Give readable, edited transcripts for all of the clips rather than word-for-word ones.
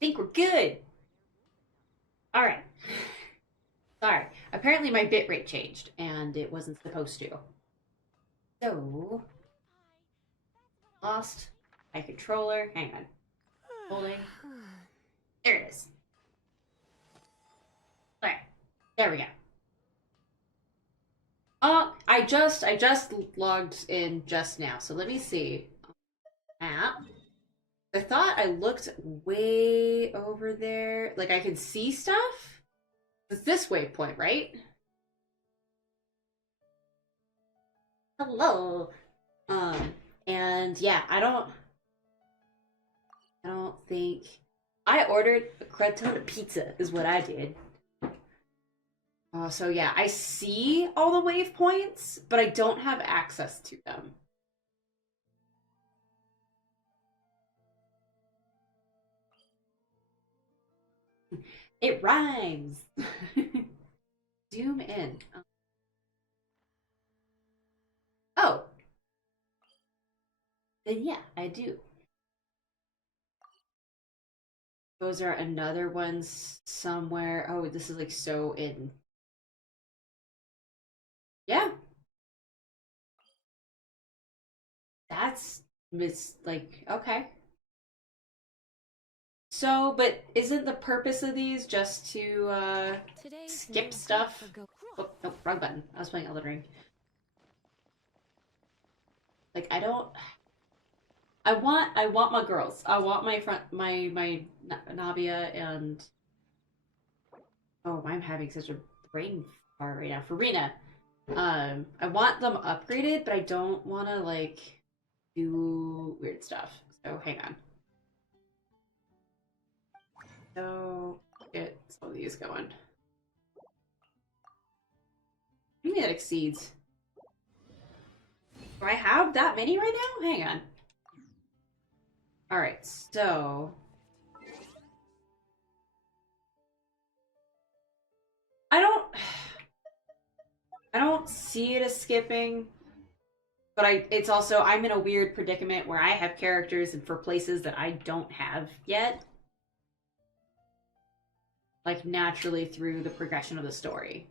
think we're good. All right. Sorry. Apparently my bitrate changed, and it wasn't supposed to. So, lost my controller. Hang on. Holding. There it is. All right. There we go. I just logged in just now, so let me see. Map. I thought I looked way over there. Like I could see stuff? It's this waypoint, right? Hello. And yeah, I don't think I ordered a crud ton of pizza is what I did. So yeah, I see all the waypoints, but I don't have access to them. It rhymes. Zoom in. Oh, then yeah, I do. Those are another ones somewhere. Oh, this is like so in. Yeah, that's like okay. So, but isn't the purpose of these just to skip stuff? Oh, no, wrong button. I was playing Elden Ring. Like I don't. I want my girls. I want my friend, my Nabia and oh, I'm having such a brain fart right now. Farina. I want them upgraded, but I don't want to like do weird stuff. So hang on. So get some of these going. Maybe that exceeds. Do I have that many right now? Hang on. All right, so I don't I don't see it as skipping, but it's also I'm in a weird predicament where I have characters and for places that I don't have yet, like naturally through the progression of the story.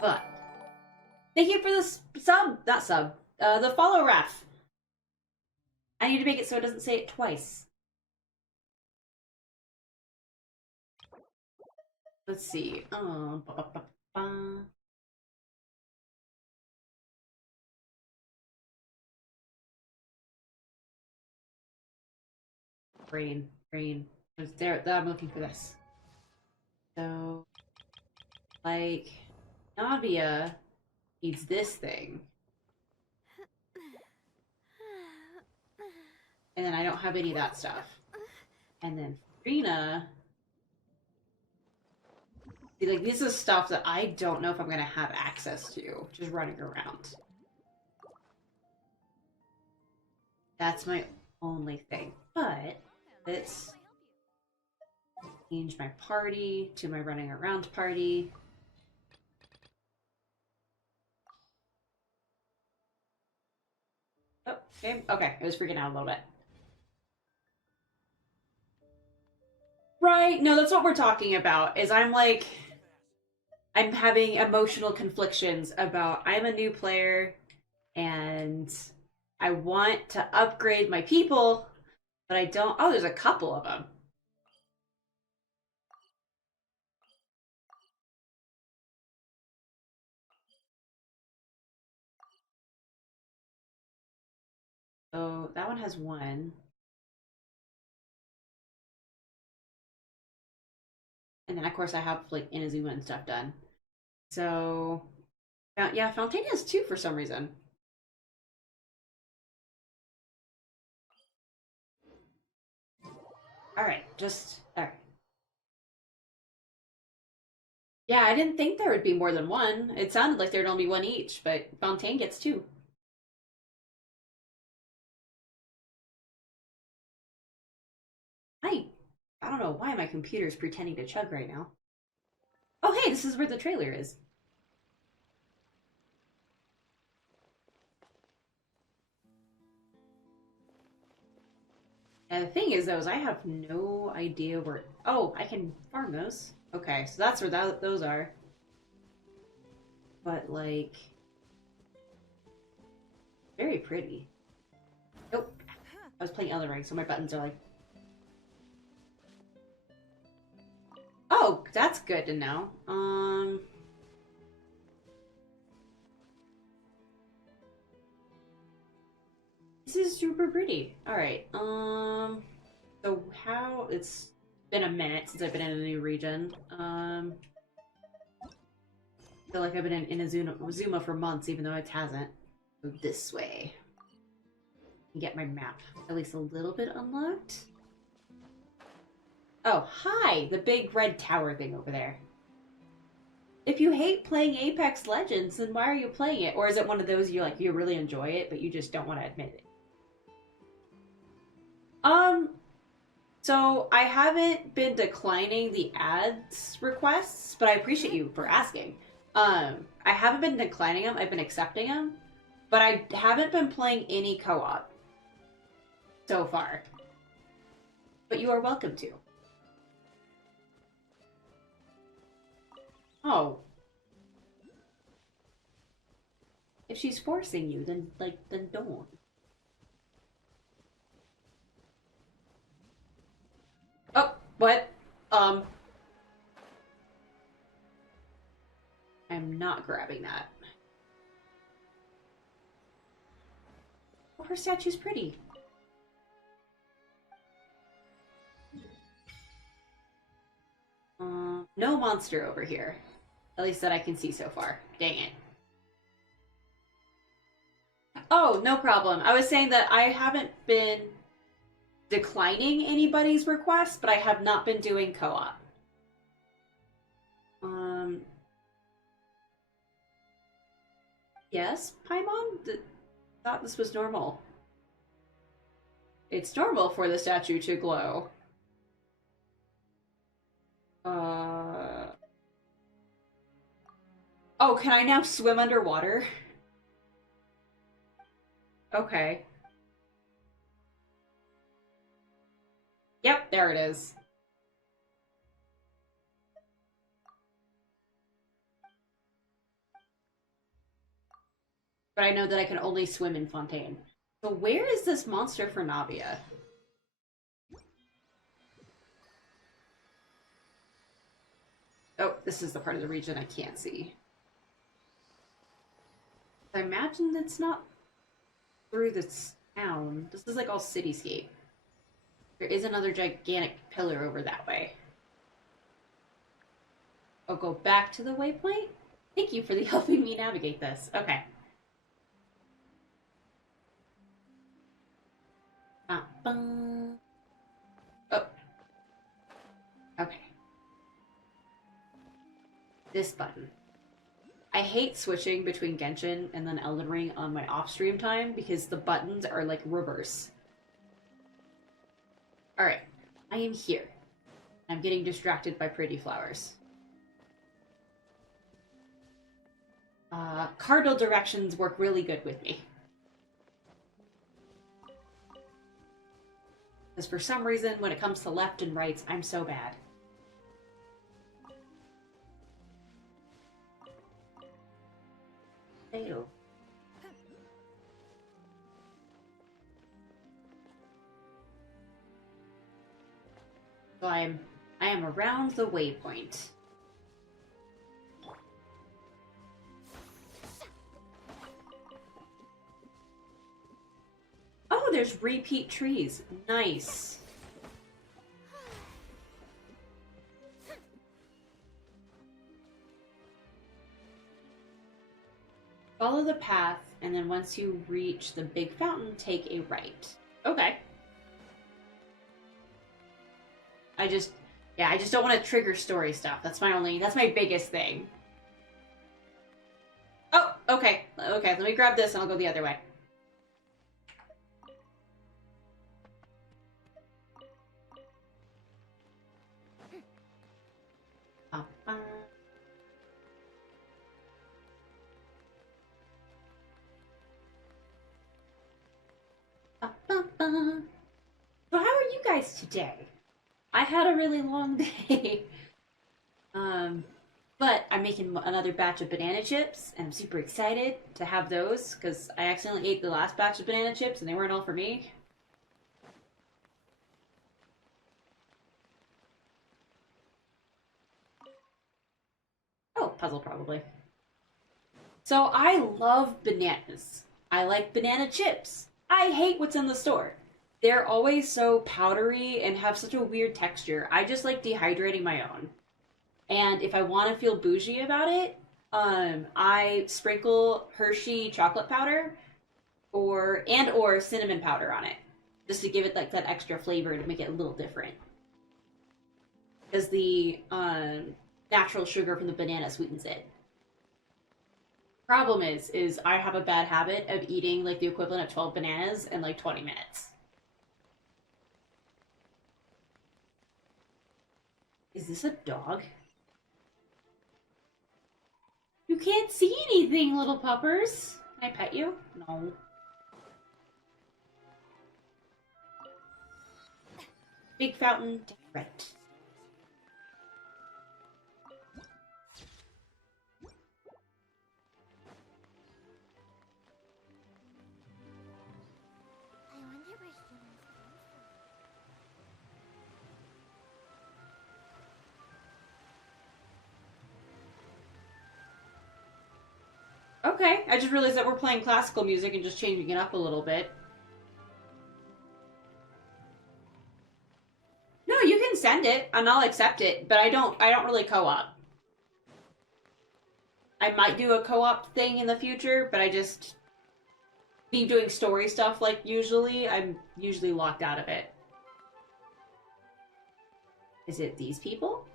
But thank you for the sub, not sub, the follow ref. I need to make it so it doesn't say it twice. Let's see. Ba, ba, ba, ba. Brain. It's there. I'm looking for this. So, like, Navia needs this thing, and then I don't have any of that stuff. And then Farina, see, like, this is stuff that I don't know if I'm gonna have access to, just running around. That's my only thing. But let's change my party to my running around party. Oh, okay. Okay, it was freaking out a little bit. Right, no, that's what we're talking about, is I'm like, I'm having emotional conflictions about I'm a new player and I want to upgrade my people, but I don't. Oh, there's a couple of them. So that one has one. And then, of course, I have like Inazuma and stuff done. So, yeah, Fontaine has two for some reason. All right, just all right. Yeah, I didn't think there would be more than one. It sounded like there'd only be one each, but Fontaine gets two. I, I don't know why my computer's pretending to chug right now. Oh, hey, this is where the trailer is. And the thing is, though, is I have no idea where... Oh, I can farm those. Okay, so that's where those are. But, like... Very pretty. Nope. I was playing Elden Ring, so my buttons are like... Oh, that's good to know. This is super pretty. Alright, so how... It's been a minute since I've been in a new region. I feel like I've been in Inazuma for months, even though it hasn't. Go this way. And get my map at least a little bit unlocked. Oh, hi! The big red tower thing over there. If you hate playing Apex Legends, then why are you playing it? Or is it one of those you like, you really enjoy it, but you just don't want to admit it? So I haven't been declining the ads requests, but I appreciate you for asking. I haven't been declining them, I've been accepting them, but I haven't been playing any co-op so far. But you are welcome to. Oh. If she's forcing you, then don't. Oh, what? I'm not grabbing that. Oh, her statue's pretty. No monster over here. At least that I can see so far. Dang it. Oh, no problem. I was saying that I haven't been declining anybody's requests, but I have not been doing co-op. Yes, Paimon? Thought this was normal. It's normal for the statue to glow. Oh, can I now swim underwater? Okay. Yep, there it is. But I know that I can only swim in Fontaine. So where is this monster for Navia? Oh, this is the part of the region I can't see. I imagine it's not through this town. This is like all cityscape. There is another gigantic pillar over that way. I'll go back to the waypoint. Thank you for helping me navigate this. Okay. Oh. Okay. This button. I hate switching between Genshin and then Elden Ring on my off-stream time because the buttons are like reverse. Alright, I am here. I'm getting distracted by pretty flowers. Cardinal directions work really good with me. Because for some reason, when it comes to left and rights, I'm so bad. Ew. So I am around the waypoint. Oh, there's repeat trees. Nice. Follow the path, and then once you reach the big fountain, take a right. Okay. I just don't want to trigger story stuff. That's my biggest thing. Oh, okay. Okay, let me grab this and I'll go the other way. So how are guys today. I had a really long day. But I'm making another batch of banana chips, and I'm super excited to have those because I accidentally ate the last batch of banana chips and they weren't all for me. Oh, puzzle probably. So I love bananas. I like banana chips. I hate what's in the store. They're always so powdery and have such a weird texture. I just like dehydrating my own. And if I want to feel bougie about it, I sprinkle Hershey chocolate powder or cinnamon powder on it, just to give it like that extra flavor to make it a little different. Because the natural sugar from the banana sweetens it. Problem is I have a bad habit of eating like the equivalent of 12 bananas in like 20 minutes. Is this a dog? You can't see anything, little puppers. Can I pet you? No. Big fountain, right. Okay, I just realized that we're playing classical music and just changing it up a little bit. No, you can send it and I'll accept it, but I don't really co-op. I might do a co-op thing in the future, but me doing story stuff like usually, I'm usually locked out of it. Is it these people?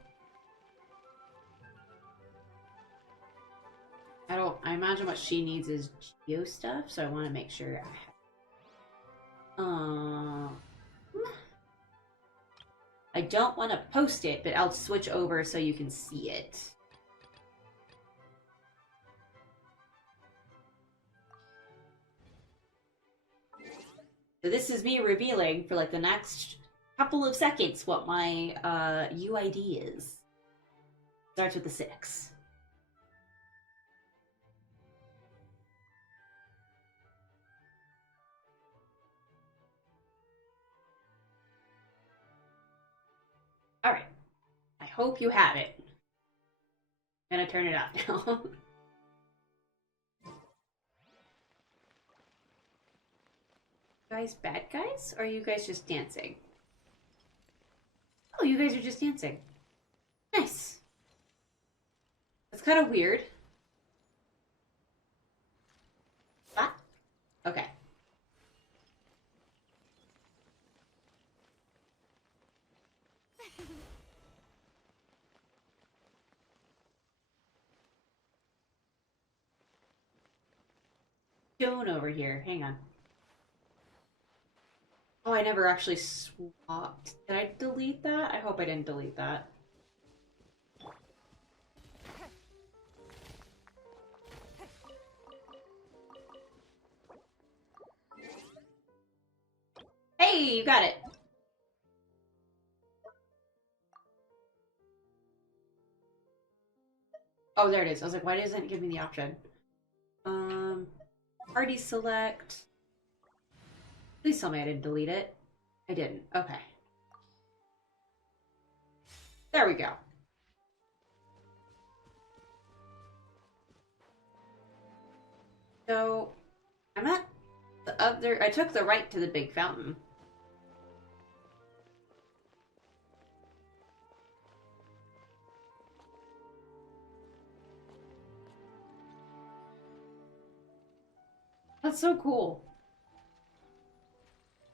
I imagine what she needs is geo stuff, so I want to make sure I have. I don't want to post it, but I'll switch over so you can see it. So this is me revealing for like the next couple of seconds what my UID is. Starts with a 6. All right. I hope you have it. I'm gonna turn it off now. Guys, bad guys? Or are you guys just dancing? Oh, you guys are just dancing. Nice. That's kind of weird. Ah, okay. Stone over here. Hang on. Oh, I never actually swapped. Did I delete that? I hope I didn't delete that. Hey, you got it. Oh, there it is. I was like, why doesn't it give me the option? Party select. Please tell me I didn't delete it. I didn't. Okay. There we go. So, I'm at the other... I took the right to the big fountain. That's so cool.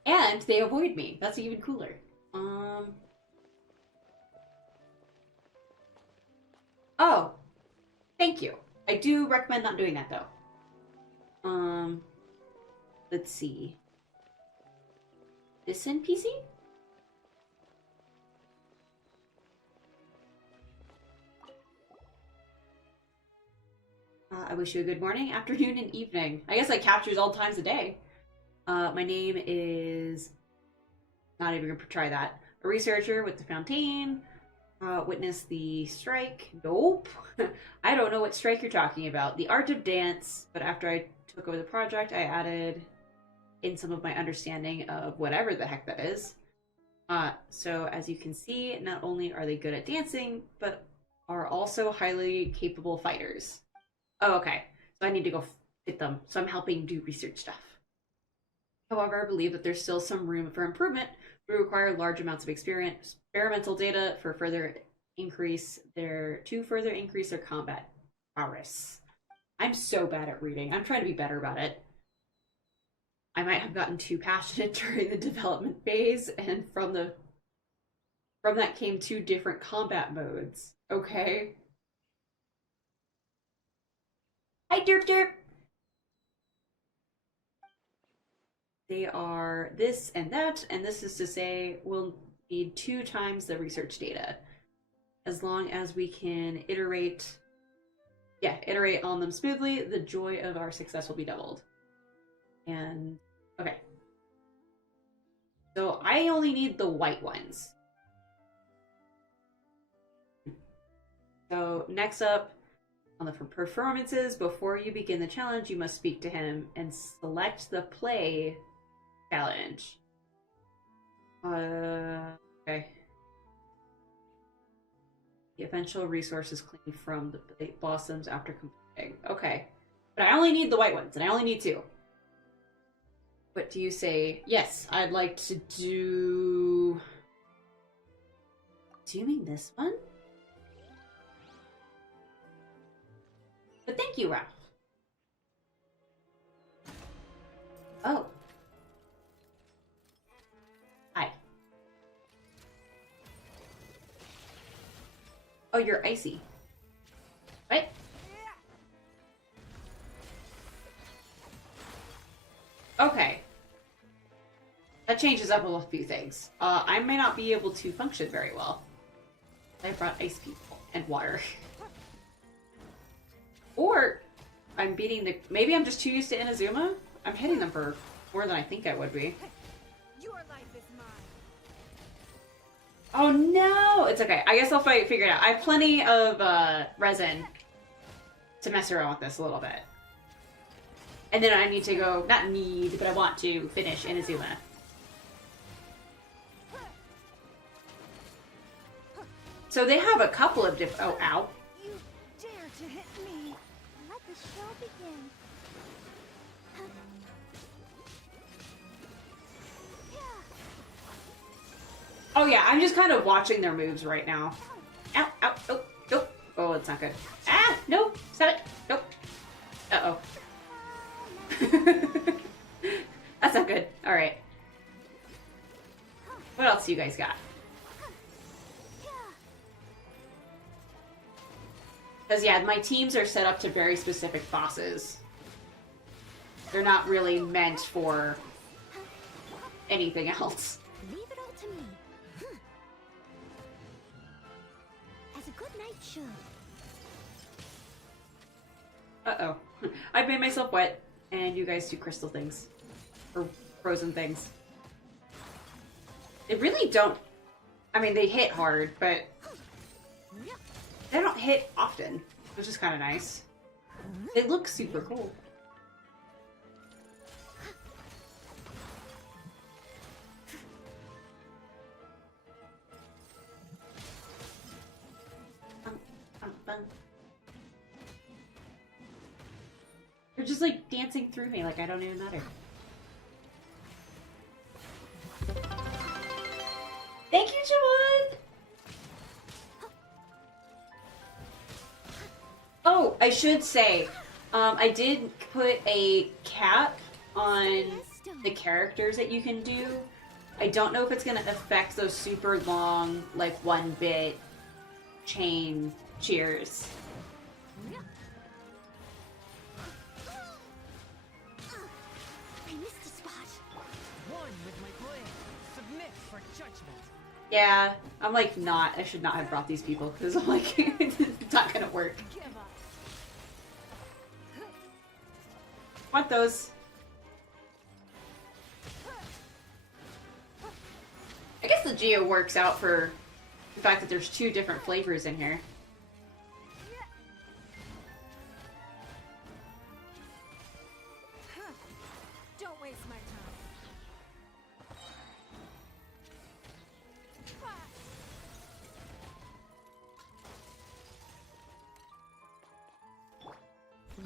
And they avoid me. That's even cooler. Oh, thank you. I do recommend not doing that though. Let's see. This NPC? I wish you a good morning, afternoon, and evening. I guess that captures all times of day. My name is Not even gonna try that. A researcher with the Fontaine. Witness the strike. Nope. I don't know what strike you're talking about. The art of dance, but after I took over the project, I added in some of my understanding of whatever the heck that is. So as you can see, not only are they good at dancing, but are also highly capable fighters. Oh, okay. So I need to go fit them. So I'm helping do research stuff. However, I believe that there's still some room for improvement. We require large amounts of experimental data for further increase their combat prowess. I'm so bad at reading. I'm trying to be better about it. I might have gotten too passionate during the development phase, and from that came 2 different combat modes. Okay. Hi, Derp Derp. They are this and that, and this is to say we'll need 2 times the research data. As long as we can iterate on them smoothly, the joy of our success will be doubled. And, okay. So I only need the white ones. So next up, on the performances, before you begin the challenge, you must speak to him and select the play challenge. Okay. The eventual resources claimed from the blossoms after completing. Okay. But I only need the white ones, and I only need 2. What do you say? Yes, I'd like to do... Assuming this one? But thank you, Ralph. Oh. Hi. Oh, you're icy. What? Okay. That changes up a few things. I may not be able to function very well. I brought ice people and water. Or I'm beating the... Maybe I'm just too used to Inazuma? I'm hitting them for more than I think I would be. Your life is mine. Oh no! It's okay. I guess I'll figure it out. I have plenty of resin to mess around with this a little bit. And then I need to go... Not need, but I want to finish Inazuma. So they have a couple of different... Oh, ow. You dare to hit me. Let the show begin. Oh yeah, I'm just kind of watching their moves right now. Ow, ow, oh, nope. Oh, it's not good. Ah, no, stop it. Nope. Uh-oh. That's not good. All right. What else do you guys got? Because, yeah, my teams are set up to very specific bosses. They're not really meant for anything else. Leave it all to me. As a good knight should. Uh-oh. I've made myself wet, and you guys do crystal things. Or frozen things. They really don't... I mean, they hit hard, but... They don't hit often, which is kind of nice. They look super cool. They're just like dancing through me like I don't even matter. Thank you, Javon! Oh, I should say, I did put a cap on the characters that you can do. I don't know if it's going to affect those super long, like, 1-bit chain cheers. I missed a spot. One with my blade. Submit for judgment. Yeah, I'm like I should not have brought these people, because I'm like, it's not going to work. Give up. Want those. Geo works out for the fact that there's 2 different flavors in here. Don't waste my time.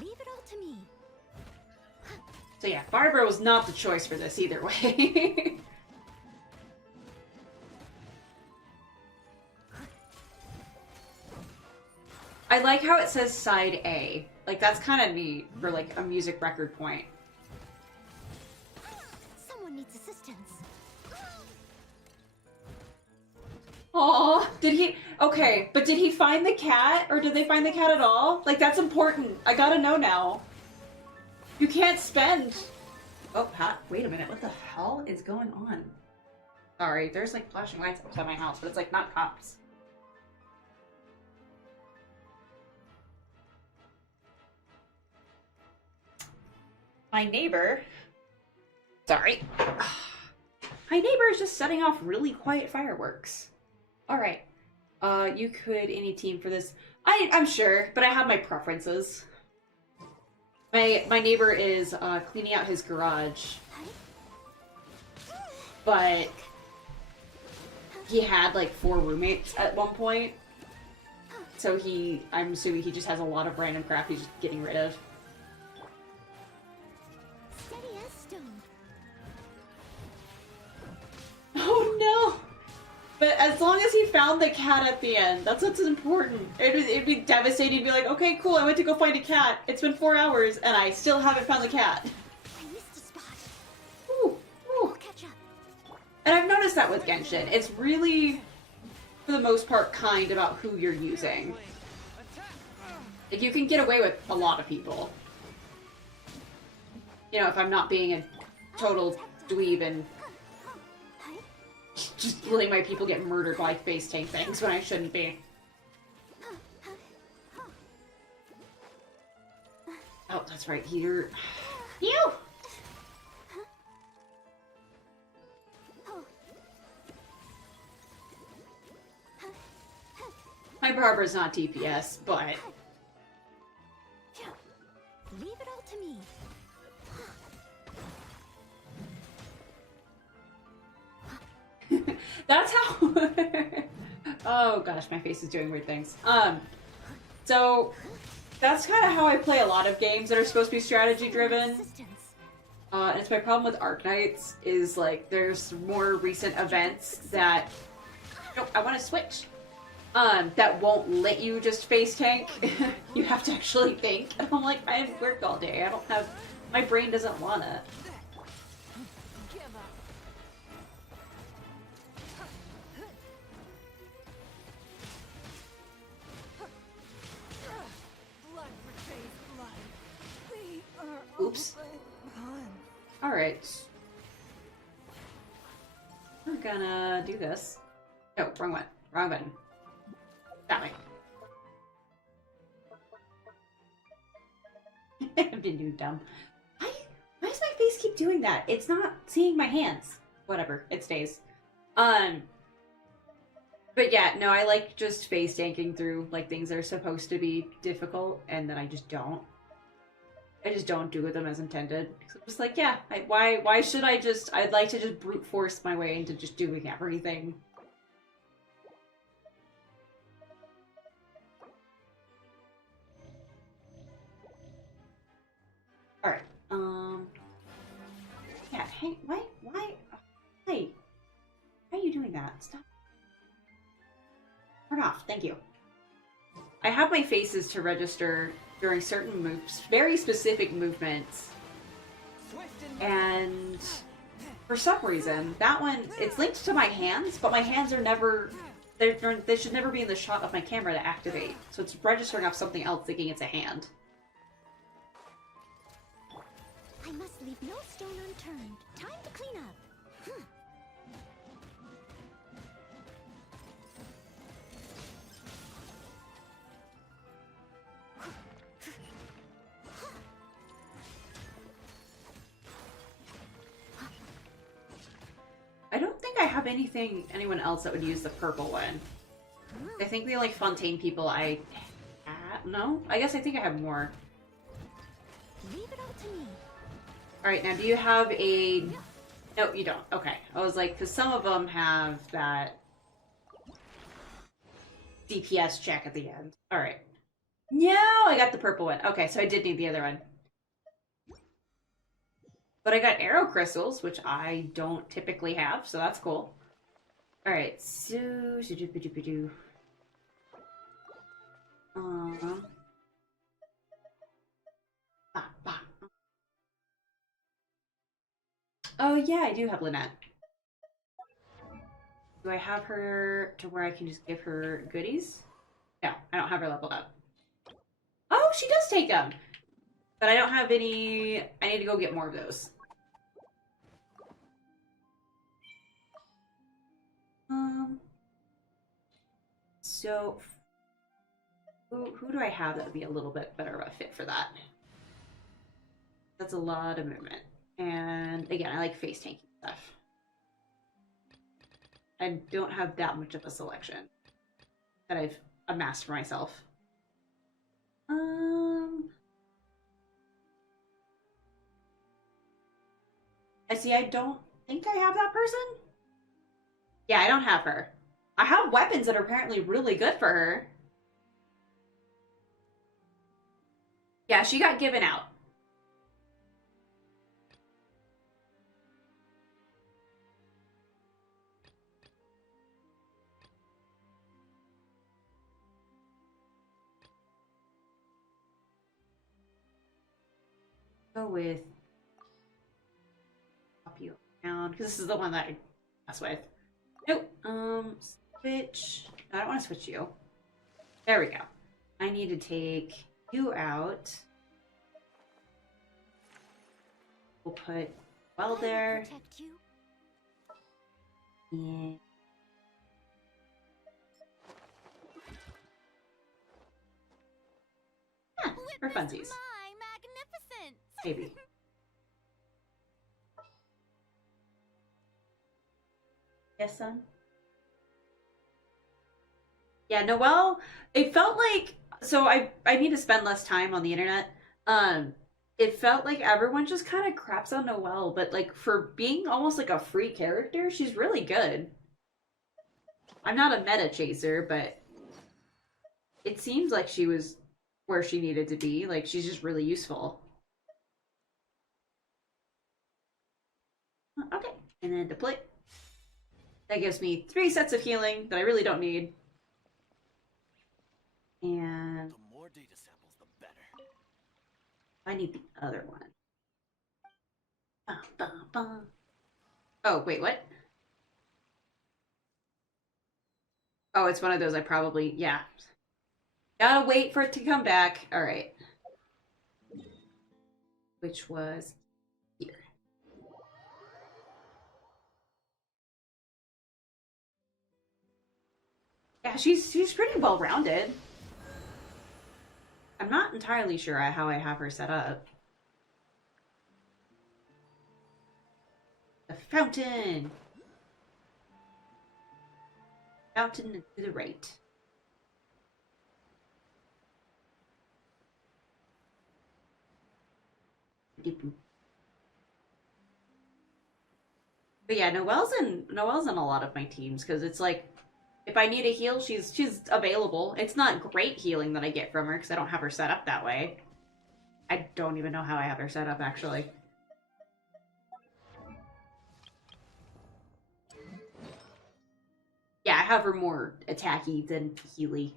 Leave it all to me. So yeah, Barbara was not the choice for this either way. I like how it says side A. Like, that's kind of neat for, like, a music record point. Someone needs assistance. Aw, did he... Okay, but did he find the cat? Or did they find the cat at all? Like, that's important. I gotta know now. You can't spend... Oh, Pat, wait a minute. What the hell is going on? Sorry, there's, like, flashing lights outside my house, but it's, like, not cops. My neighbor... Sorry. My neighbor is just setting off really quiet fireworks. Alright. You could any team for this. I'm sure, but I have my preferences. My neighbor is cleaning out his garage. But he had like 4 roommates at one point. So I'm assuming he just has a lot of random crap he's just getting rid of. Steady as stone. Oh no! But as long as he found the cat at the end, that's what's important. It'd be devastating to be like, okay, cool, I went to go find a cat. It's been 4 hours, and I still haven't found the cat. I missed a spot. Ooh, ooh. I'll catch up. And I've noticed that with Genshin. It's really, for the most part, kind about who you're using. Like, you can get away with a lot of people. You know, if I'm not being a total dweeb and just letting my people get murdered by face tank things when I shouldn't be. Oh, that's right, heater. You! My Barbara's not DPS, but... Leave it all to me. That's how... Oh gosh, my face is doing weird things. So... That's kind of how I play a lot of games that are supposed to be strategy driven. And it's my problem with Arknights is like there's more recent events that... No, I want to switch. That won't let you just face tank. You have to actually think. And I'm like, I haven't worked all day. I don't have... My brain doesn't wanna. Give up. Blood betrays blood. We are Oops. gone. Alright. We're gonna do this. No, wrong one. Wrong button. That way. I've been doing dumb. Why does my face keep doing that? It's not seeing my hands. Whatever, it stays. But yeah, no, I like just face tanking through like things that are supposed to be difficult, and then I just don't. I just don't do with them as intended. So I'm just like, yeah, why should I just... I'd like to just brute force my way into just doing everything. Alright, yeah, hey, why, hey, why are you doing that? Stop. Turn off, thank you. I have my faces to register during certain moves, very specific movements, and for some reason, that one, it's linked to my hands, but my hands are never, they should never be in the shot of my camera to activate, so it's registering off something else thinking it's a hand. I must leave no stone unturned. Time to clean up. I don't think I have anyone else that would use the purple one. I think the only Fontaine people I have... No? I guess I think I have more. Leave it all to me. Alright, now do you have a... No, you don't. Okay. I was like, because some of them have that DPS check at the end. Alright. No, I got the purple one. Okay, so I did need the other one. But I got arrow crystals, which I don't typically have, so that's cool. Alright, so... Oh yeah, I do have Lynette. Do I have her to where I can just give her goodies? No, I don't have her leveled up. Oh, she does take them! But I don't have any... I need to go get more of those. So... Who do I have that would be a little bit better of a fit for that? That's a lot of movement. And again, I like face tanking stuff. I don't have that much of a selection that I've amassed for myself. I see, I don't think I have that person. Yeah, I don't have her. I have weapons that are apparently really good for her. Yeah, she got given out. Go with pop you down because this is the one that I mess with. Nope. Switch. No, I don't want to switch you. There we go. I need to take you out. We'll put well there. Protect you. Yeah. Yeah, for funsies. My magnificence. Maybe. Yes, son? Yeah, Noelle, it felt like... So I need to spend less time on the internet. It felt like everyone just kind of craps on Noelle, but like for being almost like a free character, she's really good. I'm not a meta chaser, but it seems like she was where she needed to be. Like, she's just really useful. Okay, and then deploy. That gives me 3 sets of healing that I really don't need. And The more data samples, the better. I need the other one. Oh, wait, what? Oh, it's one of those I probably... Yeah. Gotta wait for it to come back. Alright. Which was here. Yeah, she's pretty well-rounded. I'm not entirely sure how I have her set up. The fountain! Fountain to the right. But yeah, Noelle's in a lot of my teams because it's like if I need a heal, she's available. It's not great healing that I get from her because I don't have her set up that way. I don't even know how I have her set up actually. Yeah, I have her more attacky than healy.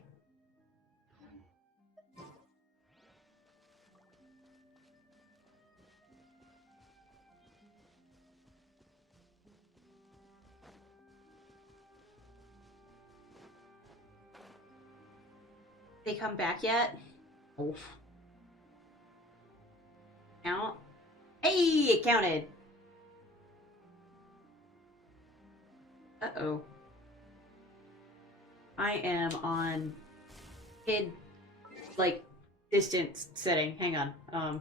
They come back yet? Oof. Count. Hey, it counted. Uh-oh. I am on hid, like, distance setting. Hang on.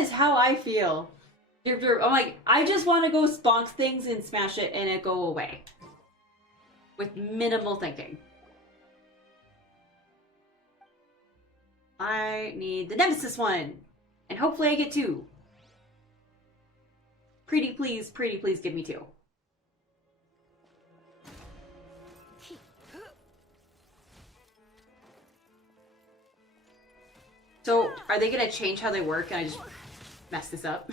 is how I feel. I'm like, I just want to go bonk things and smash it and it go away. With minimal thinking. I need the Nemesis one. And hopefully I get 2. Pretty please give me 2. So, are they gonna change how they work and I just mess this up?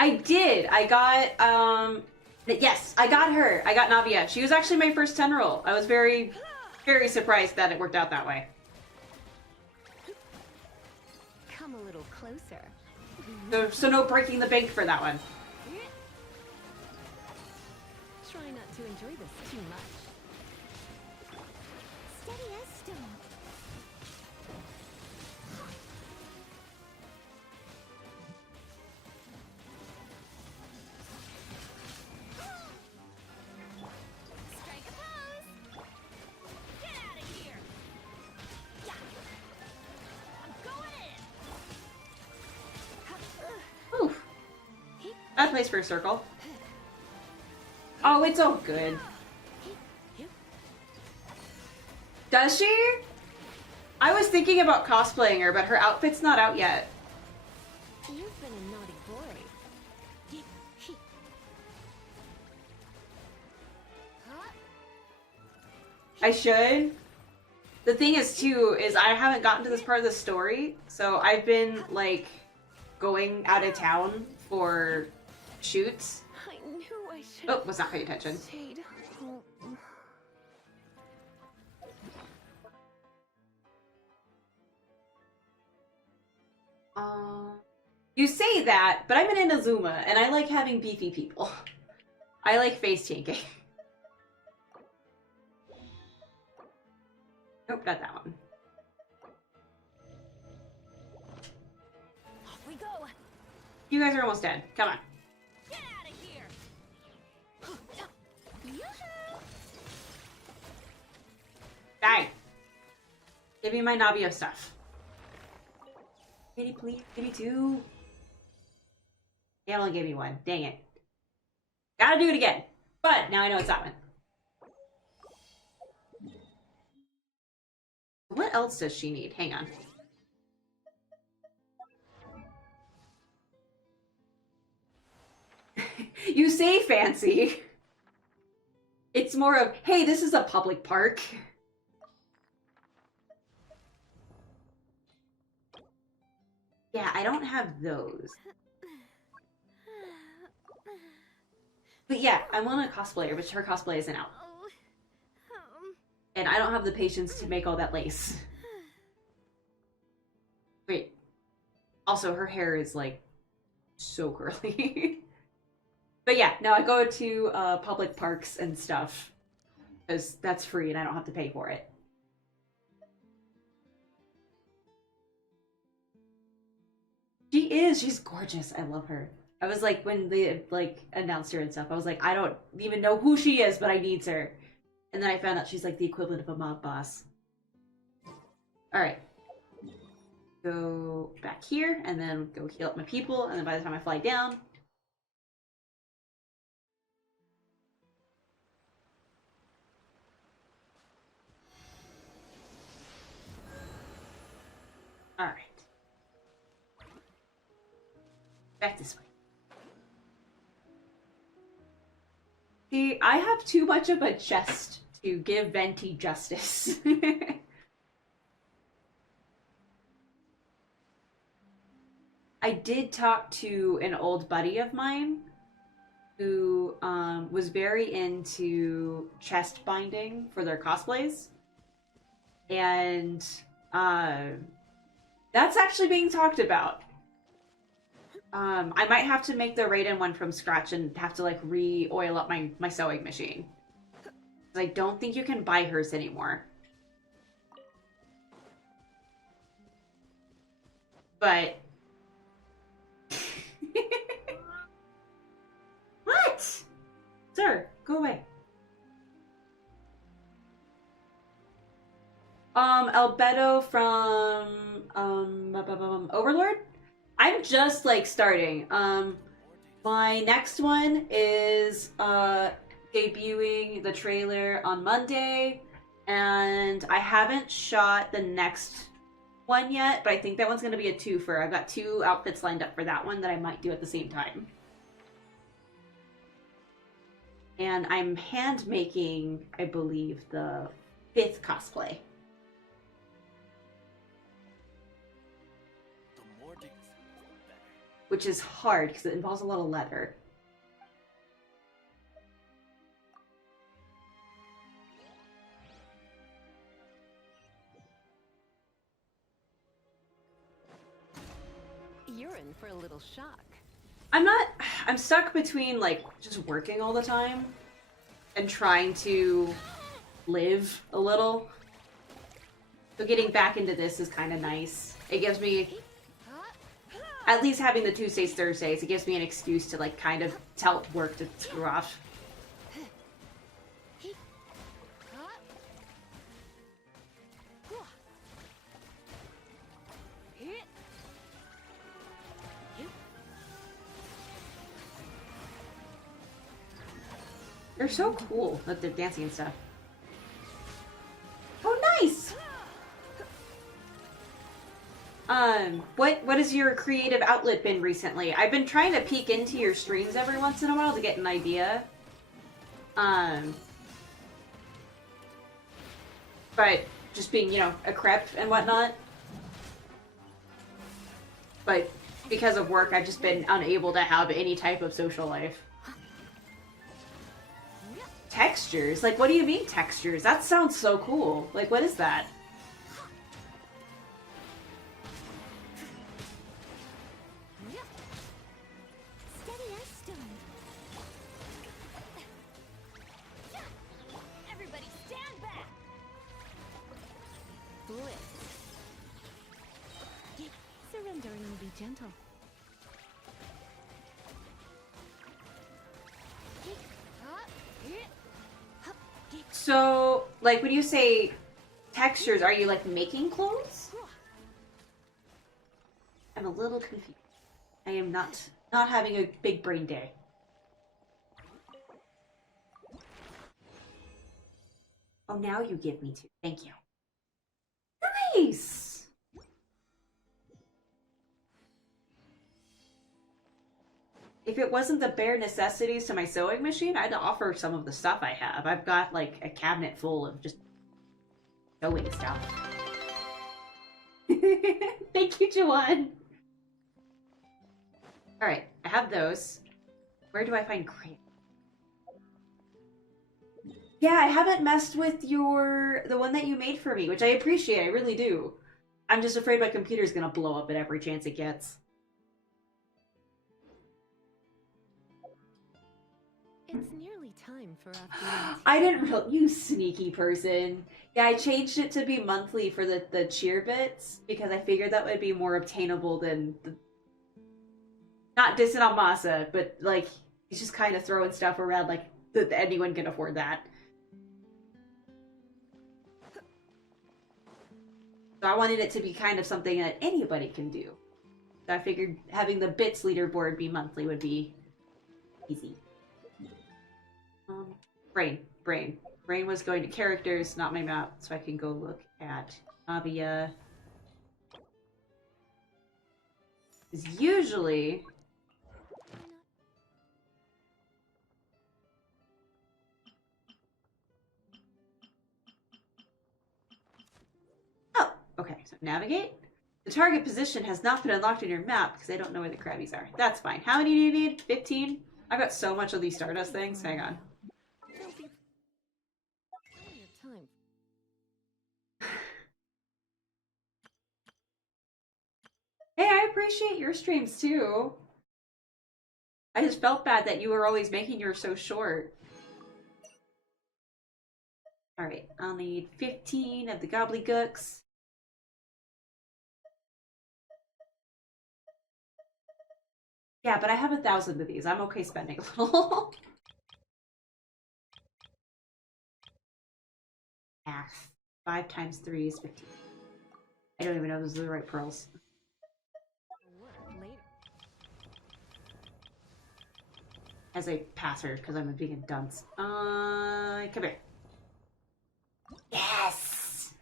I did. I got, yes, I got her. I got Navia. She was actually my first 10 roll. I was very, very surprised that it worked out that way. Come a little closer. So no breaking the bank for that one. Try not to enjoy this too much. Steady as stone. Strike a pose. Get out of here. Yeah. I'm going in. Oof. That place for a circle. Oh, it's all good. Does she? I was thinking about cosplaying her, but her outfit's not out yet. You've been a naughty boy. I should. The thing is, too, is I haven't gotten to this part of the story, so I've been, like, going out of town for shoots. I knew I should. Oh, was not paying attention. Stayed home. You say that, but I'm in Inazuma, and I like having beefy people. I like face tanking. Nope, not that one. Off we go. You guys are almost dead. Come on. Get out of here. Yoo-hoo! Die. Give me my Nabio stuff. Kitty, please. Give me 2. They only gave me 1. Dang it. Gotta do it again. But now I know it's that one. What else does she need? Hang on. You say fancy. It's more of, hey, this is a public park. Yeah, I don't have those. But yeah, I want a cosplayer, but her cosplay isn't out. And I don't have the patience to make all that lace. Wait. Also, her hair is, like, so curly. But yeah, no, I go to public parks and stuff. Because that's free and I don't have to pay for it. She is. She's gorgeous. I love her. I was like, when they, like, announced her and stuff, I was like, I don't even know who she is, but I need her. And then I found out she's like the equivalent of a mob boss. Alright. Go back here, and then go heal up my people, and then by the time I fly down... Alright. Back this way. See, I have too much of a chest to give Venti justice. I did talk to an old buddy of mine who was very into chest binding for their cosplays. And that's actually being talked about. I might have to make the Raiden one from scratch and have to, like, re-oil up my sewing machine. I don't think you can buy hers anymore. But Sir, go away. Albedo from Overlord? I'm just like starting. My next one is debuting the trailer on Monday, and I haven't shot the next one yet, but I think that one's gonna be a twofer. I've got 2 outfits lined up for that one that I might do at the same time. And I'm hand making, I believe, the 5th cosplay. Which is hard because it involves a lot of leather. You're in for a little shock. I'm stuck between like just working all the time and trying to live a little. So getting back into this is kind of nice. It gives me, at least having the Tuesdays, Thursdays, it gives me an excuse to like kind of tell work to screw off. They're so cool that they're dancing and stuff. Oh, nice! What has your creative outlet been recently? I've been trying to peek into your streams every once in a while to get an idea. But just being, you know, a crep and whatnot. But because of work, I've just been unable to have any type of social life. Textures? Like, what do you mean textures? That sounds so cool. Like, what is that? Steady as stone. Everybody stand back. Blitz. Surrendering will be gentle. So, like, when you say textures, are you, like, making clothes? I'm a little confused. I am not having a big brain day. Oh, now you give me 2. Thank you. Nice! If it wasn't the bare necessities to my sewing machine, I'd offer some of the stuff I have. I've got, like, a cabinet full of just sewing stuff. Thank you, Juwan! Alright, I have those. Where do I find crayons? Yeah, I haven't messed with the one that you made for me, which I appreciate, I really do. I'm just afraid my computer's gonna blow up at every chance it gets. It's nearly time for afternoon. I didn't real you sneaky person. Yeah, I changed it to be monthly for the cheer bits because I figured that would be more obtainable than the not dissing on Masa, but like he's just kind of throwing stuff around like that anyone can afford that. So I wanted it to be kind of something that anybody can do. So I figured having the bits leaderboard be monthly would be easy. Brain was going to characters, not my map, so I can go look at Navia. Is usually oh, okay, so navigate. The target position has not been unlocked in your map because I don't know where the crabbies are. That's fine. How many do you need? 15? I've got so much of these Stardust things. Hang on. Hey, I appreciate your streams too. I just felt bad that you were always making yours so short. Alright, I'll need 15 of the gobbledygooks. Yeah, but I have 1,000 of these. I'm okay spending a little. math. 5 times 3 is 15. I don't even know if those are the right pearls. Work later. As I pass her, because I'm being a dunce. Come here. Yes!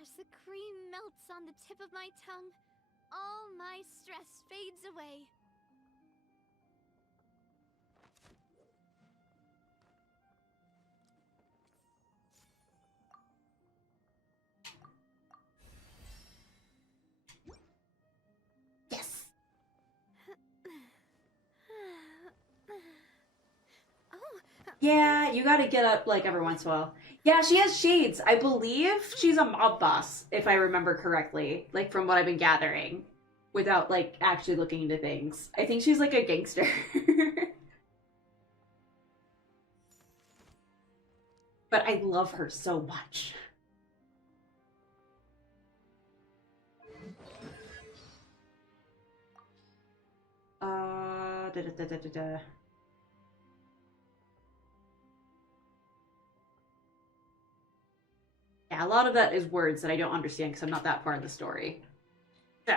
As the cream melts on the tip of my tongue, all my stress fades away. Yes! Yeah, you gotta get up like every once in a while. Yeah, she has shades. I believe she's a mob boss, if I remember correctly. Like from what I've been gathering. Without like actually looking into things. I think she's like a gangster. But I love her so much. Da da da da da da. Yeah, a lot of that is words that I don't understand because I'm not that far in the story. So.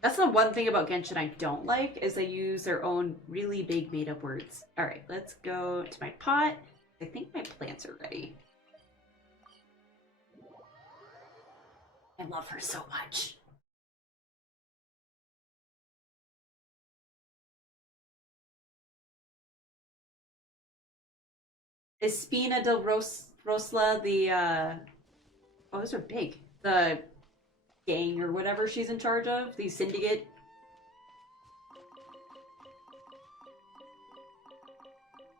That's the one thing about Genshin I don't like, is they use their own really big made-up words. Alright, let's go to my pot. I think my plants are ready. I love her so much. Espina del Rosla, the, oh, those are big. The gang or whatever she's in charge of, the syndicate.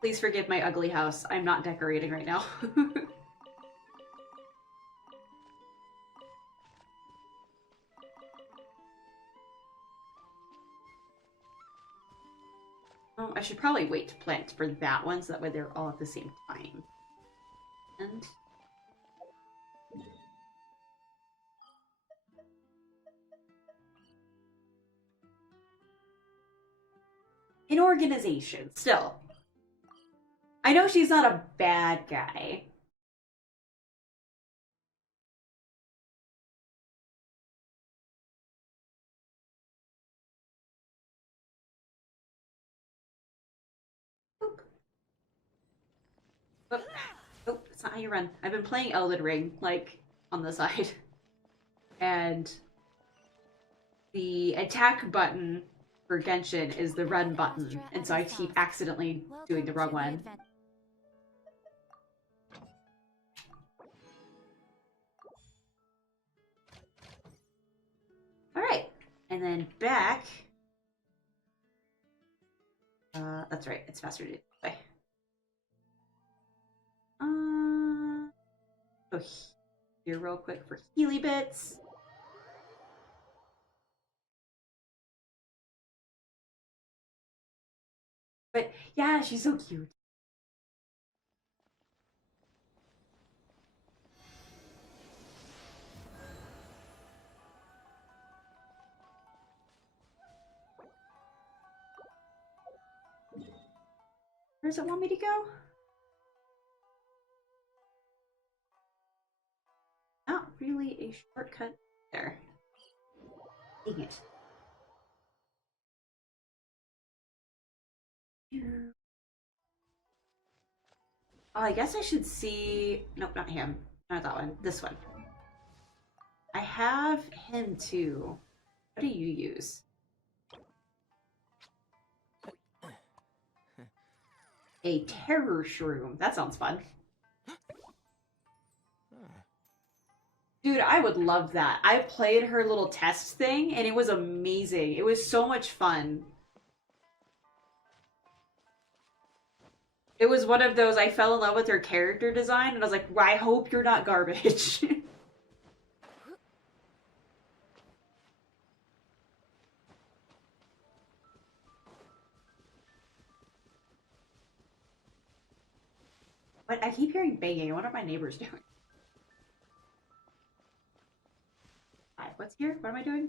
Please forgive my ugly house. I'm not decorating right now. Oh, I should probably wait to plant for that one so that way they're all at the same time. And in organization, still. I know she's not a bad guy. Oh, that's not how you run. I've been playing Elden Ring, like, on the side. And the attack button for Genshin is the run button, and so I keep accidentally doing the wrong one. Alright, and then back. That's right, it's faster to do this way. Go here real quick for Healy bits. But yeah, she's so cute. Where does it want me to go? Not really a shortcut there. Dang it. Oh, I guess I should see... Nope, not him. Not that one. This one. I have him too. What do you use? A terror shroom. That sounds fun. Dude, I would love that. I played her little test thing, and it was amazing. It was so much fun. It was one of those, I fell in love with her character design, and I was like, well, I hope you're not garbage. But I keep hearing banging. I wonder what my neighbor's doing. Hi, what's here? What am I doing?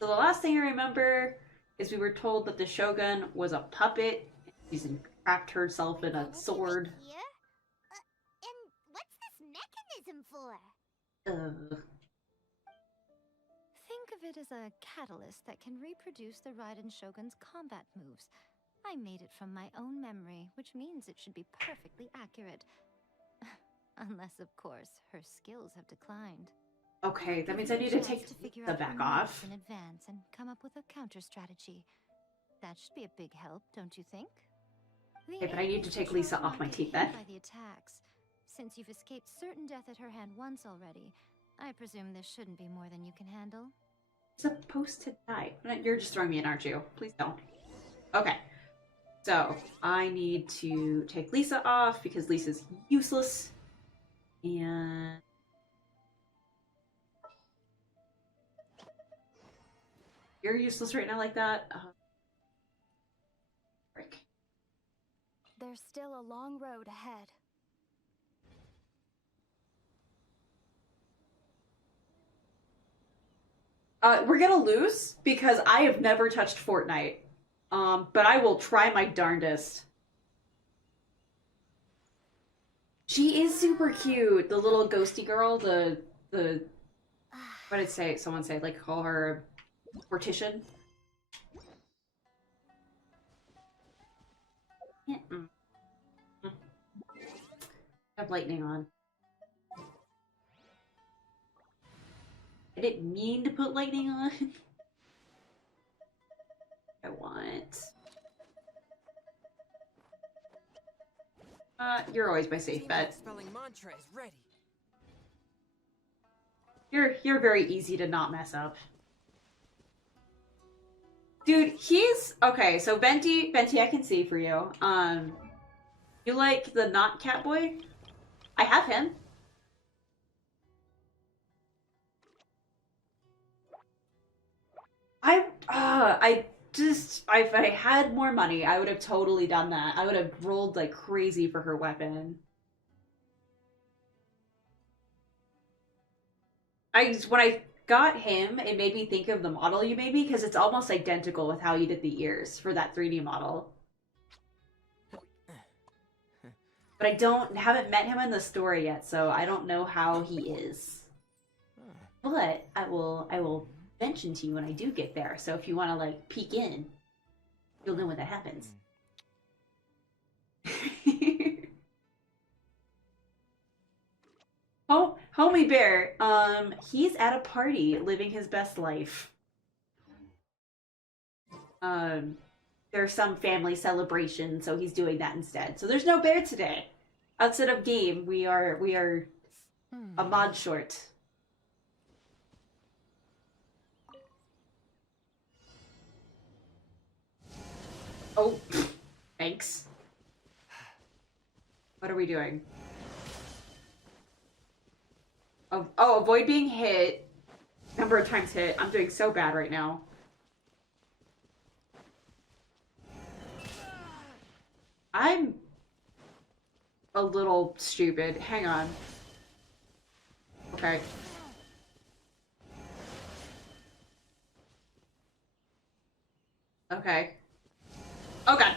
So the last thing I remember is we were told that the Shogun was a puppet. She's in wrapped herself in a sword. Here? And what's this mechanism for? Ugh. Think of it as a catalyst that can reproduce the Raiden Shogun's combat moves. I made it from my own memory, which means it should be perfectly accurate. Unless, of course, her skills have declined. Okay, that means I need to take the back off. In advance and come up with a counter strategy. That should be a big help, don't you think? Okay, but I need to take Lisa off my teeth then. By the attacks. Since you've escaped certain death at her hand once already, I presume this shouldn't be more than you can handle. Supposed to die. You're just throwing me in, aren't you? Please don't. Okay. So, I need to take Lisa off because Lisa's useless. And... you're useless right now like that? Frick. There's still a long road ahead. We're gonna lose because I have never touched Fortnite. But I will try my darndest. She is super cute. The little ghosty girl, the what did it say? Someone say, like, call her Mortician. Yeah. I have lightning on. I didn't mean to put lightning on. I want. You're always my safe bet. Spelling mantra is ready. You're very easy to not mess up. Dude, he's okay, so Venti, I can see for you. You like the not Catboy? I have him. If I had more money, I would have totally done that. I would have rolled like crazy for her weapon. When I got him, it made me think of the model you made me because it's almost identical with how you did the ears for that 3D model. But I haven't met him in the story yet, so I don't know how he is. But I will mention to you when I do get there. So if you want to like peek in, you'll know when that happens. Oh, homie bear, he's at a party living his best life. There's some family celebration, so he's doing that instead. So there's no bear today. Outside of game, we are a mod short. Oh, thanks. What are we doing? Oh, avoid being hit. Number of times hit. I'm doing so bad right now. I'm a little stupid. Hang on. Okay. Okay. Oh god.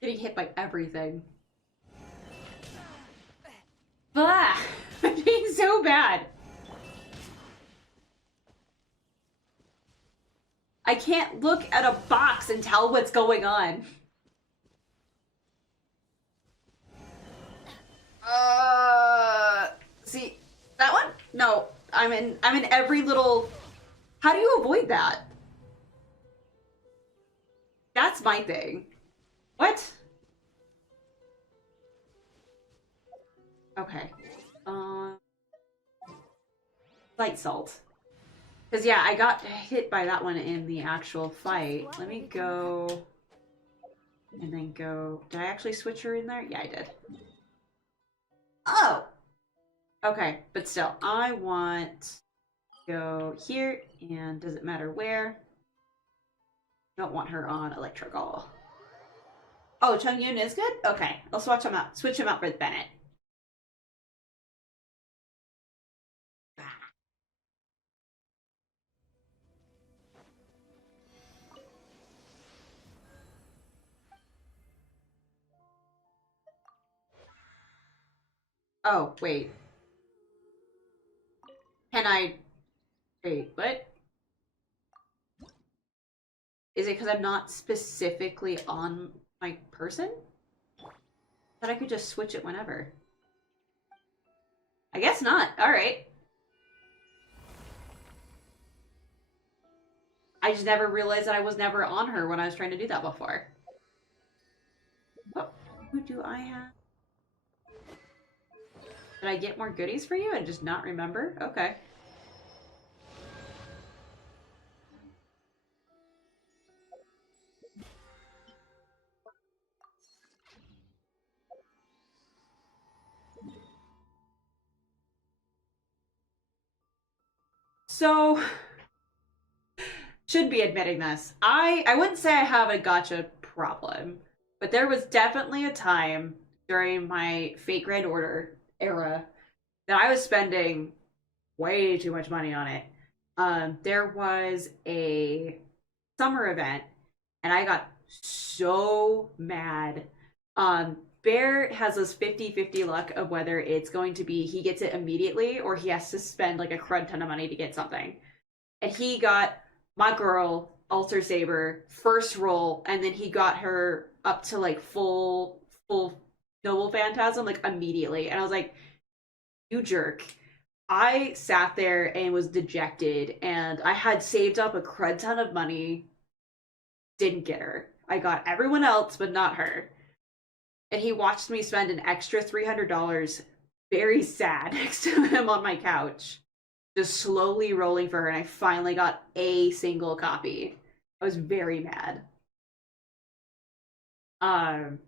Getting hit by everything. Ah! I'm being so bad. I can't look at a box and tell what's going on. See that one? No, I'm in every little. How do you avoid that? That's my thing. What? Okay. Light salt. Because, yeah, I got hit by that one in the actual fight. Let me go... and then go... Did I actually switch her in there? Yeah, I did. Oh! Okay, but still, I want to go here, and does it matter where? Don't want her on electrical. Oh, Chung Yun is good? Okay, I'll switch him out. Switch him out for Bennett. Oh, wait. Can I... Wait, what? Is it because I'm not specifically on my person? But I could just switch it whenever. I guess not. Alright. I just never realized that I was never on her when I was trying to do that before. What? Who do I have? Did I get more goodies for you and just not remember? Okay. So, should be admitting this. I wouldn't say I have a gacha problem, but there was definitely a time during my Fate Grand Order era that I was spending way too much money on it. There was a summer event, and I got so mad. Bear has this 50-50 luck of whether it's going to be he gets it immediately or he has to spend like a crud ton of money to get something. And he got my girl, Alter Saber, first roll, and then he got her up to like full Noble Phantasm like immediately. And I was like, you jerk. I sat there and was dejected, and I had saved up a crud ton of money. Didn't get her. I got everyone else, but not her. And he watched me spend an extra $300 very sad next to him on my couch, just slowly rolling for her, and I finally got a single copy. I was very mad. And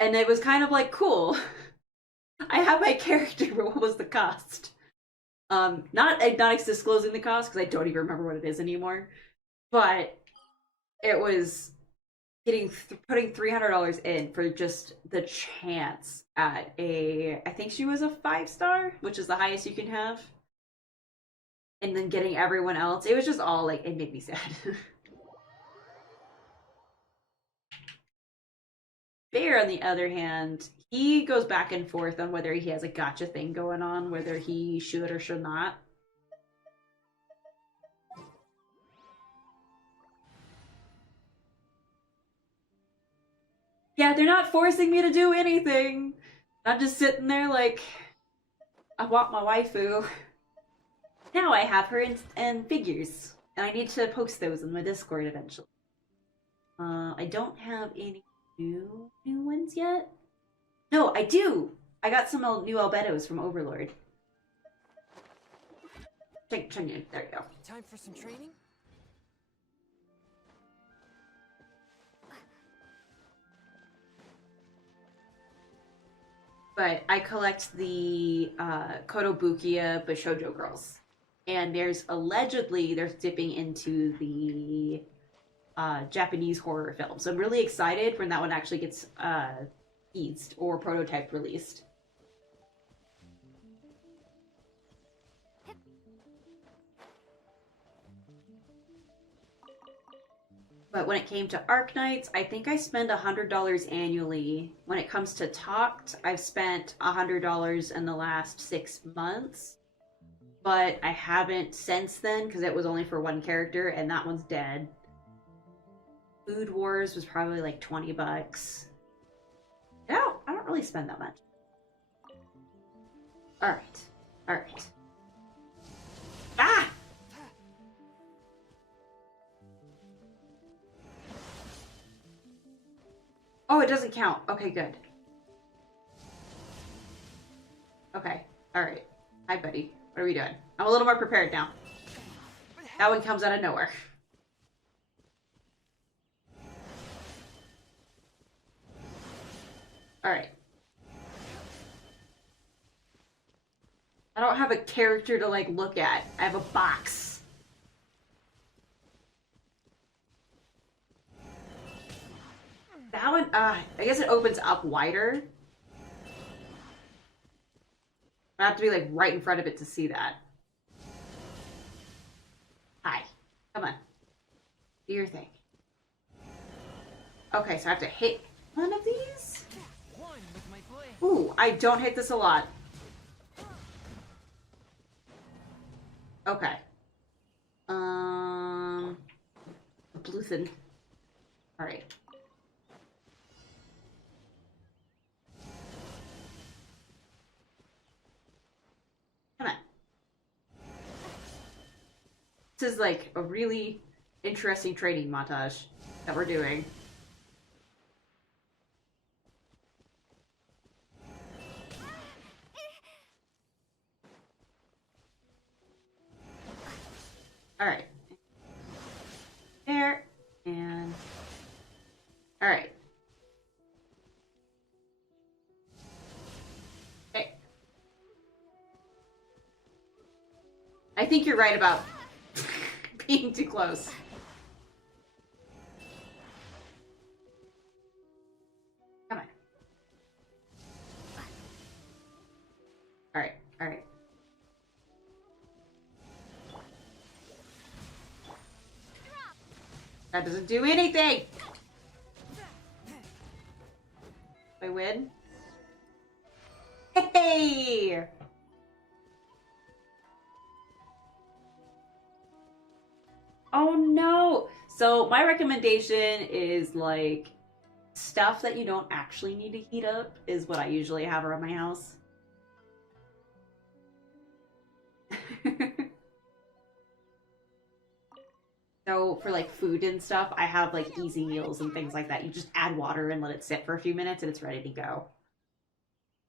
it was kind of like, cool. I have my character, but what was the cost? Not disclosing the cost, because I don't even remember what it is anymore. But it was putting $300 in for just the chance at I think she was a 5-star, which is the highest you can have. And then getting everyone else. It was just all like, it made me sad. Bear, on the other hand, he goes back and forth on whether he has a gacha thing going on, whether he should or should not. Yeah, they're not forcing me to do anything. I'm just sitting there like, I want my waifu. Now I have her in figures, and I need to post those in my Discord eventually. I don't have any new ones yet. No, I do! I got some new albedos from Overlord. There you go. Time for some training? But I collect the Kotobukiya Bishojo girls. And they're dipping into the Japanese horror film. So I'm really excited when that one actually gets eased or prototype released. But when it came to Arknights, I think I spend $100 annually. When it comes to Talked, I've spent $100 in the last 6 months. But I haven't since then, because it was only for one character, and that one's dead. Food Wars was probably like 20 bucks. No, I don't really spend that much. Alright. Alright. Ah! Oh, it doesn't count. Okay, good. Okay. Alright. Hi, buddy. What are we doing? I'm a little more prepared now. That one comes out of nowhere. Alright. I don't have a character to, like, look at. I have a box. That one, I guess it opens up wider. I have to be, like, right in front of it to see that. Hi. Come on. Do your thing. Okay, so I have to hit one of these? One with my blade. Ooh, I don't hit this a lot. Okay. Bluthen. Alright. Come on. This is like a really interesting training montage that we're doing. Alright. There. And... Alright. Okay. I think you're right about being too close. Come on. Alright, alright. That doesn't do anything! I win? Hey! Oh no! So my recommendation is like stuff that you don't actually need to heat up is what I usually have around my house. So for like food and stuff, I have like easy meals and things like that. You just add water and let it sit for a few minutes and it's ready to go.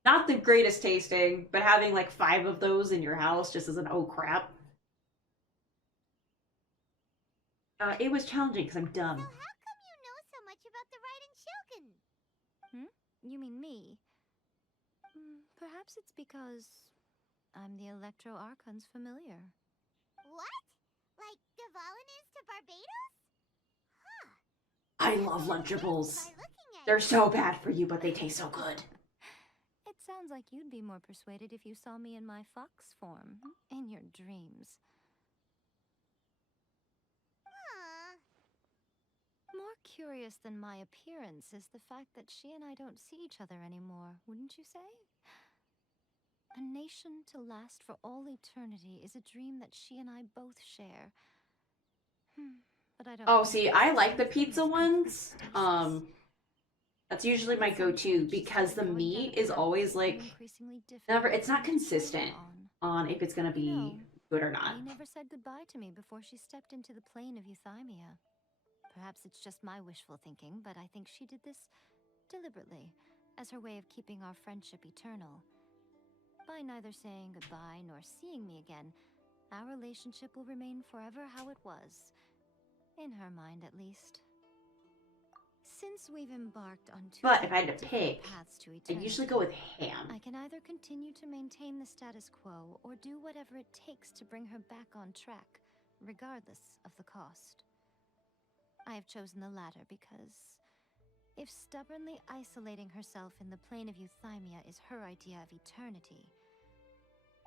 Not the greatest tasting, but having like 5 of those in your house just as an oh crap. It was challenging because I'm dumb. So how come you know so much about the Raiden Shogun? You mean me? Perhaps it's because I'm the Electro Archon's familiar. What? Like Gavalan is to Barbados? Huh. I love Lunchables. By looking at They're it. so bad for you, but they taste so good. It sounds like you'd be more persuaded if you saw me in my fox form, in your dreams. Aw. More curious than my appearance is the fact that she and I don't see each other anymore, wouldn't you say? A nation to last for all eternity is a dream that she and I both share. But I don't. Oh, see, I like the pizza ones. That's usually my go-to because the meat is always like never. It's not consistent on if it's gonna be good or not. She never said goodbye to me before she stepped into the plane of Euthymia. Perhaps it's just my wishful thinking, but I think she did this deliberately, as her way of keeping our friendship eternal. By neither saying goodbye nor seeing me again, our relationship will remain forever how it was. In her mind, at least. Since we've embarked on two But if I had to different pick, paths to I eternity, usually go with ham. I can either continue to maintain the status quo or do whatever it takes to bring her back on track, regardless of the cost. I have chosen the latter because if stubbornly isolating herself in the plane of Euthymia is her idea of eternity,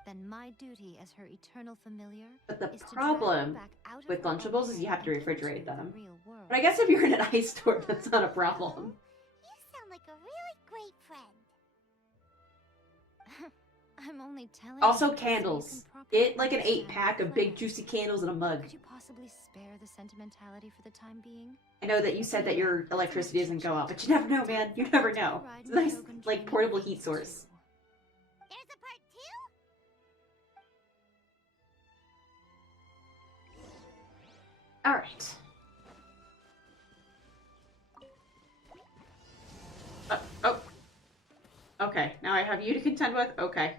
then my duty as her eternal familiar But the is to problem drag her back out of with her own Lunchables is you head have to and refrigerate into the them. real world. But I guess if you're in an ice store, that's not a problem. You sound like a really great friend. I'm only telling Also you this so you candles. can properly Get like an understand 8-pack my of big plan. juicy candles in a mug. Could you possibly spare the sentimentality for the time being? I know that you said that your electricity doesn't go out, but you never know, man. You never know. It's a nice, like, portable heat source. There's a part 2? Alright. Oh. Okay, now I have you to contend with? Okay.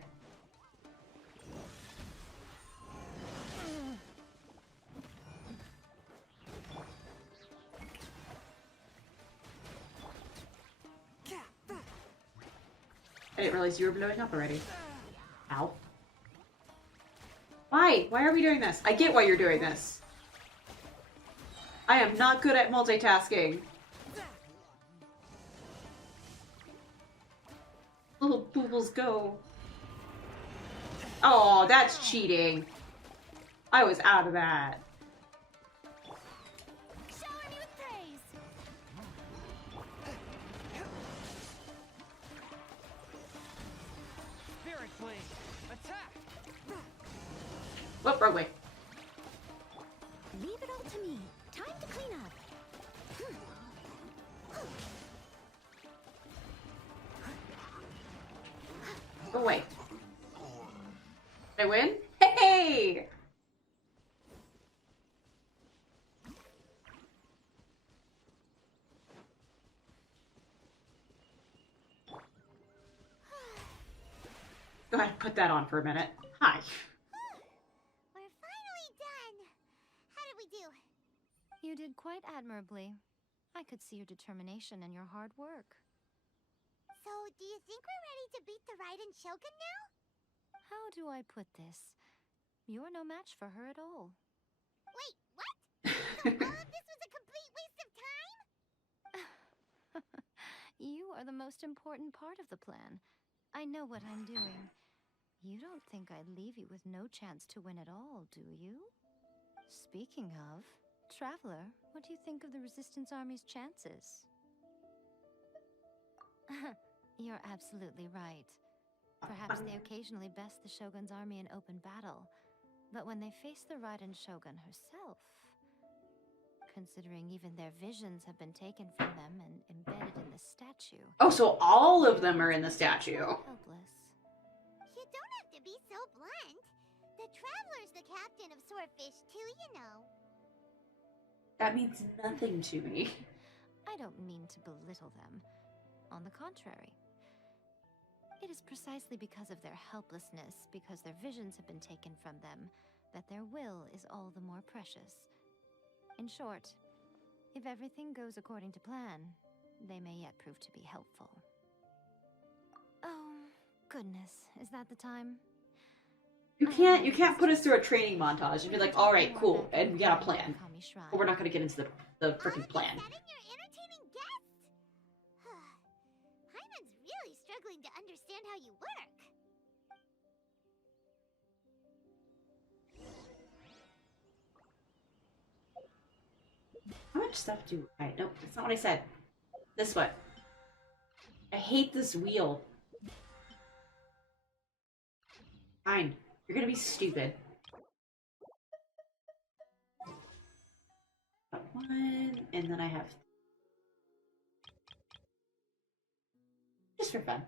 I didn't realize you were blowing up already. Ow. Why? Why are we doing this? I get why you're doing this. I am not good at multitasking. Little boobles go. Oh, that's cheating. I was out of that. Shower me with praise. flame. Attack! Whoop, wrong way. Leave it all to me. Time to clean up. Go away. Did I win? Hey! Go ahead and put that on for a minute. Hi. We're finally done. How did we do? You did quite admirably. I could see your determination and your hard work. So, do you think we're ready to beat the Raiden Shogun now? How do I put this? You're no match for her at all. Wait, what? So all of this was a complete waste of time? You are the most important part of the plan. I know what I'm doing. You don't think I'd leave you with no chance to win at all, do you? Speaking of, Traveler, what do you think of the Resistance Army's chances? You're absolutely right. Perhaps they occasionally best the Shogun's army in open battle, but when they face the Raiden Shogun herself, considering even their visions have been taken from them and embedded in the statue. Oh, so all of them are in the statue. Helpless. You don't have to be so blunt. The Traveler's the captain of Swordfish too, you know. That means nothing to me. I don't mean to belittle them. On the contrary. It is precisely because of their helplessness, because their visions have been taken from them, that their will is all the more precious. In short, if everything goes according to plan, they may yet prove to be helpful. Oh, goodness, is that the time? You can't put us through a training montage and be like, all right, cool, and we got a plan. But we're not going to get into the freaking plan. Is that in your entertaining guests? Hyman's really struggling to understand how you work. How much stuff do I... Nope, that's not what I said. This one. I hate this wheel. Fine. You're gonna be stupid. Got one, and then I have... Just for fun.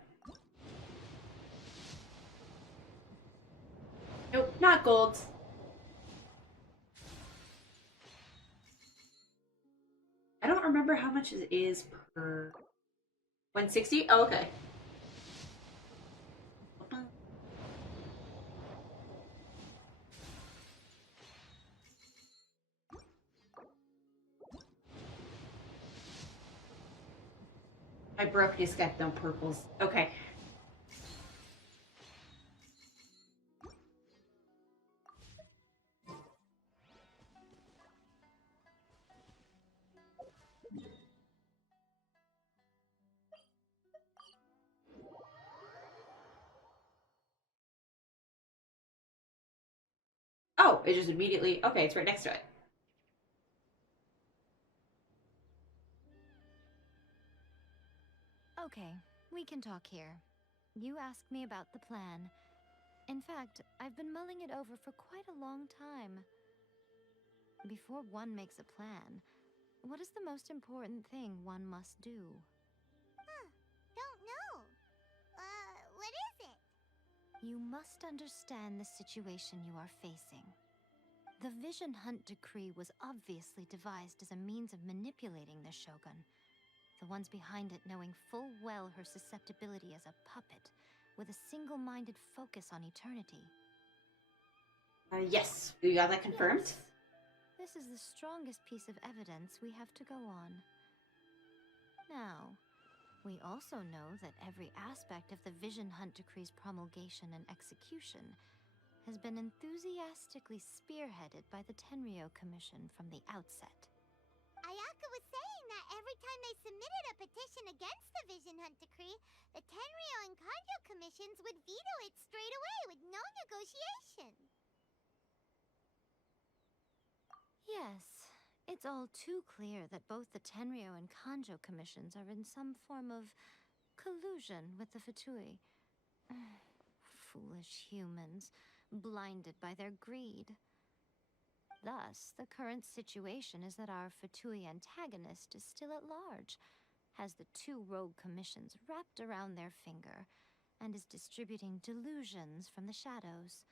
Nope, not gold. I don't remember how much it is per... 160? Oh, okay. I broke his got no purples. Okay. Oh, it just immediately... Okay, it's right next to it. Okay, we can talk here. You asked me about the plan. In fact, I've been mulling it over for quite a long time. Before one makes a plan, what is the most important thing one must do? Don't know. What is it? You must understand the situation you are facing. The Vision Hunt Decree was obviously devised as a means of manipulating the Shogun. The ones behind it knowing full well her susceptibility as a puppet, with a single-minded focus on eternity. Yes. You got that confirmed? Yes. This is the strongest piece of evidence we have to go on. Now, we also know that every aspect of the Vision Hunt Decree's promulgation and execution has been enthusiastically spearheaded by the Tenryou Commission from the outset. Ayaka was saying that every time they submitted a petition against the Vision Hunt Decree, the Tenryou and Kanjo commissions would veto it straight away with no negotiation. Yes, it's all too clear that both the Tenryou and Kanjo commissions are in some form of collusion with the Fatui. Foolish humans, blinded by their greed. Thus, the current situation is that our Fatui antagonist is still at large, has the 2 rogue commissions wrapped around their finger, and is distributing delusions from the shadows.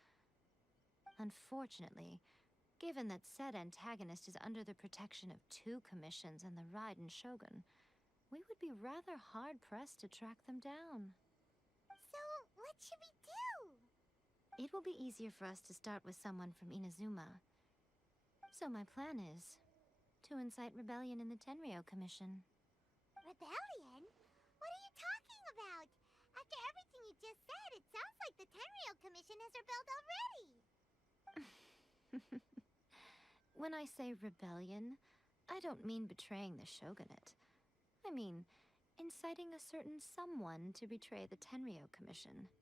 Unfortunately, given that said antagonist is under the protection of 2 commissions and the Raiden Shogun, we would be rather hard-pressed to track them down. So, what should we do? It will be easier for us to start with someone from Inazuma. So my plan is to incite rebellion in the Tenryou Commission. Rebellion? What are you talking about? After everything you just said, it sounds like the Tenryou Commission has rebelled already. When I say rebellion, I don't mean betraying the shogunate. I mean inciting a certain someone to betray the Tenryou Commission.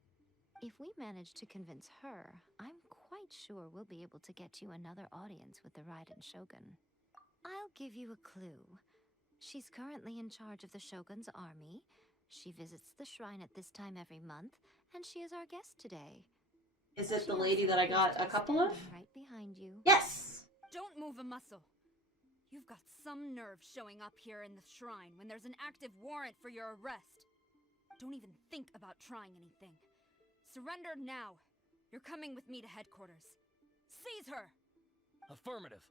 If we manage to convince her, I'm quite sure we'll be able to get you another audience with the Raiden Shogun. I'll give you a clue. She's currently in charge of the Shogun's army. She visits the shrine at this time every month, and she is our guest today. Is it the lady that I got a couple of? Right behind you. Yes! Don't move a muscle. You've got some nerve showing up here in the shrine when there's an active warrant for your arrest. Don't even think about trying anything. Surrender now. You're coming with me to headquarters. Seize her! Affirmative.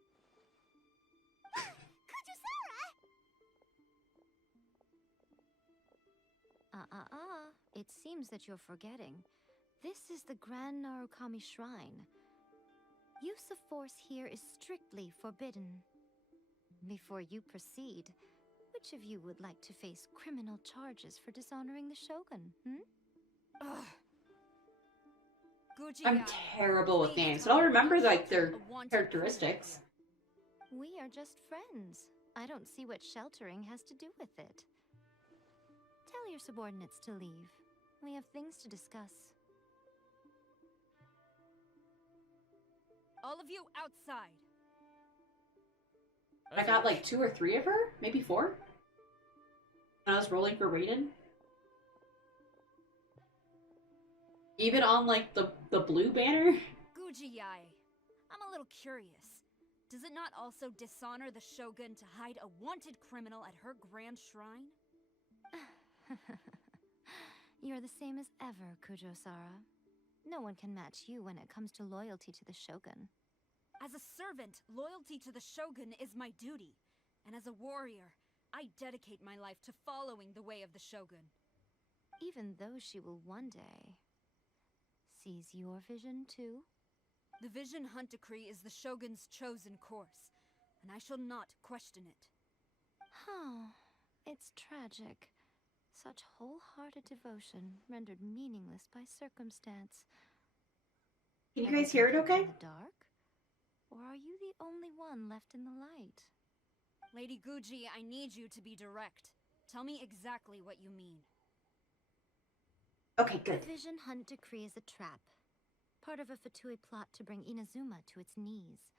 It seems that you're forgetting. This is the Grand Narukami Shrine. Use of force here is strictly forbidden. Before you proceed, which of you would like to face criminal charges for dishonoring the Shogun, Ugh. I'm terrible with names, but I'll remember like their characteristics. We are just friends. I don't see what sheltering has to do with it. Tell your subordinates to leave. We have things to discuss. All of you outside. I got like 2 or 3 of her? Maybe 4? When I was rolling for Raiden? Even on like the blue banner? Gujiyai, I'm a little curious. Does it not also dishonor the Shogun to hide a wanted criminal at her grand shrine? You're the same as ever, Kujo-Sara. No one can match you when it comes to loyalty to the Shogun. As a servant, loyalty to the Shogun is my duty. And as a warrior, I dedicate my life to following the way of the Shogun. Even though she will one day seize your vision too? The Vision Hunt Decree is the Shogun's chosen course, and I shall not question it. Oh, it's tragic. Such wholehearted devotion rendered meaningless by circumstance. Can you guys hear it okay? In the dark? Or are you the only one left in the light? Lady Guji, I need you to be direct. Tell me exactly what you mean. Okay, good. The Vision Hunt Decree is a trap. Part of a Fatui plot to bring Inazuma to its knees.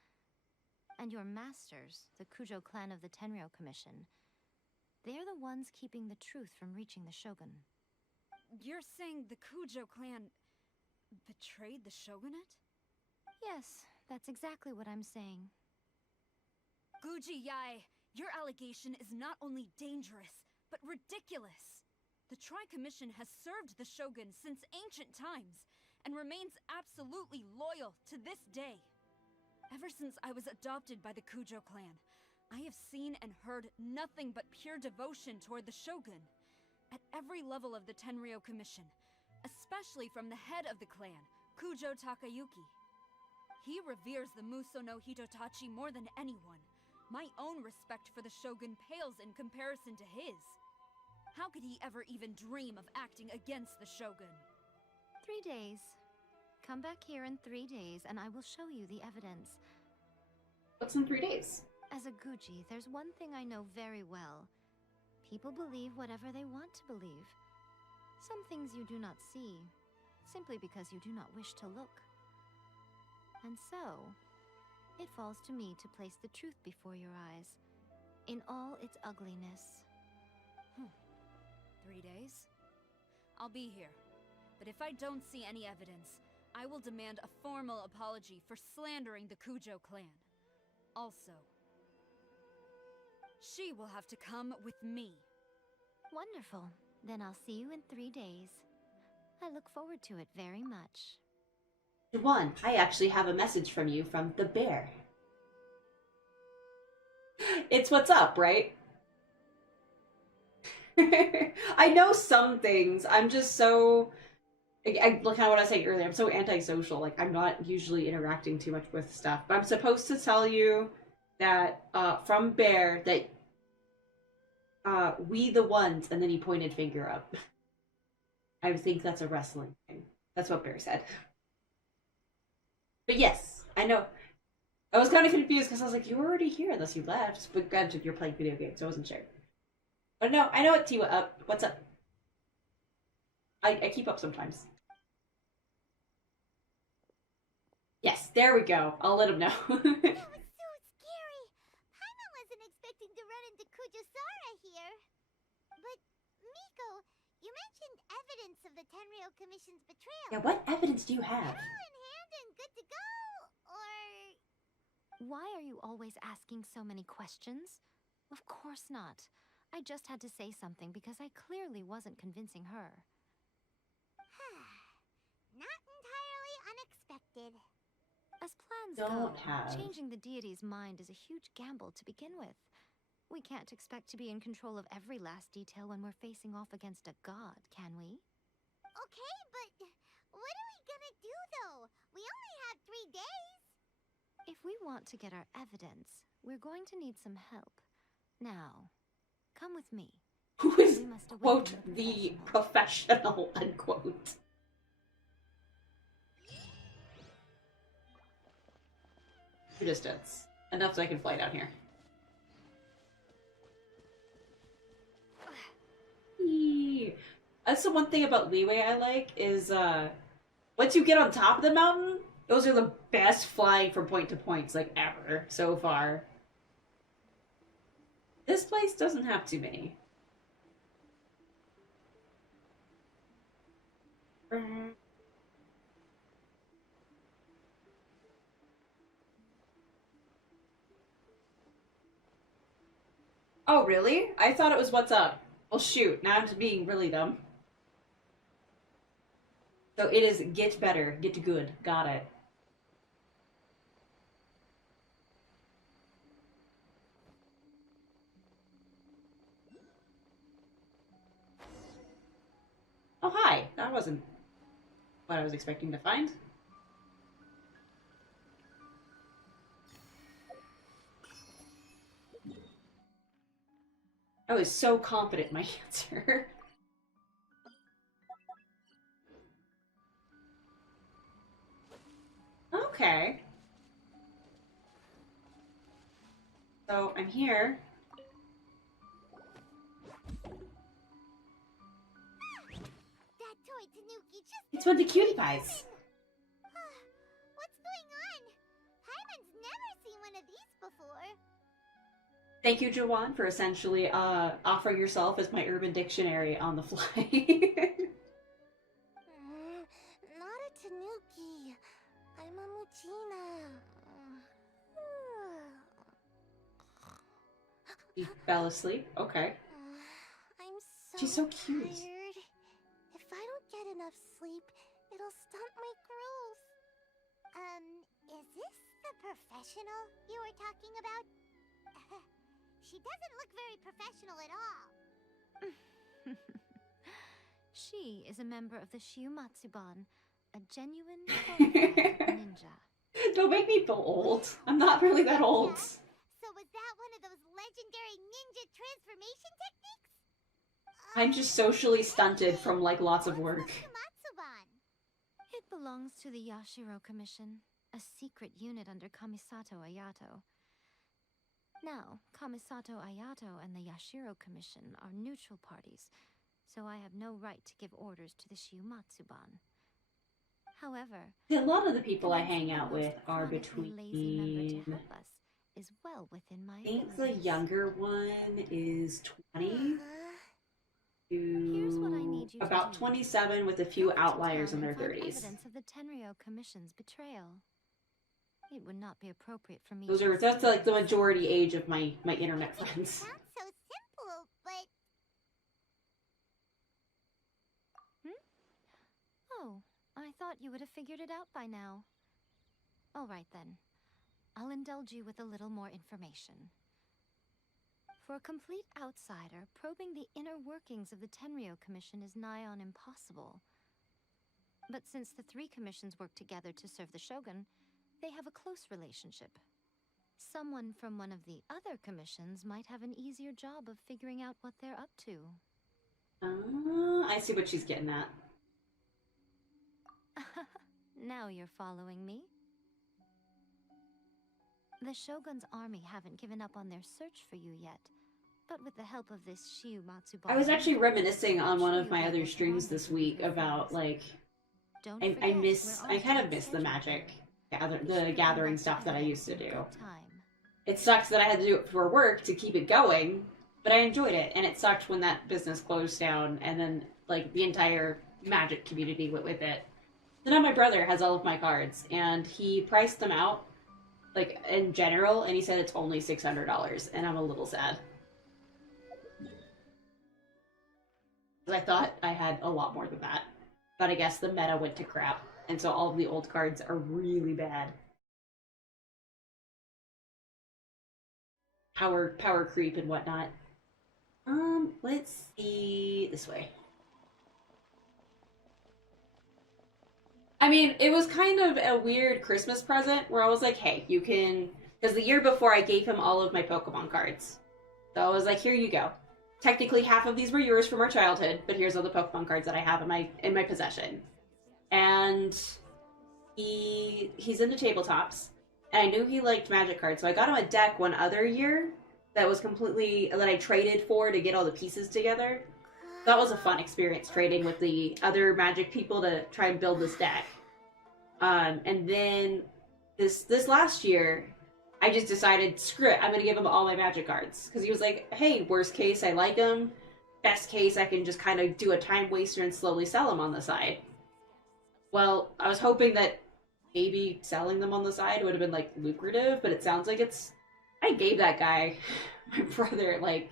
And your masters, the Kujo clan of the Tenryou Commission, they're the ones keeping the truth from reaching the Shogun. You're saying the Kujo clan betrayed the Shogunate? Yes, that's exactly what I'm saying. Guji-yae, your allegation is not only dangerous, but ridiculous. The Tri-Commission has served the Shogun since ancient times, and remains absolutely loyal to this day. Ever since I was adopted by the Kujo clan, I have seen and heard nothing but pure devotion toward the Shogun. At every level of the Tenryou Commission, especially from the head of the clan, Kujo Takayuki. He reveres the Muso no Hitotachi more than anyone. My own respect for the Shogun pales in comparison to his. How could he ever even dream of acting against the Shogun? 3 days. Come back here in 3 days and I will show you the evidence. What's in 3 days? As a Guji, there's one thing I know very well. People believe whatever they want to believe. Some things you do not see, simply because you do not wish to look. And so, it falls to me to place the truth before your eyes, in all its ugliness. 3 days? I'll be here. But if I don't see any evidence, I will demand a formal apology for slandering the Kujo clan. Also, she will have to come with me. Wonderful. Then I'll see you in 3 days. I look forward to it very much. Juwan, I actually have a message from you from the bear. It's what's up, right? I know some things. I'm just so... look at what I was saying earlier. I'm so antisocial. Like, I'm not usually interacting too much with stuff. But I'm supposed to tell you that, from Bear, that, we the ones, and then he pointed finger up. I think that's a wrestling thing. That's what Bear said. But yes, I know. I was kind of confused because I was like, you were already here unless you left. But granted, you're playing video games, so I wasn't sure. But no, I know what Tiwa up. What's up? I keep up sometimes. Yes, there we go. I'll let him know. That was so scary. Paimon wasn't expecting to run into Kujosara here. But, Miko, you mentioned evidence of the Tenryou Commission's betrayal. Yeah, what evidence do you have? All in hand and good to go, or... Why are you always asking so many questions? Of course not. I just had to say something because I clearly wasn't convincing her. Not entirely unexpected. As plans Don't go, have. changing the deity's mind is a huge gamble to begin with. We can't expect to be in control of every last detail when we're facing off against a god, can we? Okay, but what are we gonna do, though? We only have 3 days. If we want to get our evidence, we're going to need some help. Now, come with me. Who is, We must awaken quote, the professional. professional, unquote? Distance. Enough so I can fly down here. Eee. That's the one thing about Leeway I like, is, once you get on top of the mountain, those are the best flying from point to points, like, ever, so far. This place doesn't have too many. Oh, really? I thought it was what's up. Well, shoot. Now I'm just being really dumb. So it is get better, get good. Got it. Oh, hi. That wasn't what I was expecting to find. I was so confident in my answer. Okay. So, I'm here. That toy Tanuki just... It's one of the cutie pies. What's going on? Paimon's never seen one of these before. Thank you, Jawan, for essentially offering yourself as my urban dictionary on the fly. Not a Tanuki. I'm a Muchina. She fell asleep? Okay. I'm so She's so cute. tired. If I don't get enough sleep, it'll stunt my growth. Is this the professional you were talking about? She doesn't look very professional at all. She is a member of the Shiumatsuban, a genuine ninja. Don't make me feel old. I'm not really that old. So was that one of those legendary ninja transformation techniques? I'm just socially stunted from, like, lots of work. Shiumatsuban. It belongs to the Yashiro Commission, a secret unit under Kamisato Ayato. Now, Kamisato Ayato and the Yashiro Commission are neutral parties, so I have no right to give orders to the Shiumatsuban. However, A lot of the people I hang out with are chronically lazy member between... to help us is well within my I think the abilities. younger one is 20. Here's what I need you to about do. 27 with a few Go into outliers in town their and find 30s. Evidence of the Tenryou Commission's betrayal. It would not be appropriate for me That's like the majority age of my internet friends. Sounds so simple, but Oh, I thought you would have figured it out by now. All right then. I'll indulge you with a little more information. For a complete outsider, probing the inner workings of the Tenryou Commission is nigh on impossible. But since the three commissions work together to serve the Shogun, they have a close relationship. Someone from one of the other commissions might have an easier job of figuring out what they're up to. I see what she's getting at. Now you're following me. The Shogun's army haven't given up on their search for you yet, but with the help of this Shiu Matsubara... I was actually reminiscing on one of my other streams this week about, like, I kind of miss the magic, the gathering stuff that I used to do. It sucks that I had to do it for work to keep it going, but I enjoyed it, and it sucked when that business closed down, and then, like, the entire magic community went with it. So now my brother has all of my cards, and he priced them out, like, in general, and he said it's only $600, and I'm a little sad. Because I thought I had a lot more than that. But I guess the meta went to crap, and so all of the old cards are really bad. Power creep and whatnot. Let's see this way. I mean, it was kind of a weird Christmas present where I was like, hey, you can... Because the year before, I gave him all of my Pokemon cards. So I was like, here you go. Technically, half of these were yours from our childhood, but here's all the Pokemon cards that I have in my possession. And he's into tabletops. And I knew he liked Magic cards, so I got him a deck one other year that was that I traded for to get all the pieces together. That was a fun experience, trading with the other Magic people to try and build this deck. And then this last year, I just decided, screw it, I'm gonna give him all my Magic cards. Because he was like, hey, worst case, I like them. Best case, I can just kind of do a time waster and slowly sell them on the side. Well, I was hoping that maybe selling them on the side would have been, like, lucrative, but it sounds like it's... I gave that guy, my brother, like...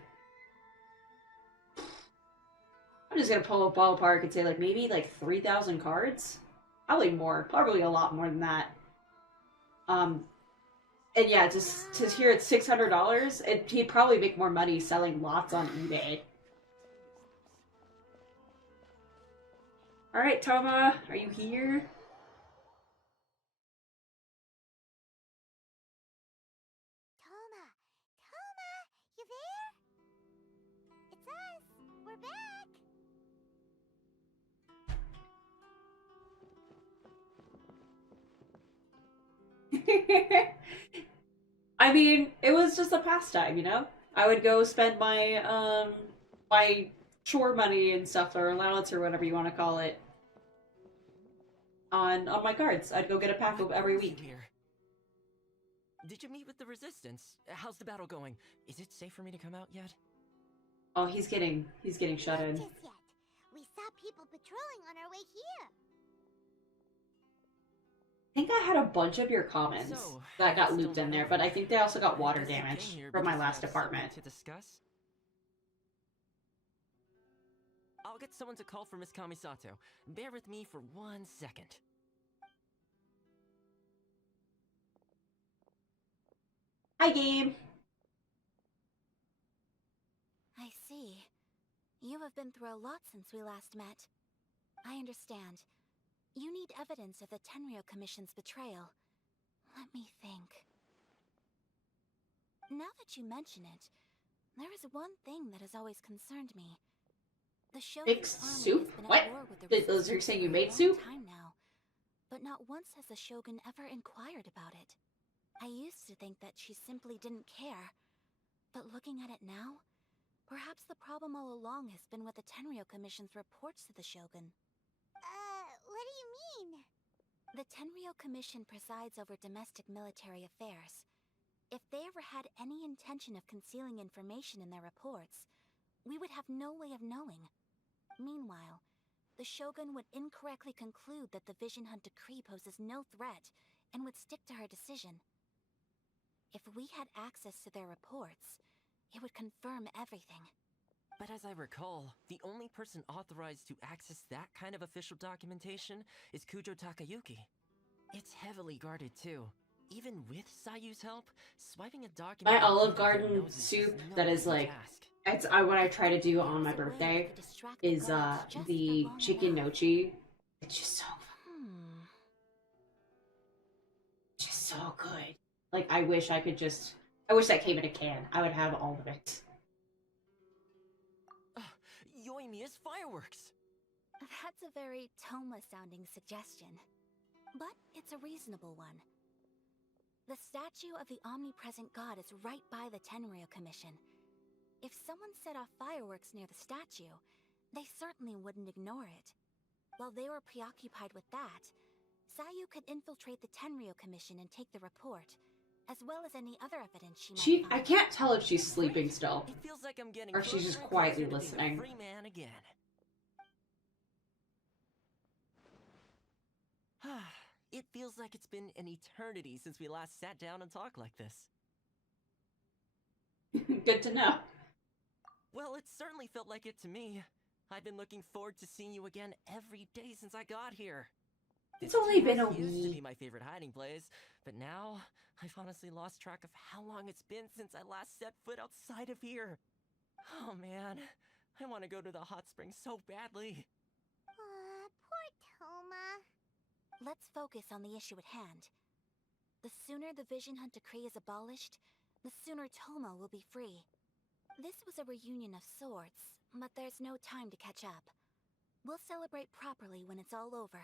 I'm just gonna pull a ballpark and say, like, maybe, like, 3,000 cards? Probably more. Probably a lot more than that. And yeah, just to hear it's $600, he'd probably make more money selling lots on eBay. Alright, Toma, are you here? Toma, you there? It's us. We're back. I mean, it was just a pastime, you know? I would go spend my, my chore money and stuff, or allowance, or whatever you want to call it, on my cards. I'd go get a pack of every week. Here. Did you meet with the Resistance? How's the battle going? Is it safe for me to come out yet? Oh, he's getting shut in. Just yet. We saw people patrolling on our way here. I think I had a bunch of your comments that got looped in there, but I think they also got water damage from my last apartment. To discuss? I'll get someone to call for Miss Kamisato. Bear with me for 1 second. Hi, game. I see. You have been through a lot since we last met. I understand. You need evidence of the Tenryou Commission's betrayal. Let me think. Now that you mention it, there is one thing that has always concerned me. The Shogun's army soup? has been What? at war with the You're Resistance saying you for a made long soup? time now, but not once has the Shogun ever inquired about it. I used to think that she simply didn't care, but looking at it now, perhaps the problem all along has been with the Tenryou Commission's reports to the Shogun. What do you mean? The Tenryou Commission presides over domestic military affairs. If they ever had any intention of concealing information in their reports, we would have no way of knowing. Meanwhile, the Shogun would incorrectly conclude that the Vision Hunt decree poses no threat and would stick to her decision. If we had access to their reports, it would confirm everything. But as I recall, the only person authorized to access that kind of official documentation is Kujo Takayuki. It's heavily guarded too. Even with Sayu's help, swiping a document... My Olive Garden soup that is like... It's what I try to do on my birthday is the chicken nochi. It's just so good. Like, I wish that came in a can. I would have all of it. Yoimiya's fireworks! That's a very Toma-sounding suggestion. But it's a reasonable one. The statue of the omnipresent god is right by the Tenryou Commission. If someone set off fireworks near the statue, they certainly wouldn't ignore it. While they were preoccupied with that, Sayu could infiltrate the Tenryou Commission and take the report, as well as any other evidence she might find. I can't tell if she's sleeping still, It feels like I'm getting or if she's just quietly listening. Free man again. It feels like it's been an eternity since we last sat down and talked like this. Good to know. Well, it certainly felt like it to me. I've been looking forward to seeing you again every day since I got here. It's only been a Used to be week. my favorite hiding place, but now I've honestly lost track of how long it's been since I last set foot outside of here. Oh man, I want to go to the hot springs so badly. Poor Toma. Let's focus on the issue at hand. The sooner the Vision Hunt decree is abolished, the sooner Toma will be free. This was a reunion of sorts, but there's no time to catch up. We'll celebrate properly when it's all over.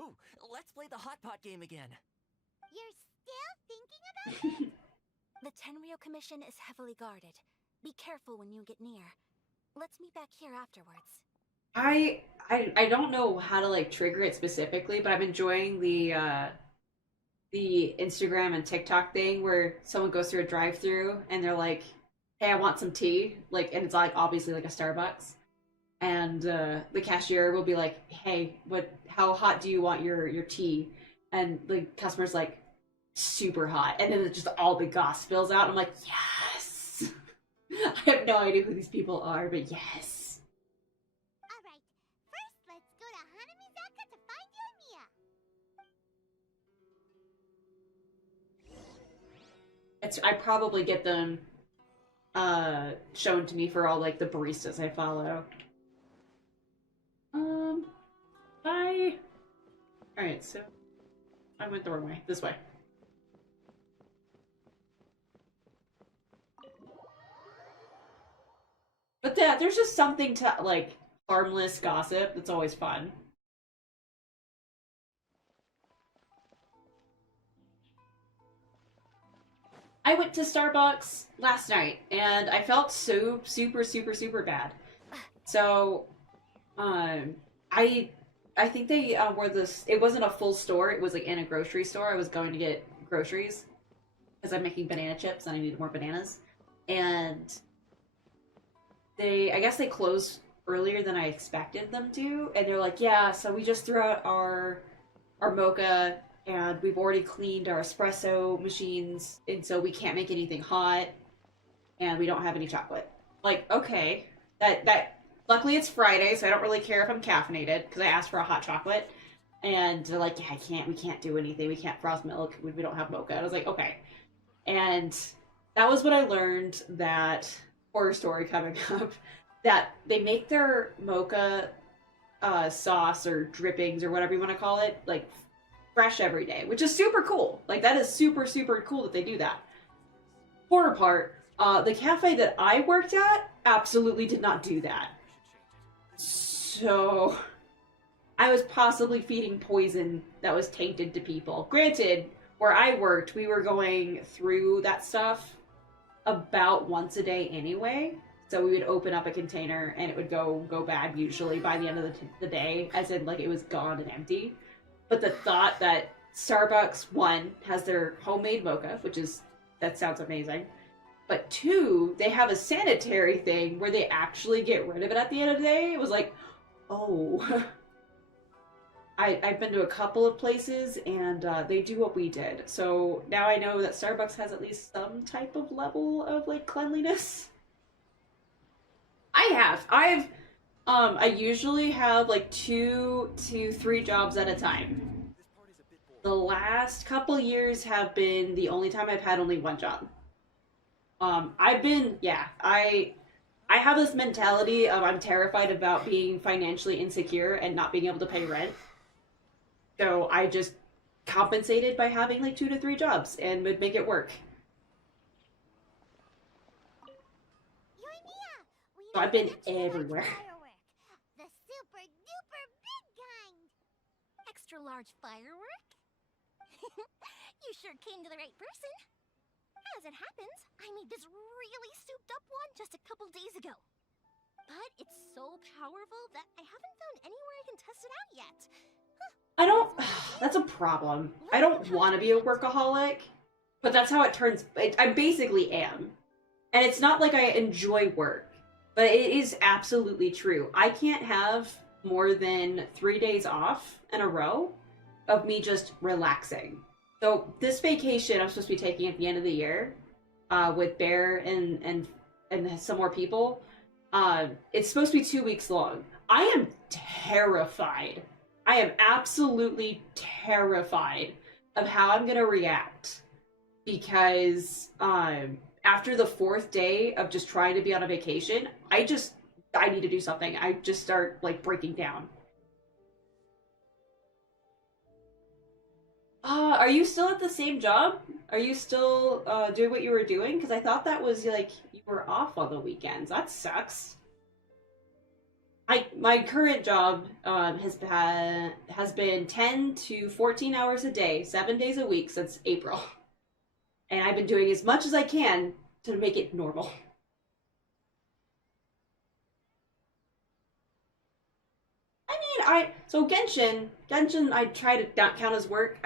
Ooh, let's play the hot pot game again. You're still thinking about it? The Tenryou Commission is heavily guarded. Be careful when you get near. Let's meet back here afterwards. I don't know how to like trigger it specifically, but I'm enjoying the Instagram and TikTok thing where someone goes through a drive-through and they're like, "Hey, I want some tea," like, and it's like obviously like a Starbucks, and the cashier will be like, "Hey, how hot do you want your tea?" And the customer's like, "Super hot," and then just all the goss spills out. I'm like, yes. I have no idea who these people are, but yes. Alright, first let's go to Hanamizaka to find Yoimiya. I probably get them shown to me for all like the baristas I follow. Alright, so I went the wrong way. This way. But there's just something to like harmless gossip that's always fun. I went to Starbucks last night and I felt so super bad. So, I think they were this. It wasn't a full store. It was like in a grocery store. I was going to get groceries because I'm making banana chips and I needed more bananas. And I guess they closed earlier than I expected them to. And they're like, yeah, so we just threw out our mocha. And we've already cleaned our espresso machines, and so we can't make anything hot, and we don't have any chocolate. Like, okay, that luckily it's Friday, so I don't really care if I'm caffeinated because I asked for a hot chocolate, and they're like, yeah, we can't do anything, we can't frost milk, we don't have mocha. And I was like, okay, and that was what I learned. That horror story coming up, that they make their mocha sauce or drippings or whatever you want to call it, like fresh every day, which is super cool. Like, that is super cool that they do that. Horror part, the cafe that I worked at absolutely did not do that. So I was possibly feeding poison that was tainted to people. Granted, where I worked, we were going through that stuff about once a day anyway. So we would open up a container and it would go bad usually by the end of the day, as in like it was gone and empty. But the thought that Starbucks, one, has their homemade mocha, that sounds amazing, But 2, they have a sanitary thing where they actually get rid of it at the end of the day. It was like, oh. I've been to a couple of places, and they do what we did. So now I know that Starbucks has at least some type of level of, like, cleanliness. I usually have, like, 2 to 3 jobs at a time. The last couple years have been the only time I've had only 1 job. I have this mentality of I'm terrified about being financially insecure and not being able to pay rent. So I just compensated by having like 2 to 3 jobs and would make it work. So I've been everywhere. The super duper big kind. Extra large firework? You sure came to the right person. As it happens, I made this really souped up one just a couple days ago. But it's so powerful that I haven't found anywhere I can test it out yet. That's a problem. I don't want to be a workaholic, but that's how it turns. I basically am. And it's not like I enjoy work, but it is absolutely true. I can't have more than 3 days off in a row of me just relaxing. So this vacation I'm supposed to be taking at the end of the year, with Bear and some more people, it's supposed to be 2 weeks long. I am terrified. I am absolutely terrified of how I'm gonna react, because after the 4th day of just trying to be on a vacation, I need to do something. I just start like breaking down. Are you still at the same job? Are you still doing what you were doing? Because I thought that was like you were off on the weekends. That sucks. My current job has been 10 to 14 hours a day, 7 days a week since April. And I've been doing as much as I can to make it normal. So Genshin, I try to not count as work.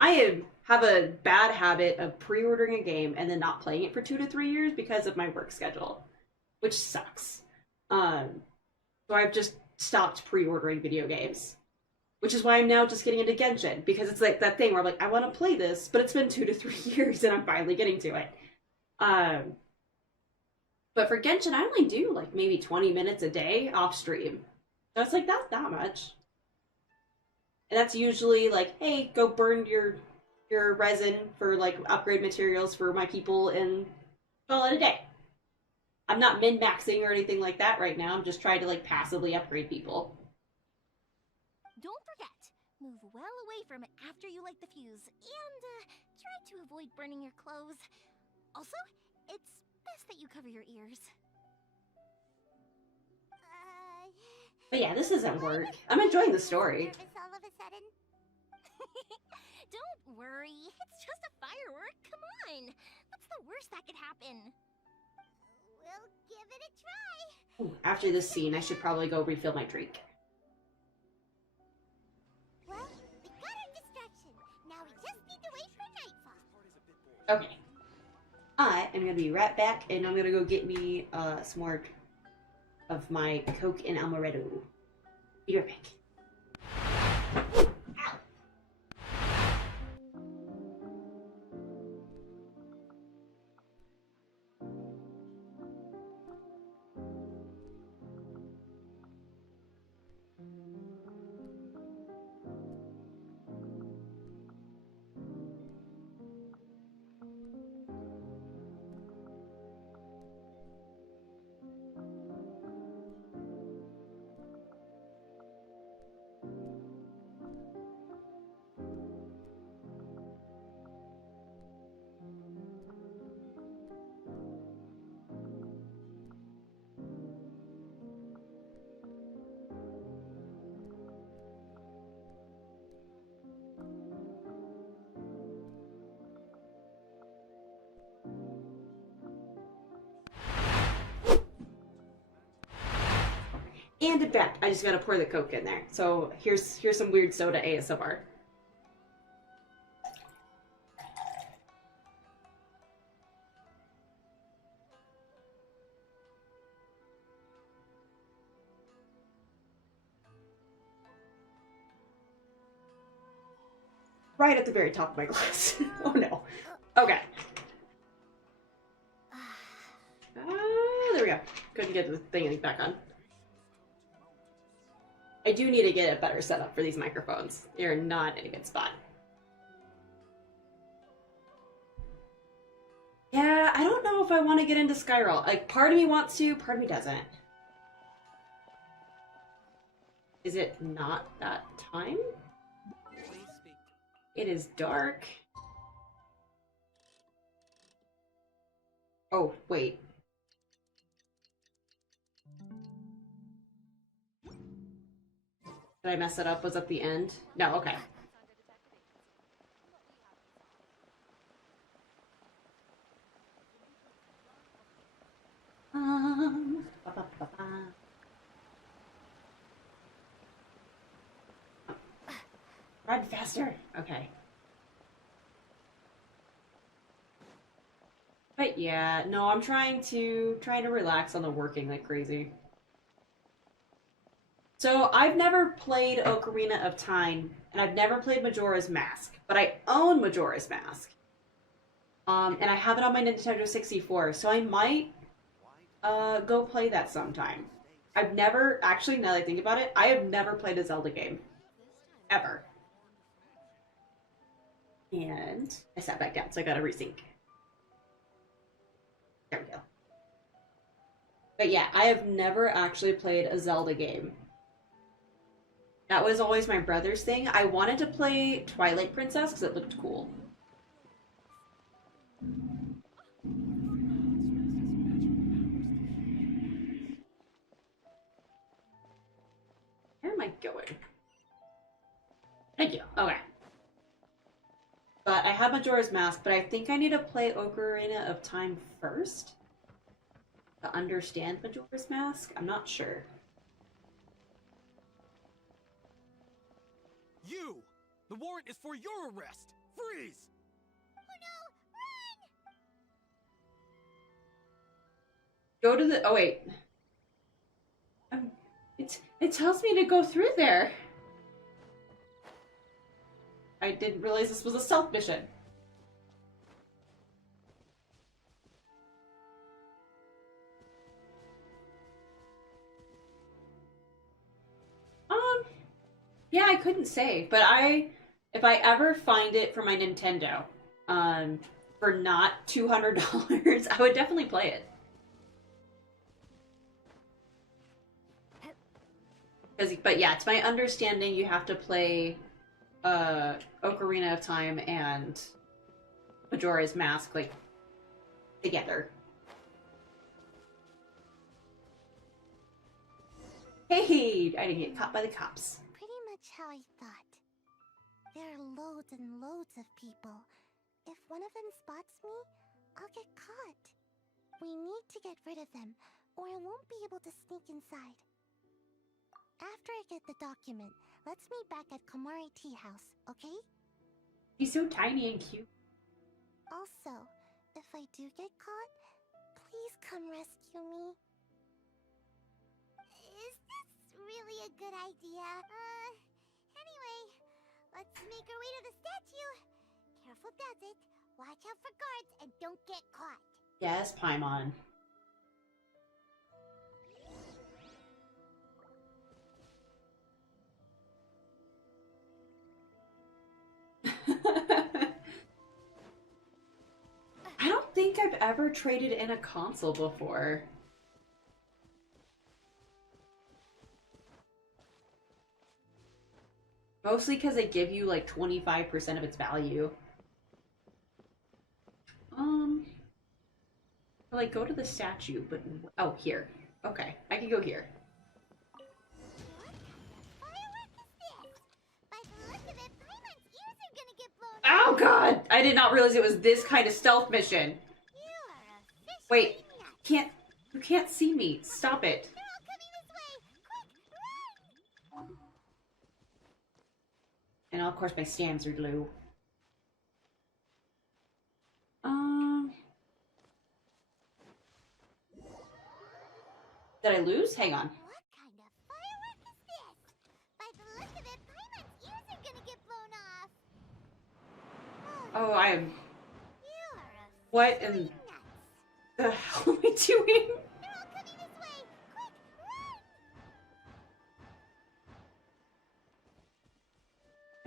I have a bad habit of pre-ordering a game and then not playing it for 2 to 3 years because of my work schedule, which sucks. So I've just stopped pre-ordering video games, which is why I'm now just getting into Genshin, because it's like that thing where I'm like, I want to play this, but it's been 2 to 3 years and I'm finally getting to it. But for Genshin, I only do like maybe 20 minutes a day off stream. So it's like, that's not much. And that's usually like, hey, go burn your resin for like upgrade materials for my people and call it a day. I'm not min-maxing or anything like that right now. I'm just trying to like passively upgrade people. Don't forget, move well away from it after you light the fuse, and try to avoid burning your clothes. Also, it's best that you cover your ears. But yeah, this isn't work. I'm enjoying the story. All of a sudden. Don't worry, it's just a firework. Come on, what's the worst that could happen? We'll give it a try. Ooh, after this scene, I should probably go refill my drink. Well, we got our distraction. Now we just need to wait for nightfall. Okay. I am gonna be right back, and I'm gonna go get me some more of my Coke and Amaretto. Be right back. And back. I just gotta pour the Coke in there. So here's some weird soda ASMR. right at the very top of my glass. Oh no. Okay. There we go. Couldn't get the thing back on. I do need to get a better setup for these microphones. They're not in a good spot. Yeah, I don't know if I want to get into Skyroll. Like, part of me wants to, part of me doesn't. Is it not that time? It is dark. Oh, wait. Did I mess it up? Was that the end? No, okay. Ba, ba, ba, ba. Run faster. Okay. But yeah, no, I'm trying to relax on the working like crazy. So I've never played Ocarina of Time, and I've never played Majora's Mask, but I own Majora's Mask. And I have it on my Nintendo 64, so I might go play that sometime. I've never, actually, now that I think about it, I have never played a Zelda game. Ever. And I sat back down, so I gotta resync. There we go. But yeah, I have never actually played a Zelda game. That was always my brother's thing. I wanted to play Twilight Princess because it looked cool. Where am I going? Thank you. Okay. But I have Majora's Mask, but I think I need to play Ocarina of Time first to understand Majora's Mask. I'm not sure. You! The warrant is for your arrest! Freeze! Go to the... Oh, wait. It tells me to go through there. I didn't realize this was a stealth mission. Yeah, I couldn't say, but if I ever find it for my Nintendo, for not $200, I would definitely play it. But yeah, to my understanding, you have to play Ocarina of Time and Majora's Mask, like, together. Hey, I didn't get caught by the cops. Pretty much how I thought. There are loads and loads of people. If one of them spots me, I'll get caught. We need to get rid of them, or I won't be able to sneak inside. After I get the document, let's meet back at Komari Tea House, okay? He's so tiny and cute. Also, if I do get caught, please come rescue me. Is this really a good idea? Anyway, let's make our way to the statue. Careful does it. Watch out for guards and don't get caught. Yes, Paimon. I don't think I've ever traded in a console before. Mostly because they give you like 25% of its value. Like go to the statue, but oh, here. Okay, I can go here. Oh god! I did not realize it was this kind of stealth mission. Wait, you can't see me. Stop it. And of course my stamps are blue. Did I lose? Hang on. What kind of firework is this? By the look of it, Paimon's ears are gonna get blown off. Oh, I am. You are a What in nuts. the hell am I doing? They're all coming this way. Quick,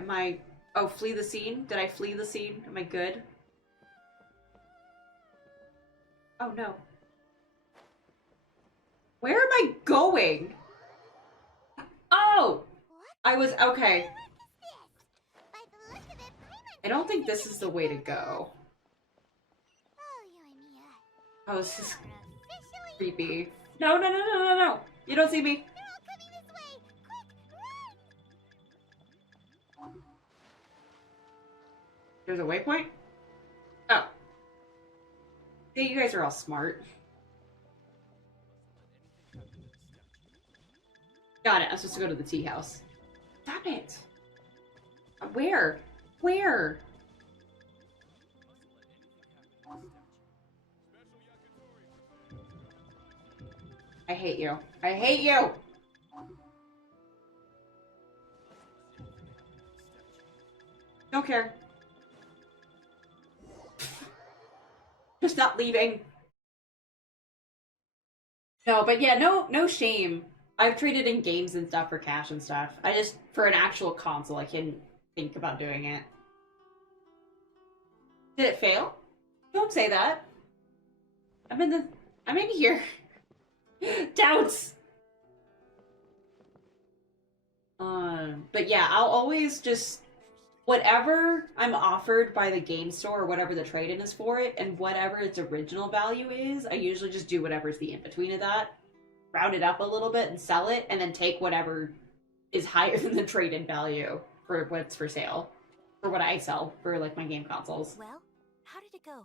run! Am I... Oh, flee the scene? Did I flee the scene? Am I good? Oh, no. Where am I going? Oh! I was... Okay. By the look of it, I don't think this is the way to go. Oh, you and Mia. Oh, this is Are officially creepy. No, no, no, no, no, no! You don't see me. They're all coming this way. Quick, run! There's a waypoint? Oh. See, you guys are all smart. Got it. I'm supposed to go to the tea house. Stop it. Where? Where? I hate you. I hate you! Don't care. Just not leaving. No, but yeah, no shame. I've traded in games and stuff for cash and stuff. I just, for an actual console, I couldn't think about doing it. Did it fail? Don't say that. I'm in here. Doubts! But yeah, I'll always just, whatever I'm offered by the game store or whatever the trade-in is for it, and whatever its original value is, I usually just do whatever's the in-between of that. Round it up a little bit and sell it, and then take whatever is higher than the trade-in value for what's for sale. For what I sell for, like, my game consoles. Well, how did it go?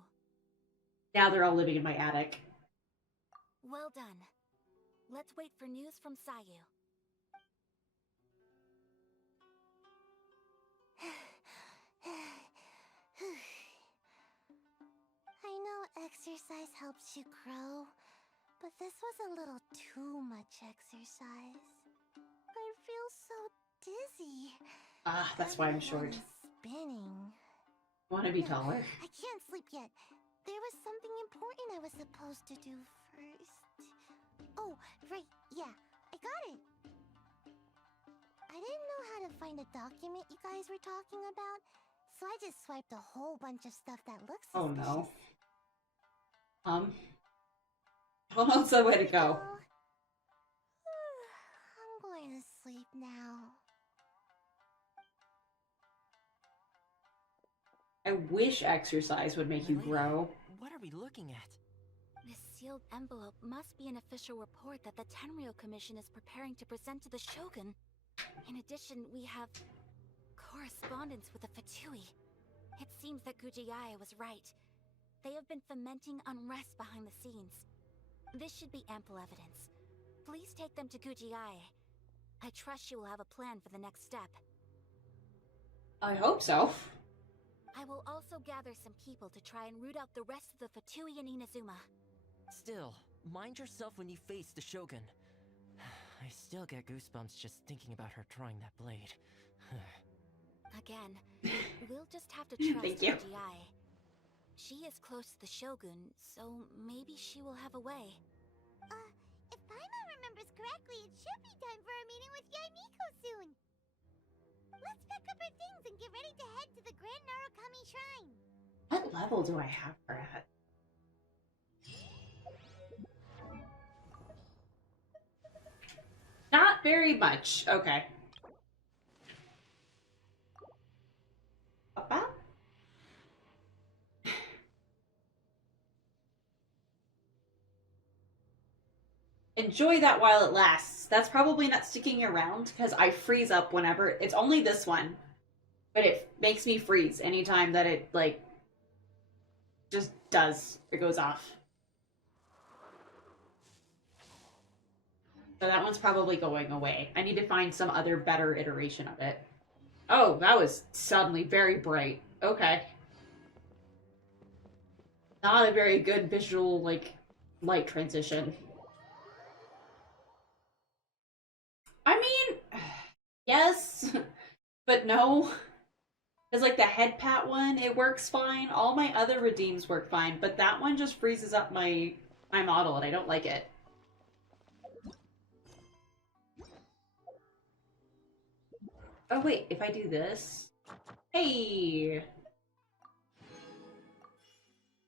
Now they're all living in my attic. Well done. Let's wait for news from Sayu. I know exercise helps you grow, but this was a little too much exercise. I feel so dizzy. Ah, that's why I'm short. Spinning. Want to be taller? I can't sleep yet. There was something important I was supposed to do first. Oh, right, yeah, I got it. I didn't know how to find a document you guys were talking about, so I just swiped a whole bunch of stuff that looks Oh suspicious. no. I don't know what's the way to go. I'm going to sleep now. I wish exercise would make you grow. What are we looking at? This sealed envelope must be an official report that the Tenryou Commission is preparing to present to the Shogun. In addition, we have correspondence with the Fatui. It seems that Gujiae was right. They have been fomenting unrest behind the scenes. This should be ample evidence. Please take them to Gujiae. I trust you will have a plan for the next step. I hope so. I will also gather some people to try and root out the rest of the Fatui in Inazuma. Still, mind yourself when you face the Shogun. I still get goosebumps just thinking about her drawing that blade. Again, we'll just have to trust Thank you. Gujiae. She is close to the Shogun, so maybe she will have a way. If Paimon remembers correctly, it should be time for a meeting with Yaimiko soon. Let's pack up our things and get ready to head to the Grand Narukami Shrine. What level do I have her at? Not very much. Okay. Papa? Enjoy that while it lasts. That's probably not sticking around because I freeze up whenever. It's only this one. But it makes me freeze anytime that it, like, just does. It goes off. So that one's probably going away. I need to find some other better iteration of it. Oh, that was suddenly very bright. Okay. Not a very good visual, like, light transition. I mean, yes, but no. Because, like, the head pat one, it works fine. All my other redeems work fine, but that one just freezes up my model, and I don't like it. Oh, wait, if I do this... Hey!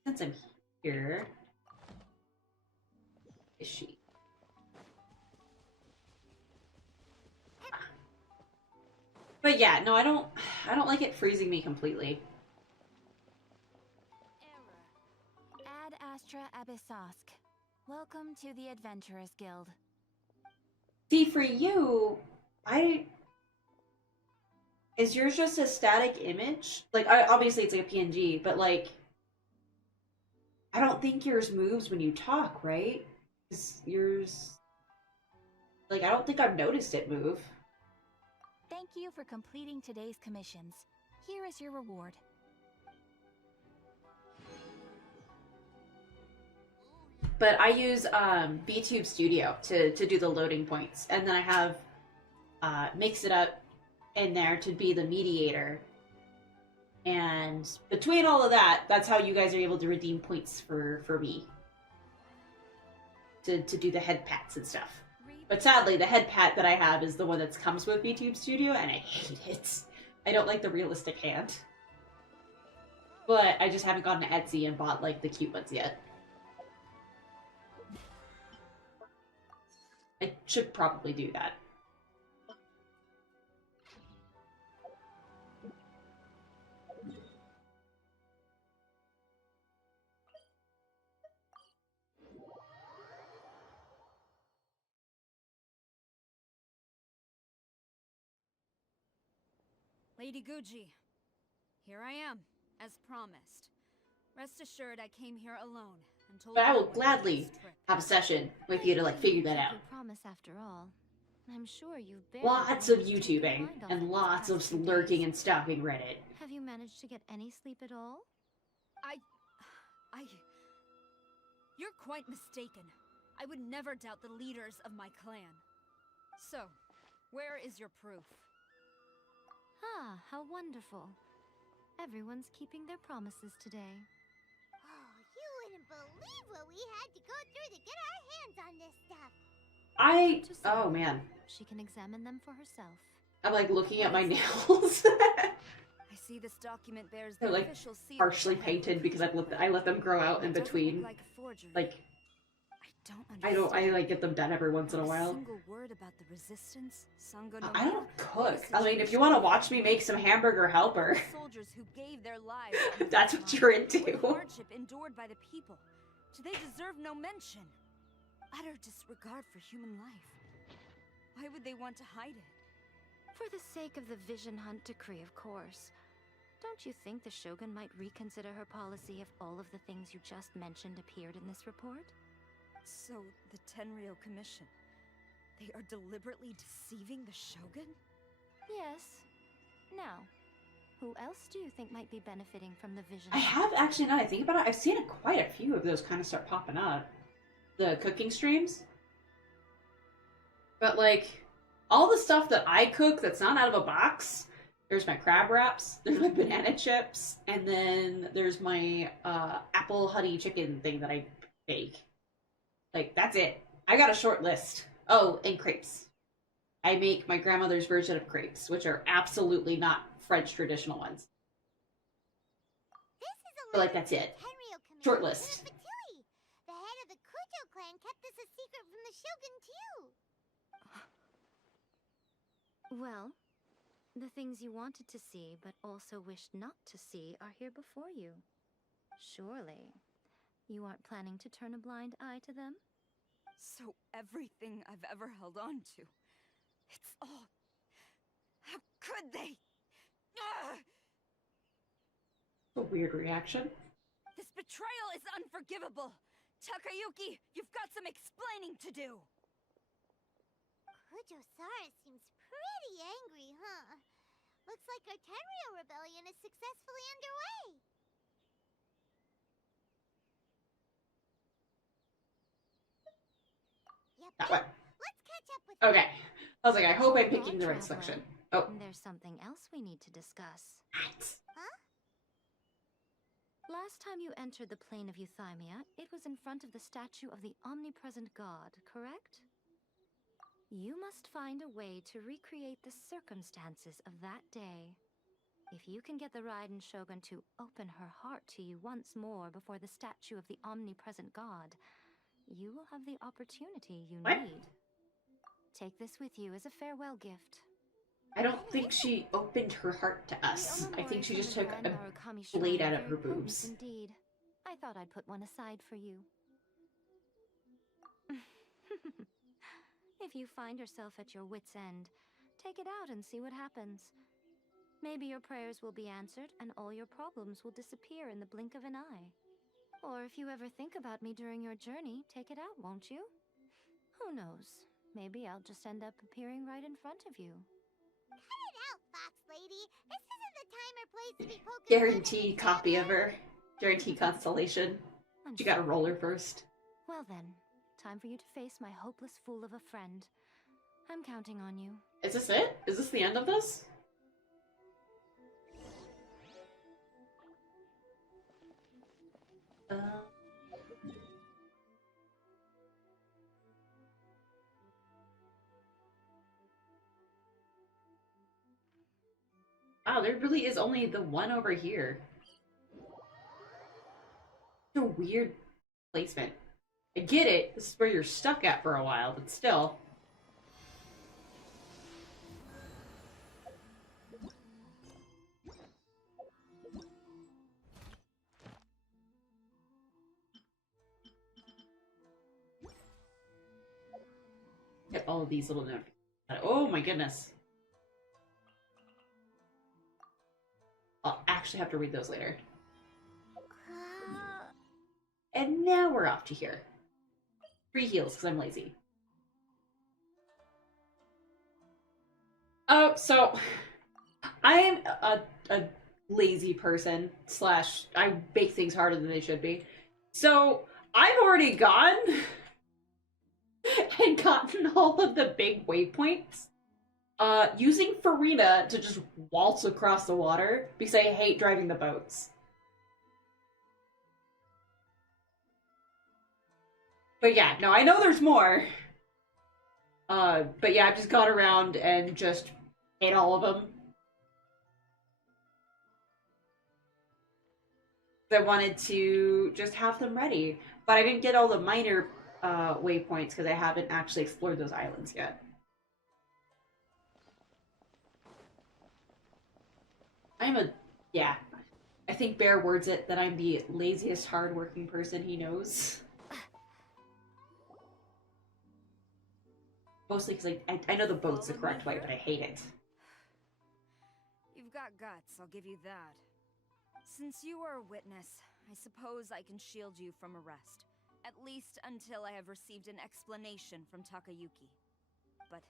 Since I'm here... Is she? But yeah, no, I don't like it freezing me completely. Error. Ad Astra Abyssosk. Welcome to the Adventurers Guild. See, for you, is yours just a static image? Like, obviously it's like a PNG, but like, I don't think yours moves when you talk, right? 'Cause yours, like, I don't think I've noticed it move. Thank you for completing today's commissions. Here is your reward. But I use VTube Studio to do the loading points, and then I have Mix It Up in there to be the mediator. And between all of that, that's how you guys are able to redeem points for me. To do the head pats and stuff. But sadly, the head pat that I have is the one that comes with VTube Studio, and I hate it. I don't like the realistic hand. But I just haven't gone to Etsy and bought, like, the cute ones yet. I should probably do that. Lady Guji, here I am, as promised. Rest assured I came here alone and told But I no will one about gladly this trip. have a session with you to, like, figure that out. Promise after all. I'm sure you've barely Lots been of able to take your YouTubing mind off it and these lots of past few lurking days. and stalking Reddit. Have you managed to get any sleep at all? You're quite mistaken. I would never doubt the leaders of my clan. So, where is your proof? Ah, how wonderful. Everyone's keeping their promises today. Oh, you wouldn't believe what we had to go through to get our hands on this stuff. Oh man. She can examine them for herself. I'm like looking at my nails. I see this document bears They're the like official seal partially of the head painted of because Kuja I let them grow out in It doesn't look between. like a forgery. Like, I I like get them done every once in a Not while. single word about the resistance, Sango no I Mio, don't or cook. the I mean, if you want to watch me make some hamburger helper, the soldiers who gave their lives on the that's front what line, you're into. what hardship endured by the people. Do they deserve no mention? Utter disregard for human life. Why would they want to hide it? For the sake of the Vision Hunt decree, of course. Don't you think the Shogun might reconsider her policy if all of the things you just mentioned appeared in this report? So, the Tenryou Commission, they are deliberately deceiving the Shogun? Yes. Now, who else do you think might be benefiting from the Vision I have actually, now that I think about it, I've seen quite a few of those kind of start popping up. The cooking streams. But like, all the stuff that I cook that's not out of a box, there's my crab wraps, there's my banana chips, and then there's my apple honey chicken thing that I bake. Like, that's it. I got a short list. Oh, and crepes. I make my grandmother's version of crepes, which are absolutely not French traditional ones. This is a But like, letter that's from the it. Tenryou Commission Short to the list. Fatui. The head of the Kujo clan kept this a secret from the Shogun too. Well, the things you wanted to see but also wished not to see are here before you. Surely, you aren't planning to turn a blind eye to them? So everything I've ever held on to, it's all... How could they? Ugh! A weird reaction. This betrayal is unforgivable! Takayuki, you've got some explaining to do! Kujo-Sara seems pretty angry, huh? Looks like our Tenryou rebellion is successfully underway. Yep, That way. let's catch up with Okay. I was like, I hope I'm Well, picking the right traveler, selection. Oh. There's something else we need to discuss. What? Last time you entered the plane of Euthymia, it was in front of the statue of the omnipresent god, correct? You must find a way to recreate the circumstances of that day. If you can get the Raiden Shogun to open her heart to you once more before the statue of the omnipresent god, you will have the opportunity you need. Take this with you as a farewell gift. I don't think she opened her heart to us. I think she just took a blade out of her boobs. Indeed. I thought I'd put one aside for you. If you find yourself at your wit's end, take it out and see what happens. Maybe your prayers will be answered and all your problems will disappear in the blink of an eye. Or if you ever think about me during your journey, take it out, won't you? Who knows? Maybe I'll just end up appearing right in front of you. Cut it out, Fox Lady. This isn't the time or place to be poking Guaranteed copy of her. Guaranteed constellation. She got a roller first. Well then, time for you to face my hopeless fool of a friend. I'm counting on you. Is this it? Is this the end of this? Wow, there really is only the one over here. It's a weird placement. I get it. This is where you're stuck at for a while, but still. Get all of these little notifications. Oh my goodness. I'll actually have to read those later. And now we're off to here. 3 heals because I'm lazy. Oh, so I am a lazy person / I bake things harder than they should be. So I've already gone and gotten all of the big waypoints. Using Farina to just waltz across the water because I hate driving the boats. But yeah, no, I know there's more. But yeah, I've just gone around and just hit all of them. I wanted to just have them ready. But I didn't get all the minor waypoints because I haven't actually explored those islands yet. Yeah, I think Bear words it that I'm the laziest hardworking person he knows. Mostly because I know the boat's the correct way, but I hate it. You've got guts, I'll give you that. Since you are a witness, I suppose I can shield you from arrest. At least until I have received an explanation from Takayuki. But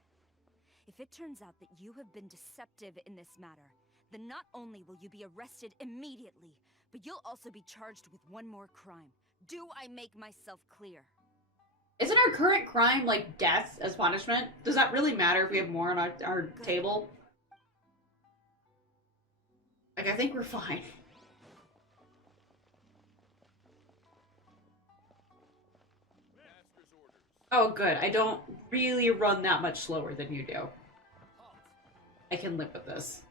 if it turns out that you have been deceptive in this matter, then not only will you be arrested immediately, but you'll also be charged with one more crime. Do I make myself clear? Isn't our current crime, like, death as punishment? Does that really matter if we have more on our table? Like, I think we're fine. Oh, good. I don't really run that much slower than you do. I can live with this.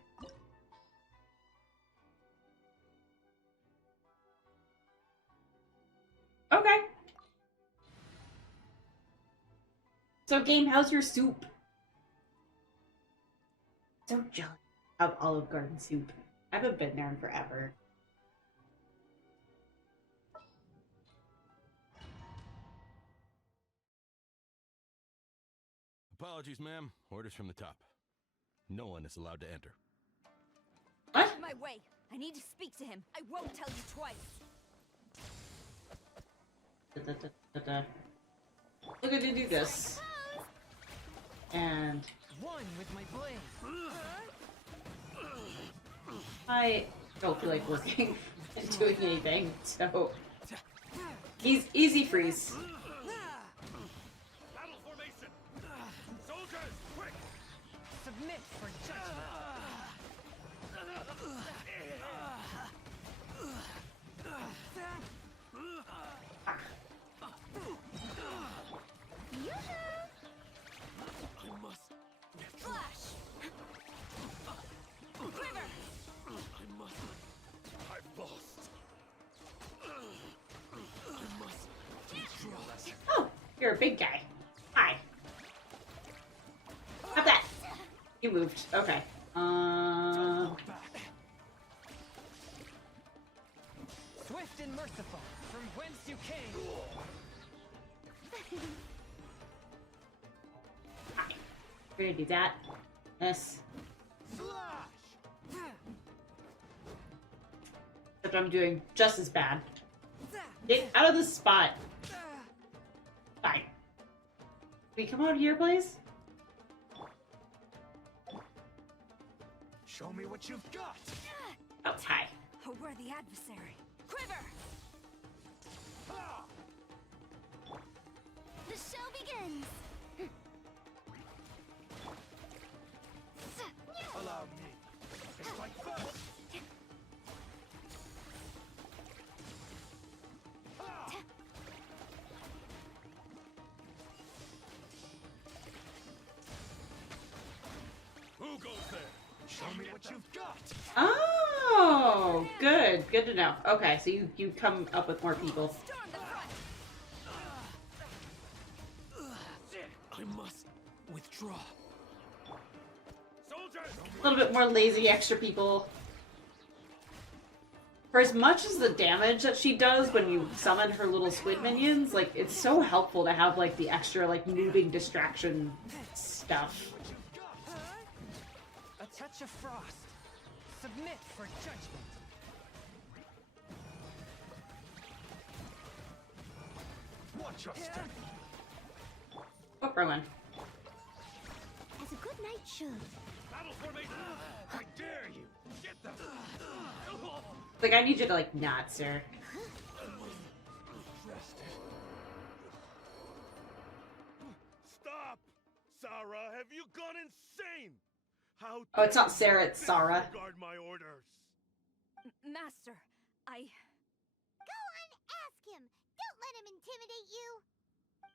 Okay. So, game, how's your soup? So jealous of Olive Garden soup. I haven't been there in forever. Apologies, ma'am. Orders from the top. No one is allowed to enter. What? Out of my way! I need to speak to him. I won't tell you twice. We're gonna do this. And One with my blade. I don't feel like working and doing anything, so easy freeze. Battle formation! Soldiers, quick! Submit for judgment. a big guy. Hi. Stop that. You moved. Okay. Swift and merciful, from whence you came. Hi. We're gonna do that. This. Except I'm doing just as bad. Get out of this spot. Fine. Can we come out here, please? Show me what you've got. Oh, hi. A worthy adversary. Quiver! The show begins! Allow me. It's like first. Who goes there? Show me what you've got. Oh, good. Good to know. Okay, so you come up with more people. Storm the front! I must withdraw. Soldiers! A little bit more lazy extra people. For as much as the damage that she does when you summon her little squid minions, like, it's so helpful to have, like, the extra, like, moving distraction stuff. A touch of frost. Submit for judgment. Watch your step. Oh, Berlin. As a good knight should. Battle formation! I dare you. Get them. Like, I need you to, like, not, sir. Stop! Sarah, have you gone insane? How Oh, it's not dare Sarah, you it's Sarah. disregard my orders? Master, I... Go on, ask him. Don't let him intimidate you.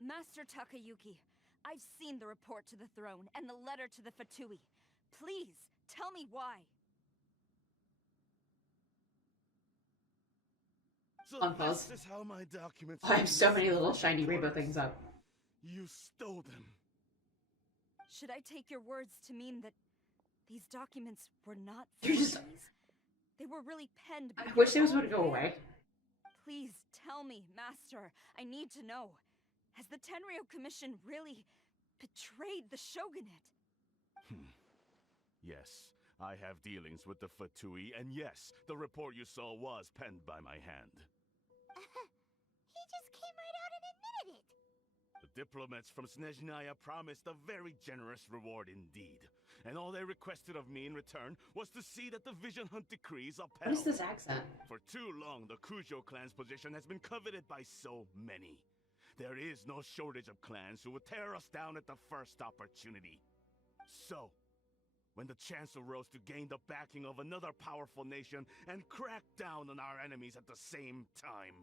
Master Takayuki, I've seen the report to the throne and the letter to the Fatui. Please, tell me why. So On pause. this is how my documents I have so many little shiny rainbow things up. You stole them. Should I take your words to mean that these documents were not You're just- forgeries? They were really penned by I your wish those own would go hand. away. Please tell me, Master. I need to know. Has the Tenryo Commission really betrayed the shogunate? Yes, I have dealings with the Fatui, and yes, the report you saw was penned by my hand. He just came right out and admitted it. The diplomats from Snezhnaya promised a very generous reward indeed. And all they requested of me in return was to see that the Vision Hunt decrees upheld. What is this accent? For too long, the Kujo clan's position has been coveted by so many. There is no shortage of clans who would tear us down at the first opportunity. So, when the chance arose to gain the backing of another powerful nation and crack down on our enemies at the same time,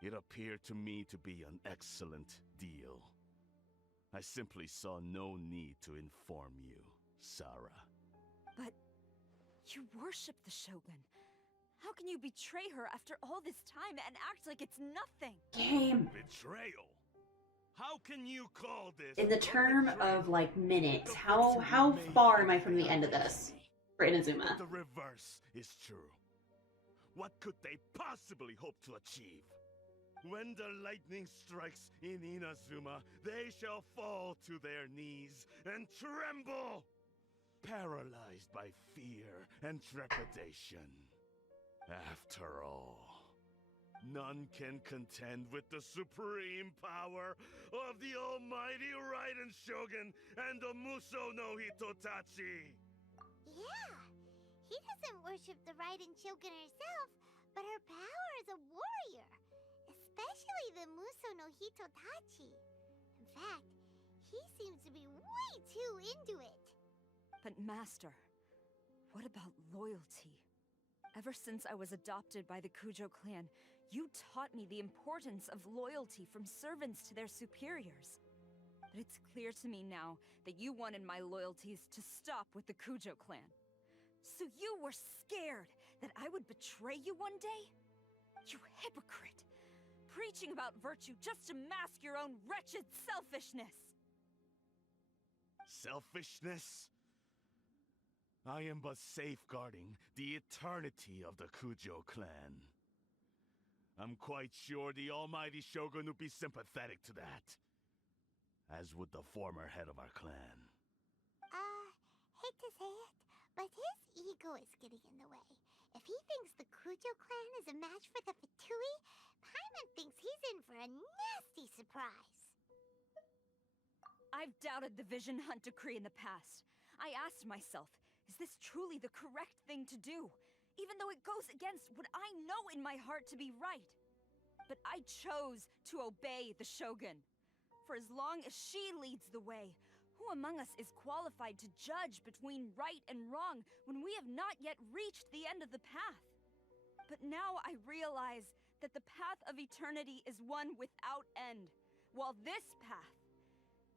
it appeared to me to be an excellent deal. I simply saw no need to inform you, Sarah. But you worship the shogun. How can you betray her after all this time and act like it's nothing? Game. Betrayal? How can you call this In the a term betrayal? of, like, minutes, The how Fatui far made am I from the end of this? For Inazuma. The reverse is true. What could they possibly hope to achieve? When the lightning strikes in Inazuma, they shall fall to their knees and tremble, paralyzed by fear and trepidation. After all, none can contend with the supreme power of the almighty Raiden Shogun and the Muso no Hitotachi. Yeah, he doesn't worship the Raiden Shogun herself, but her power as a warrior. Especially the Muso no Hitotachi. In fact, he seems to be way too into it. But Master, what about loyalty? Ever since I was adopted by the Kujo clan, you taught me the importance of loyalty from servants to their superiors. But it's clear to me now that you wanted my loyalties to stop with the Kujo clan. So you were scared that I would betray you one day? You hypocrite! preaching about virtue just to mask your own wretched selfishness. Selfishness? I am but safeguarding the eternity of the Kujo clan. I'm quite sure the almighty Shogun would be sympathetic to that. As would the former head of our clan. Hate to say it, but his ego is getting in the way. If he thinks the Kujo clan is a match for the Fatui, Paimon thinks he's in for a nasty surprise. I've doubted the Vision Hunt decree in the past. I asked myself, is this truly the correct thing to do? Even though it goes against what I know in my heart to be right. But I chose to obey the Shogun. For as long as she leads the way, who among us is qualified to judge between right and wrong when we have not yet reached the end of the path? But now I realize that the path of eternity is one without end, while this path,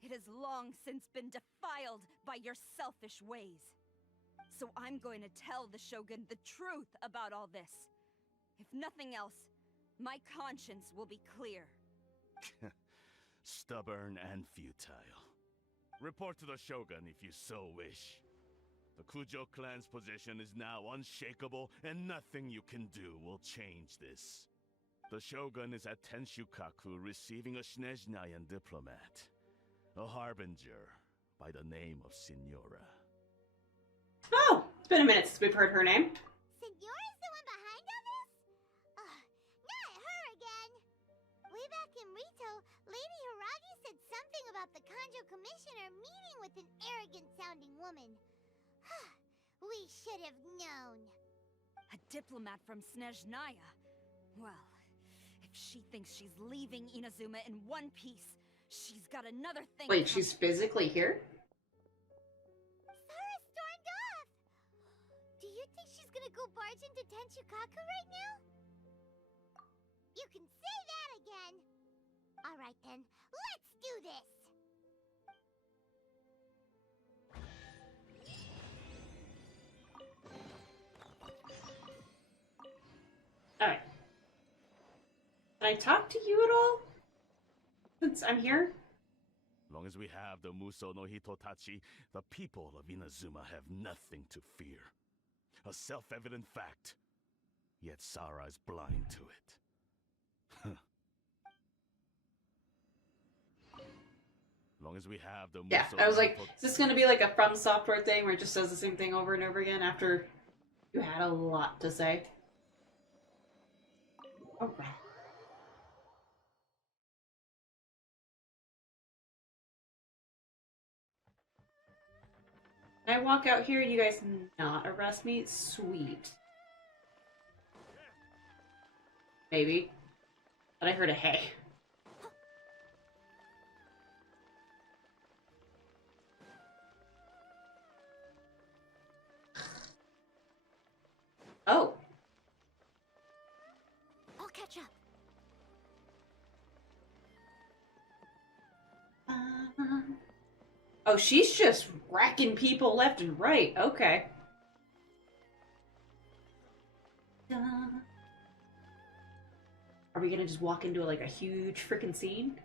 it has long since been defiled by your selfish ways. So I'm going to tell the Shogun the truth about all this. If nothing else, my conscience will be clear. Stubborn and futile. Report to the Shogun if you so wish. The Kujo clan's position is now unshakable, and nothing you can do will change this. The Shogun is at Tenshukaku receiving a Snezhnayan diplomat. A harbinger by the name of Signora. Oh, it's been a minute since we've heard her name. Signora's the one behind all this? Not her again. Way back in Rito, Lady Hiragi said something about the Kanjo Commissioner meeting with an arrogant-sounding woman. We should have known. A diplomat from Snezhnaya? Well, if she thinks she's leaving Inazuma in one piece, she's got another thing. Wait, she's physically here? Sara stormed off! Do you think she's gonna go barge into Tenshukaku right now? You can say that again! Alright then, let's do this! Alright. Can I talk to you at all? Since I'm here? As long as we have the Muso no Hitotachi, the people of Inazuma have nothing to fear. A self-evident fact. Yet Sara is blind to it. As long as we have the Muso Yeah, I was like, is this gonna be like a From Software thing where it just says the same thing over and over again after you had a lot to say? Alright. Can I walk out here and you guys not arrest me? Sweet. Maybe. But I heard a hey. Oh. I'll catch up. Oh, she's just wrecking people left and right. Okay. Are we gonna just walk into like a huge freaking scene?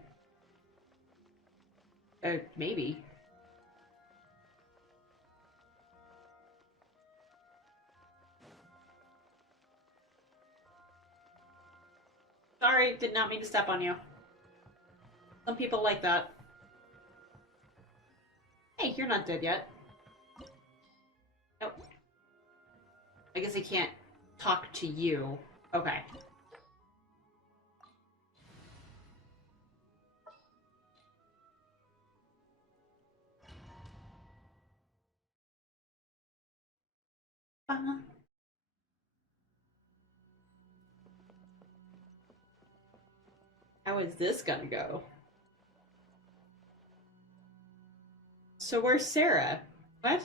Maybe. Sorry, did not mean to step on you. Some people like that. Hey, you're not dead yet. Nope. I guess I can't talk to you. Okay. How is this gonna go? So where's Sarah? What?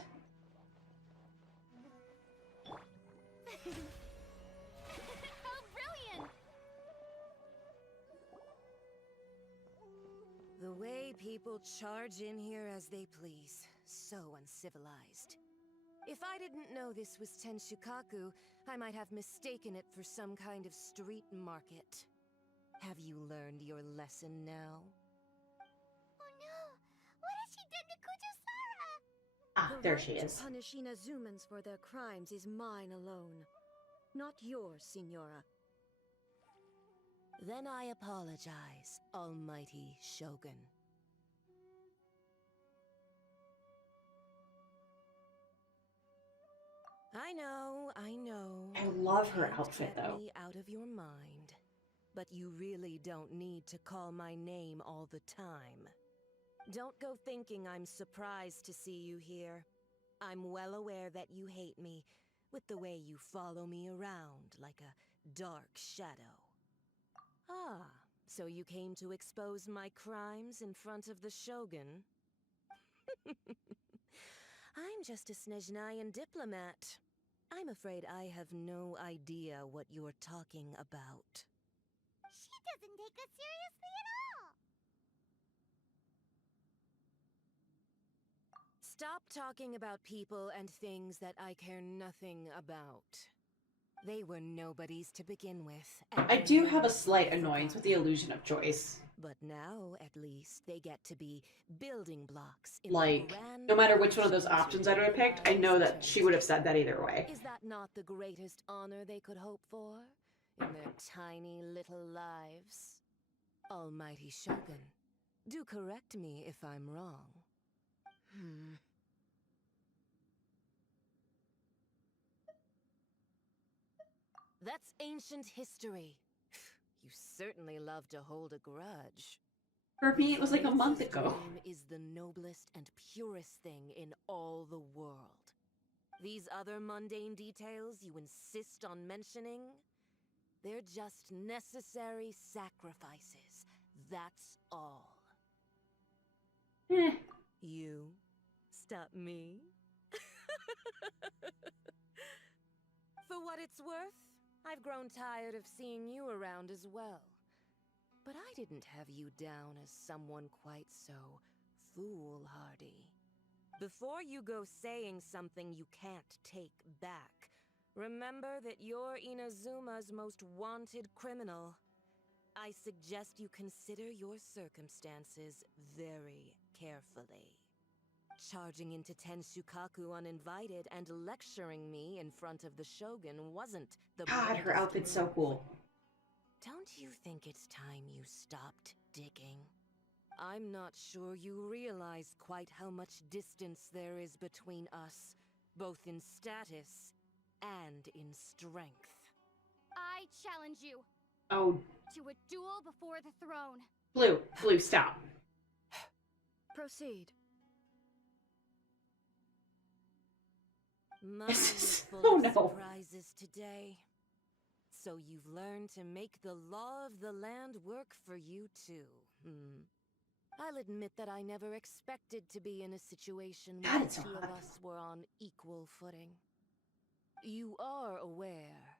How brilliant! The way people charge in here as they please. So uncivilized. If I didn't know this was Tenshukaku, I might have mistaken it for some kind of street market. Have you learned your lesson now? Oh no! What has she done to Kujo-Sara? Ah, The there right she is. to punish Inazumans for their crimes is mine alone, not yours, Signora. Then I apologize, Almighty Shogun. I know. I love her Can't outfit, get though. me out of your mind. But you really don't need to call my name all the time. Don't go thinking I'm surprised to see you here. I'm well aware that you hate me, with the way you follow me around like a dark shadow. Ah, so you came to expose my crimes in front of the Shogun? I'm just a Snezhnayan diplomat. I'm afraid I have no idea what you're talking about. She doesn't take us seriously at all! Stop talking about people and things that I care nothing about. They were nobodies to begin with. And I they're do have a never slight annoyance with the forgotten. illusion of choice. But now, at least, they get to be building blocks in the Like, grand no matter which one of those functions options I your would have picked, I know that she would have said that either way. Is that not the greatest honor they could hope for in their tiny little lives? Almighty Shogun, do correct me if I'm wrong. That's ancient history. You certainly love to hold a grudge. For me, it was like a month Prince's ago. dream is the noblest and purest thing in all the world. These other mundane details you insist on mentioning, they're just necessary sacrifices. That's all. Eh. You stop me? For what it's worth, I've grown tired of seeing you around as well. But I didn't have you down as someone quite so foolhardy. Before you go saying something you can't take back, remember that you're Inazuma's most wanted criminal. I suggest you consider your circumstances very carefully. Charging into Tenshukaku uninvited and lecturing me in front of the Shogun wasn't the God, her bravest outfit's so move. cool. Don't you think it's time you stopped digging? I'm not sure you realize quite how much distance there is between us, both in status and in strength. I challenge you Oh, to a duel before the throne. Blue, stop. Proceed. Mine This is is- full oh of no. surprises today. So you've learned to make the law of the land work for you too. I'll admit that I never expected to be in a situation God, where the it's so two of hot. us were on equal footing. You are aware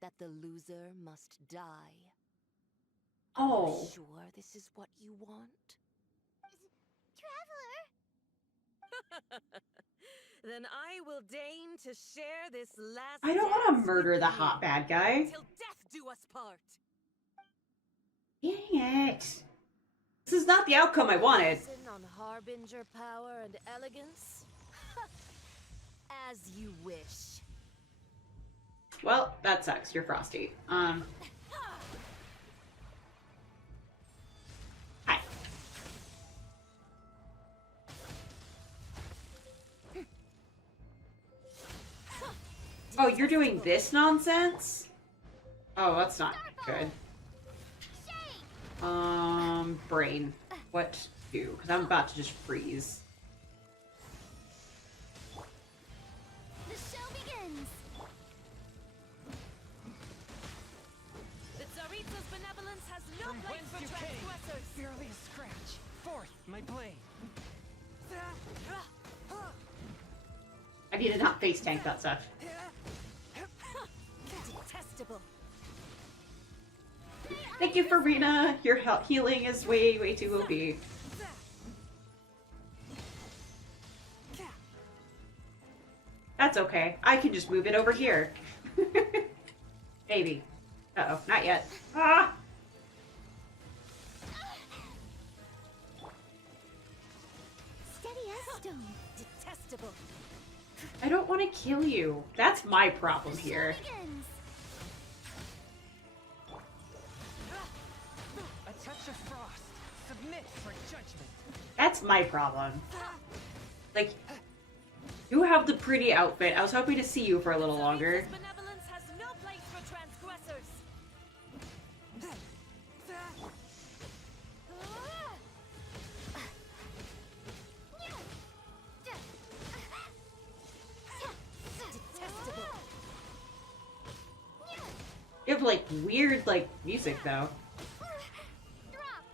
that the loser must die. Oh. Sure this is what you want? Traveler! Then I will deign to share this last I don't want to dance murder with the you. hot bad guy. Till death do us part. Dang it. This is not the outcome I wanted. Lesson on harbinger power and elegance? As you wish. Well, that sucks. You're Frosty. Hi. Oh, you're doing this nonsense? Oh, that's not good. Brain. What to do? Because I'm about to just freeze. The show begins. The Tsaritsa's benevolence has no From place whence for you came, transgressors. barely a scratch. Forth, my blade. I need to not face tank that stuff. Detestable. Thank you, Farina. Your healing is way too OP. That's okay. I can just move it over here. Maybe. Uh-oh, not yet. Ah! stone. Detestable. I don't want to kill you. That's my problem The here. show begins. A touch of frost. Submit for judgment. That's my problem. Like, you have the pretty outfit. I was hoping to see you for a little longer. Benevolence has no place for transgressors. Detestable. You have, like, weird, like, music, though. Drop.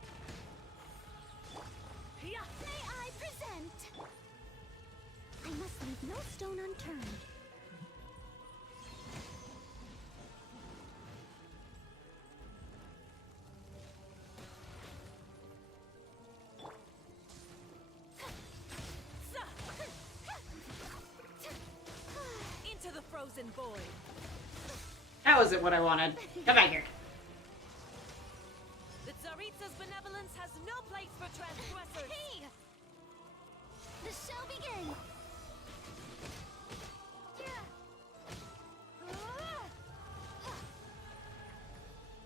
May I present? I must leave no stone unturned. Into the frozen void. That wasn't what I wanted. Come back here. The Tsaritsa's benevolence has no place for transgressors. Hey! The show begins.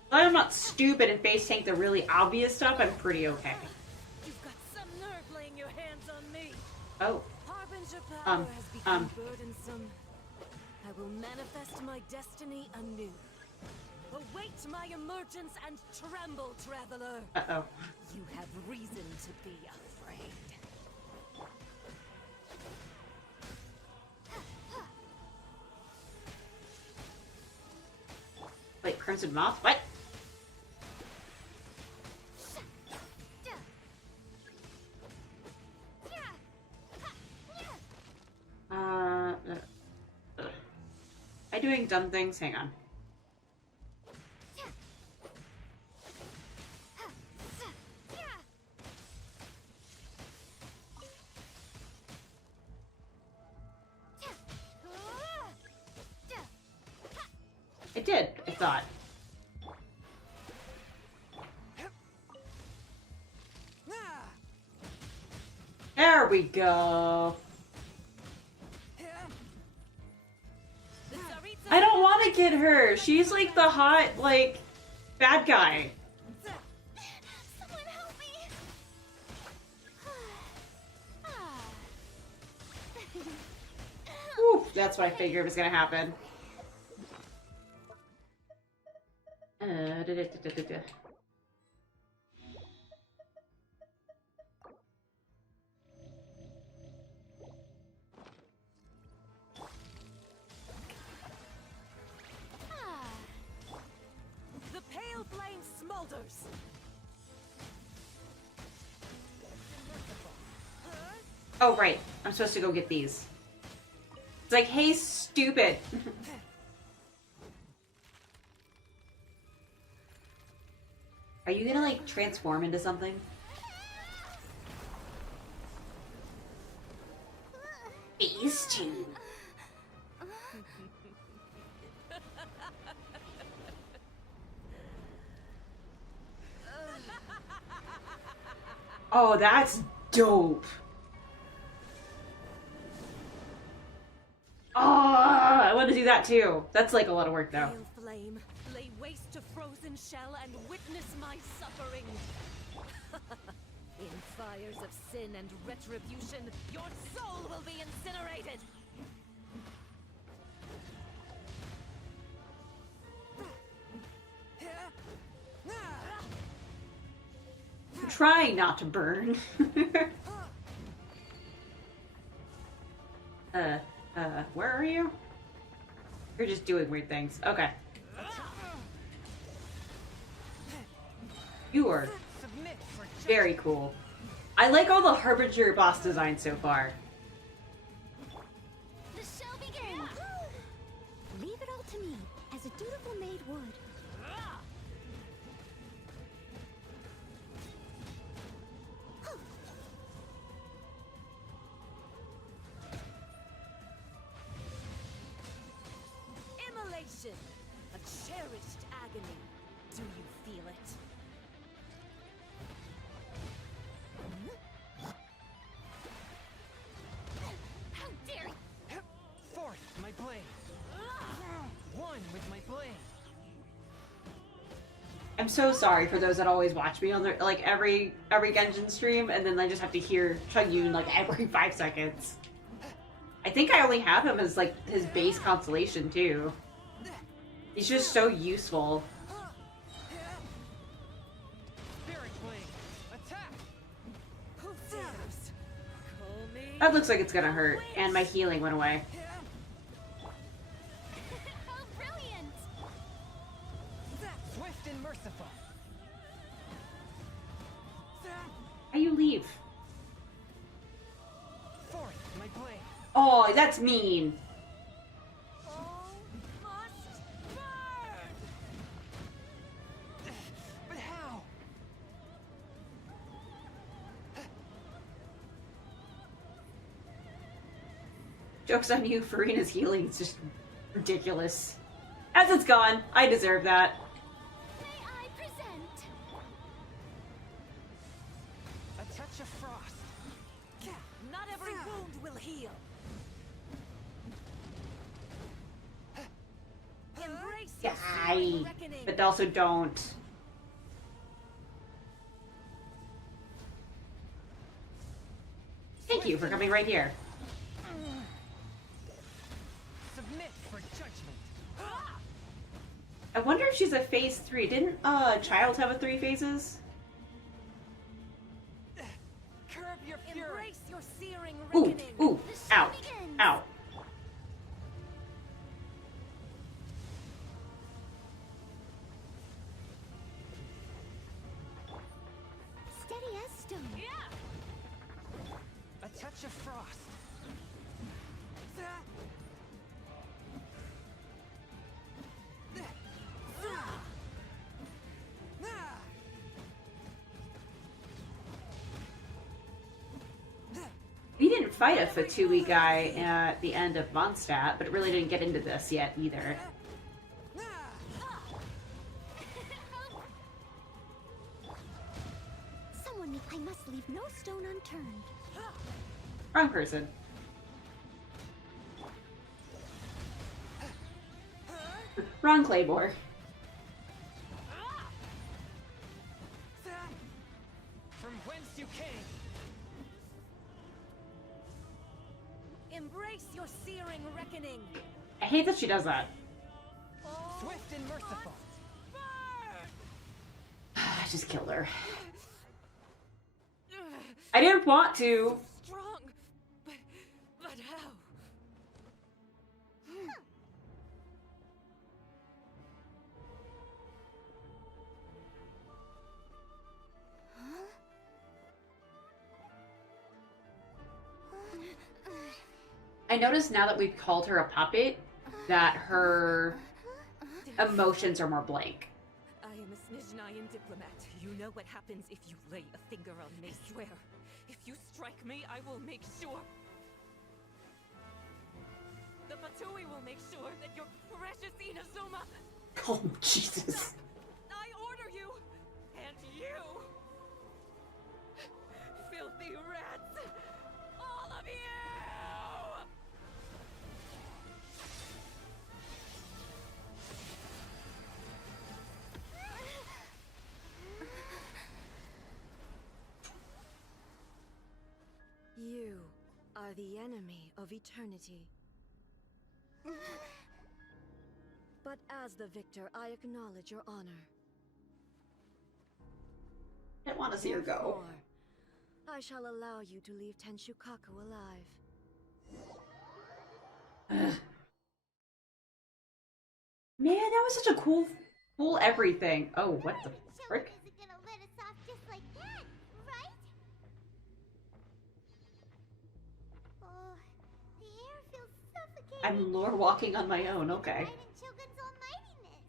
As long as I'm not stupid and face tank the really obvious stuff, I'm pretty okay. You've got some nerve laying your hands on me. Oh. Harbinger power Um, has become burdensome. I will manifest my destiny anew. Await my emergence and tremble, traveler. Uh-oh. You have reason to be afraid. Wait, Crimson Moth? What? Am I doing dumb things? Hang on. I did, I thought. There we go. I don't want to get her. She's like the hot, like, bad guy. Someone help me. Whew, that's what I figured was gonna happen. Da-da-da-da-da-da. The pale flame smolders. Oh, right. I'm supposed to go get these. It's like, hey, stupid. Are you gonna, like, transform into something? Phase 2. Oh, that's dope. Oh, I want to do that too. That's like a lot of work though. Pale flame, lay waste to frozen shell and witness my suffering. In fires of sin and retribution, your soul will be incinerated. I'm trying not to burn. Where are you? You're just doing weird things. Okay. You are very cool. I like all the Harbinger boss designs so far. The show begins. Leave it all to me, as a dutiful maid would. Immolation, a cherished agony. Do you feel it? I'm so sorry for those that always watch me on their like every Genshin stream, and then I just have to hear Chug-Yun like every 5 seconds. I think I only have him as like his base constellation too. He's just so useful. That looks like it's gonna hurt, and my healing went away. How brilliant! Swift and merciful. How you leave? Forth, my blade. Oh, that's mean. But how? Joke's on you, Farina's healing is just ridiculous. As it's gone, I deserve that. May I present? A touch of frost. Not every wound will heal. Embrace your Die. reckoning. But also don't. Thank you for coming right here. Submit for judgment. I wonder if she's a phase 3. Didn't Child have a 3 phases? Curb your fury. Embrace your searing Ooh, reckoning. ooh, ow, ow. Steady as stone. A touch of frost. We didn't fight a Fatui guy at the end of Mondstadt, but it really didn't get into this yet either. Someone, I must leave no stone unturned. Wrong person. Wrong Claymore. From whence you came. Embrace your searing reckoning. I hate that she does that. Swift and merciful. I just killed her. I didn't want to. Strong, but how? I noticed now that we've called her a puppet, that her emotions are more blank. I am a Snezhnayan diplomat. You know what happens if you lay a finger on me. Swear, if you strike me, I will make sure. The Fatui will make sure that your precious Inazuma. Oh, Jesus. I order you, and you, filthy rats, all of you. You are the enemy of eternity. But as the victor, I acknowledge your honor. I want to see her go. Therefore, I shall allow you to leave Tenshukaku alive. Ugh. Man, that was such a cool everything. Oh, what the frick? Shogun isn't gonna let us off just like that, right? Oh, the air feels suffocating. I'm lore walking on my own, okay. Right in Shogun's almightiness.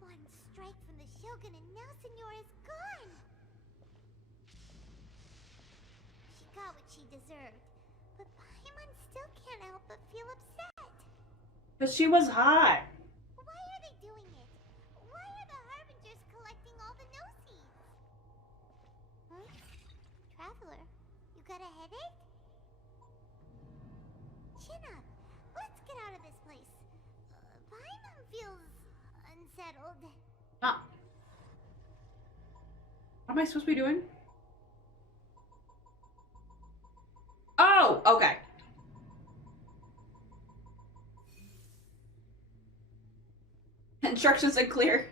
One strike from the Shogun and now Senora is gone. She got what she deserved, but Paimon still can't help but feel upset. But she was hot. Why are they doing it? Why are the Harbingers collecting all the no-seeds? Huh? got a headache? Chin up. Let's get out of this place. Paimon feels unsettled. Ah. What am I supposed to be doing? Oh, okay. Instructions are clear.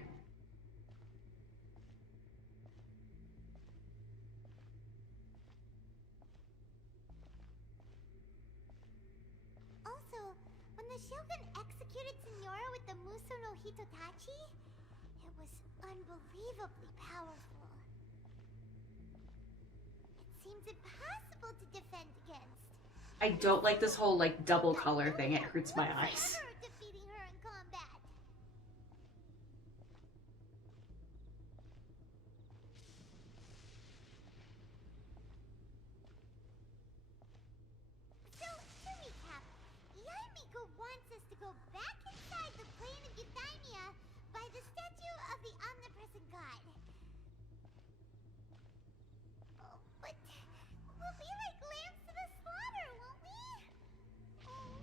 Also, when the Shogun executed Senora with the Muso no Hitotachi, it was unbelievably powerful. It seems impossible to defend against. I don't like this whole, like, double color thing. It hurts my eyes. Defeating her in combat. So, to recap, Yaimiko wants us to go back inside the plane of Eudaimia by the statue of the omnipresent god. Oh, but we'll be like lambs to the slaughter, won't we? Oh,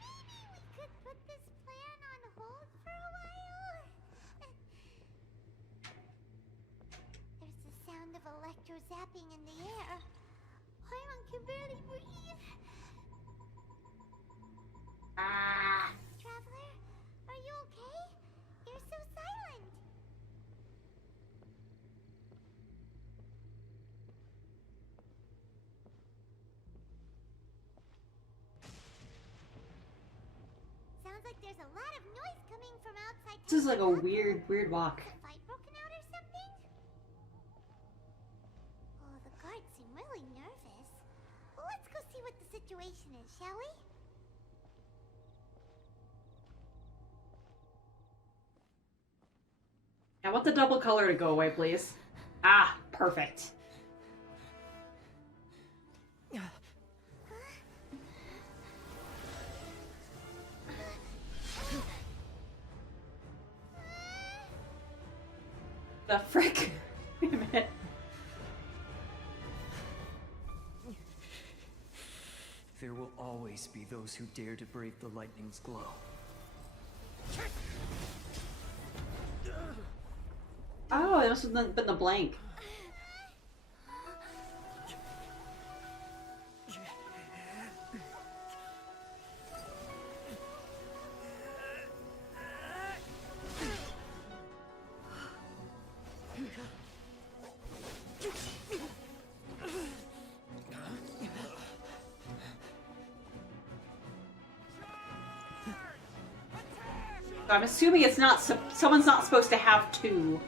maybe we could put this plan on hold for a while? There's the sound of electro zapping in the air. Paimon can barely breathe. Ah. Traveler, are you okay? You're so silent. Sounds like there's a lot of noise coming from outside. This is like a weird walk. Has a fight broken out or something? Oh, the guards seem really nervous. Let's go see what the situation is, shall we? I want the double color to go away, please. Ah, perfect. The frick? Wait a minute. There will always be those who dare to brave the lightning's glow. Oh, it must have been the blank. I'm assuming it's not someone's not supposed to have two.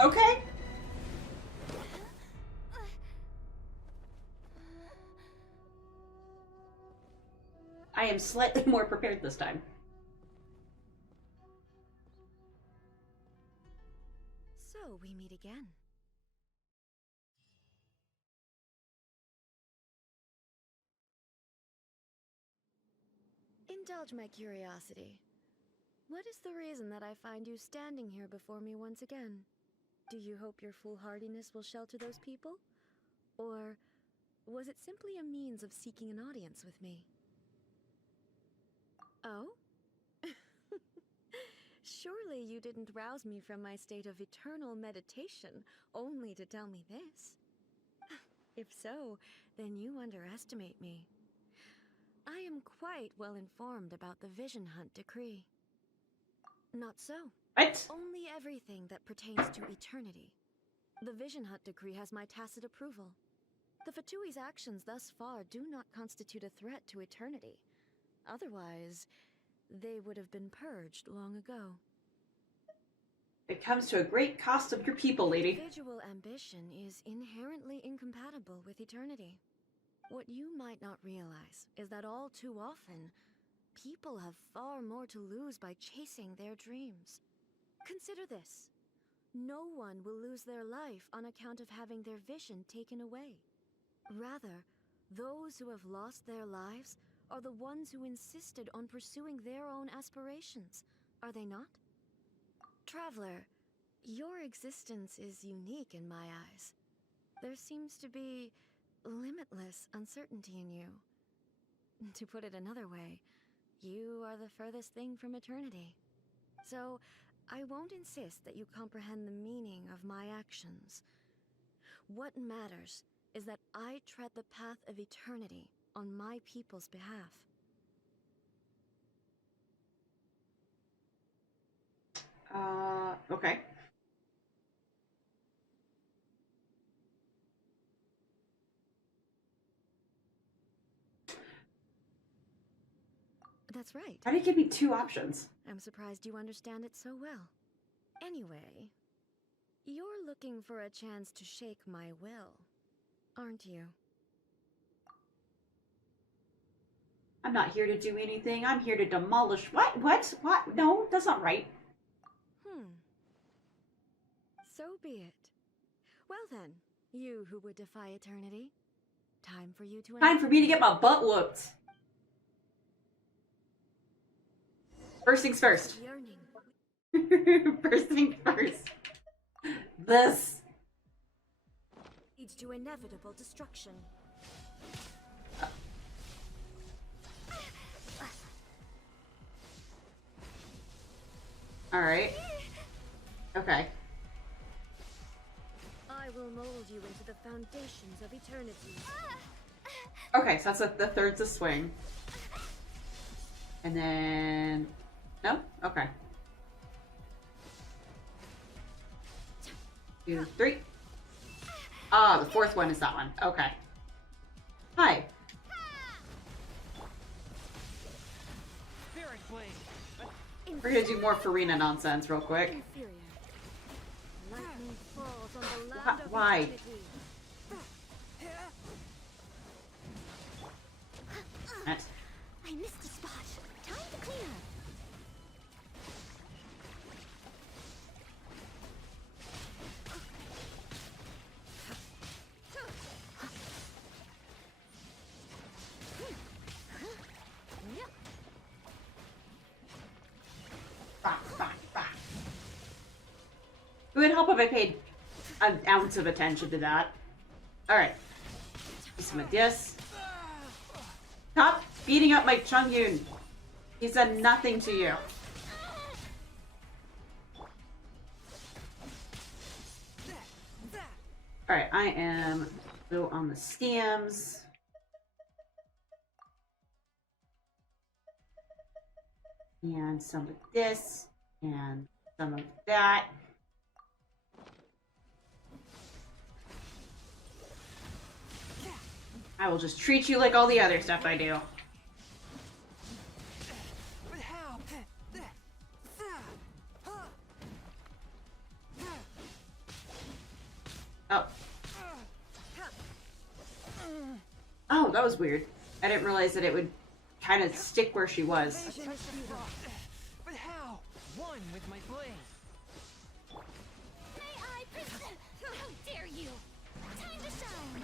Okay. I am slightly more prepared this time. So we meet again. Indulge my curiosity. What is the reason that I find you standing here before me once again? Do you hope your foolhardiness will shelter those people? Or was it simply a means of seeking an audience with me? Oh? Surely you didn't rouse me from my state of eternal meditation only to tell me this. If so, then you underestimate me. I am quite well informed about the Vision Hunt decree. Not so. What? Only everything that pertains to eternity. The Vision Hunt decree has my tacit approval. The Fatui's actions thus far do not constitute a threat to eternity. Otherwise, they would have been purged long ago. It comes to a great cost of your people, lady. Individual ambition is inherently incompatible with eternity. What you might not realize is that all too often, people have far more to lose by chasing their dreams. Consider this. No one will lose their life on account of having their vision taken away. Rather, those who have lost their lives are the ones who insisted on pursuing their own aspirations, are they not? Traveler, your existence is unique in my eyes. There seems to be limitless uncertainty in you. To put it another way, you are the furthest thing from eternity. So, I won't insist that you comprehend the meaning of my actions. What matters is that I tread the path of eternity on my people's behalf. Okay. That's right. Why did you give me two options? I'm surprised you understand it so well. Anyway, you're looking for a chance to shake my will, aren't you? I'm not here to do anything. I'm here to demolish. What? What? What? No, that's not right. So be it. Well then, you who would defy eternity, time for you to... Time for me to get my butt whooped. First things first. First things first. This leads to inevitable destruction. Alright. Okay. I will mold you into the foundations of eternity. Okay, so that's like the third to swing. And then... No? Okay. 2, 3. Ah, the fourth one is that one. Okay. Hi. We're gonna do more Farina nonsense real quick. Why? I missed a spot. Time to clean up. It would help if I paid an ounce of attention to that. Alright. Some of this. Stop beating up my Chungyun. He said nothing to you. Alright, I am low on the stems. And some of this. And some of that. I will just treat you like all the other stuff I do. Oh. Oh, that was weird. I didn't realize that it would kind of stick where she was. But how? One with my blade. May I present? How dare you? Time to shine.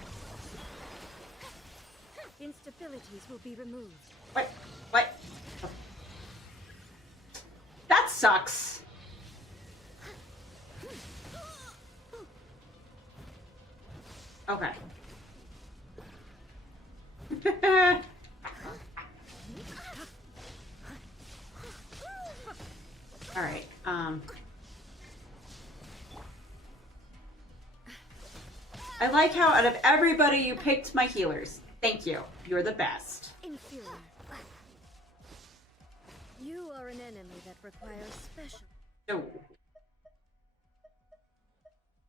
Instabilities will be removed. What? What? Oh. That sucks. Okay. Alright, I like how out of everybody you picked my healers. Thank you. You're the best. Inferior. You are an enemy that requires special... No.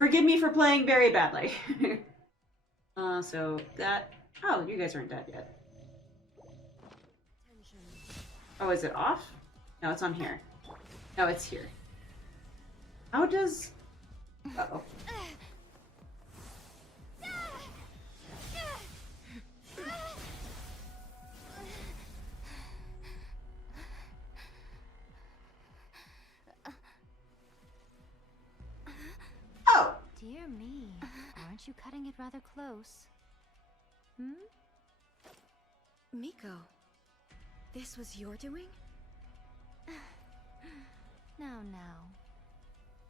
Forgive me for playing very badly. So that... Oh, you guys aren't dead yet. Oh, is it off? No, it's on here. No, it's here. How does... Uh-oh. Dear me, aren't you cutting it rather close? Hmm? Miko, this was your doing? Now.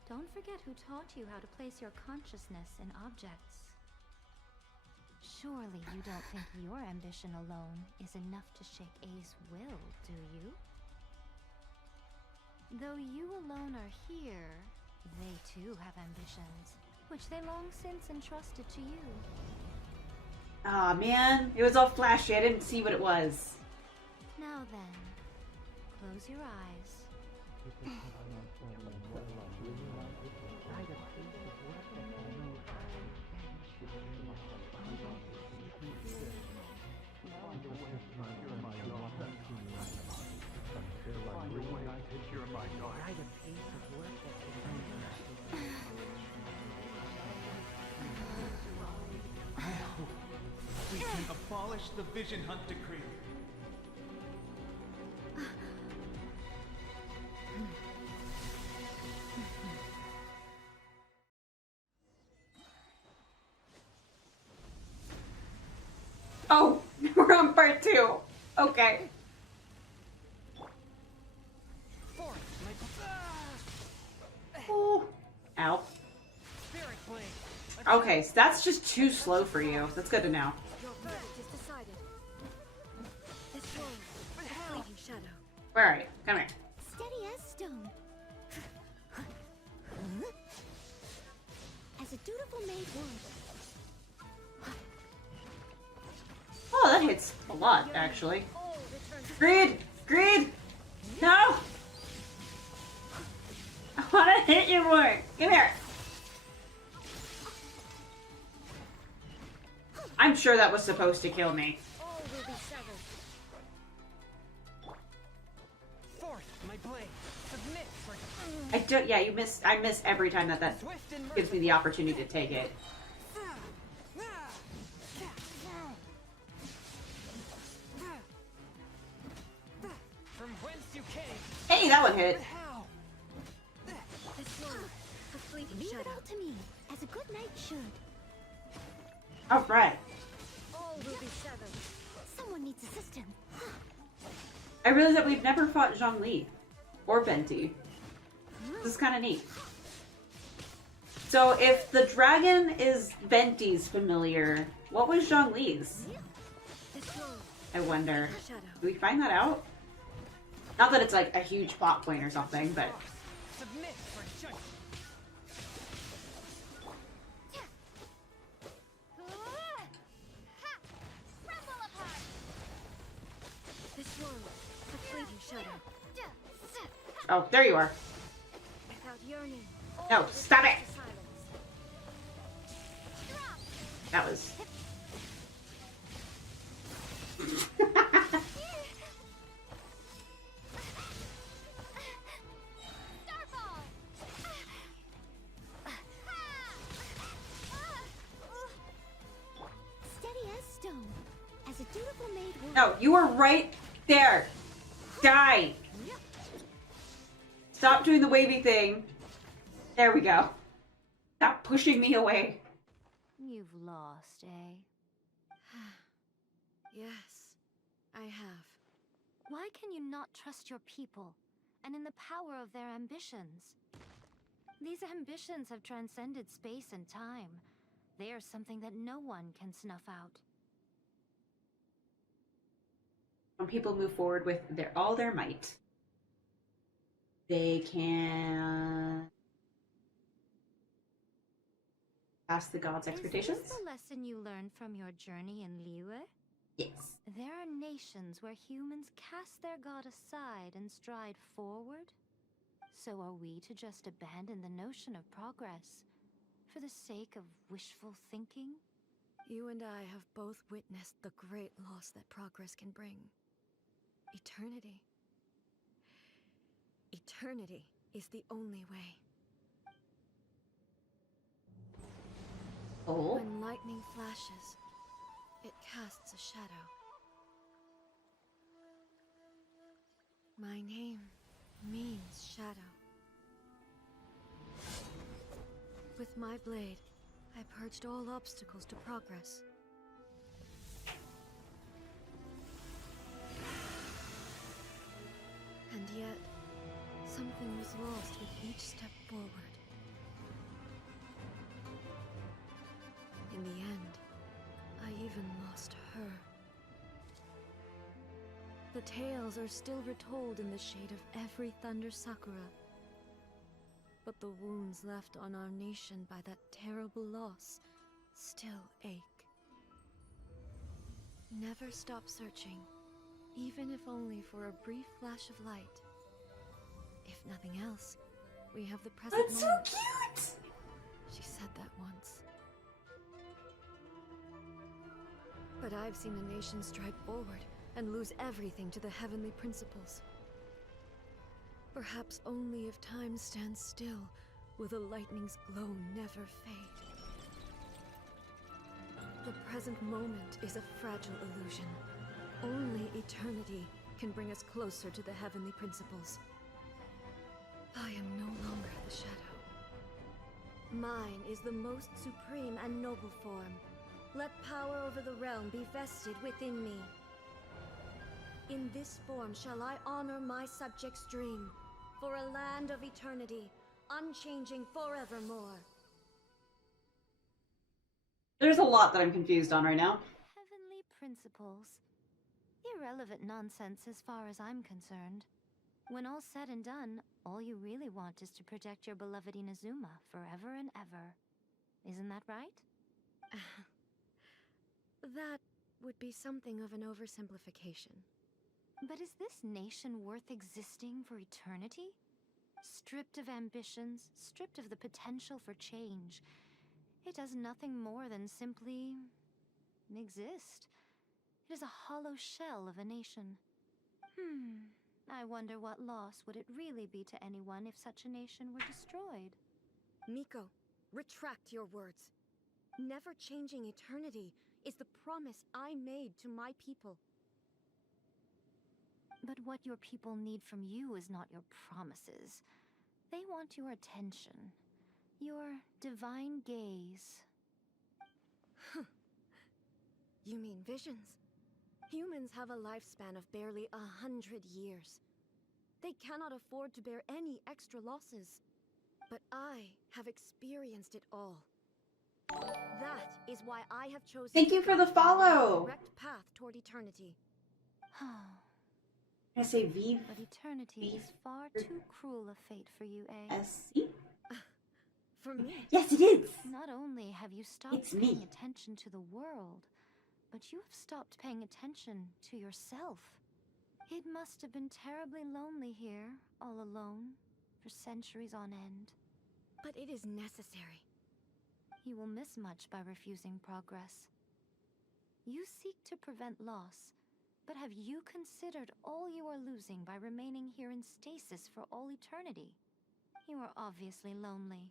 Don't forget who taught you how to place your consciousness in objects. Surely you don't think your ambition alone is enough to shake A's will, do you? Though you alone are here, they too have ambitions, which they long since entrusted to you. Aw, man. It was all flashy. I didn't see what it was. Now then, close your eyes. We can abolish the Vision Hunt Decree. Oh, we're on part 2. Okay. Ooh. Ow. Okay, so that's just too slow for you. That's good to know. Your verdict is decided. This one, a fleeting shadow. Where are you? Come here. Steady as stone. As a dutiful maid would. Oh, that hits a lot, actually. Greed! Greed! No! I wanna hit you more! Come here! I'm sure that was supposed to kill me. All will be severed. Fourth, my blade. Submit for... I don't. Yeah, you miss. I miss every time that gives me the opportunity to take it. From whence you came. Hey, that one hit. How? This one, a fleeting Leave it shadow. all to me, as a good knight should. All right. All will be severed. Someone needs assistance. I realize that we've never fought Zhongli or Benti. This is kind of neat. So if the dragon is Benti's familiar, what was Zhongli's? This one, I wonder. a shadow. Do we find that out? Not that it's like a huge plot point or something, but Submit for judgment. This one, a fleeting shadow. oh, there you are. Without yearning. No, stop it. To silence. That was. Steady as stone. As a dutiful maid would. No, you were right there. Die. Stop doing the wavy thing. There we go. Stop pushing me away. You've lost, eh? Yes, I have. Why can you not trust your people, and in the power of their ambitions? These ambitions have transcended space and time. They are something that no one can snuff out. When people move forward with all their might, they can pass the gods' expectations. Is this the lesson you learned from your journey in Liyue? Yes. There are nations where humans cast their god aside and stride forward. So are we to just abandon the notion of progress for the sake of wishful thinking? You and I have both witnessed the great loss that progress can bring. Eternity. Eternity is the only way. Oh. When lightning flashes, it casts a shadow. My name means shadow. With my blade, I purged all obstacles to progress. And yet, something was lost with each step forward. In the end, I even lost her. The tales are still retold in the shade of every Thunder Sakura. But the wounds left on our nation by that terrible loss still ache. Never stop searching, even if only for a brief flash of light. If nothing else, we have the present That's so moment. cute! She said that once. But I've seen a nation stride forward and lose everything to the heavenly principles. Perhaps only if time stands still will the lightning's glow never fade. The present moment is a fragile illusion. Only eternity can bring us closer to the heavenly principles. I am no longer the shadow. Mine is the most supreme and noble form. Let power over the realm be vested within me. In this form shall I honor my subjects' dream, for a land of eternity, unchanging forevermore. There's a lot that I'm confused on right now. Heavenly principles. Irrelevant nonsense as far as I'm concerned. When all's said and done, all you really want is to protect your beloved Inazuma forever and ever. Isn't that right? That would be something of an oversimplification. But is this nation worth existing for eternity? Stripped of ambitions, stripped of the potential for change, it does nothing more than simply exist. It is a hollow shell of a nation. I wonder what loss would it really be to anyone if such a nation were destroyed? Miko, retract your words. Never changing eternity is the promise I made to my people. But what your people need from you is not your promises. They want your attention. Your divine gaze. You mean visions? Humans have a lifespan of barely 100 years. They cannot afford to bear any extra losses. But I have experienced it all. That is why I have chosen. Thank you for the follow. Direct path toward eternity. I say V. But eternity is far too cruel a fate for you, eh? S-C? For me? Yes, it is! Not only have you stopped paying attention to the world, but you have stopped paying attention to yourself. It must have been terribly lonely here, all alone, for centuries on end. But it is necessary. You will miss much by refusing progress. You seek to prevent loss, but have you considered all you are losing by remaining here in stasis for all eternity? You are obviously lonely,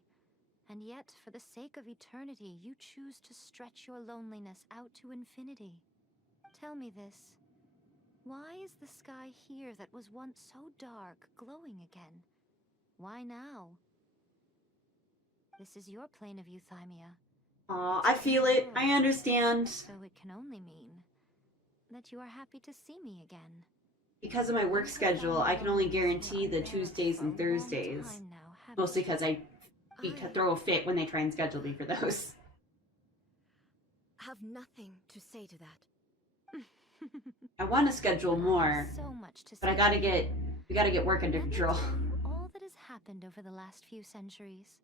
and yet for the sake of eternity you choose to stretch your loneliness out to infinity. Tell me this. Why is the sky here that was once so dark glowing again? Why now? This is your plane of euthymia. Aw, I feel it. I understand. So it can only mean that you are happy to see me again. Because of my work schedule, I can only guarantee the Tuesdays and Thursdays. Mostly because I throw a fit when they try and schedule me for those. Have nothing to say to that. I want to schedule more, So much to but we gotta get work under control. All that has happened over the last few centuries.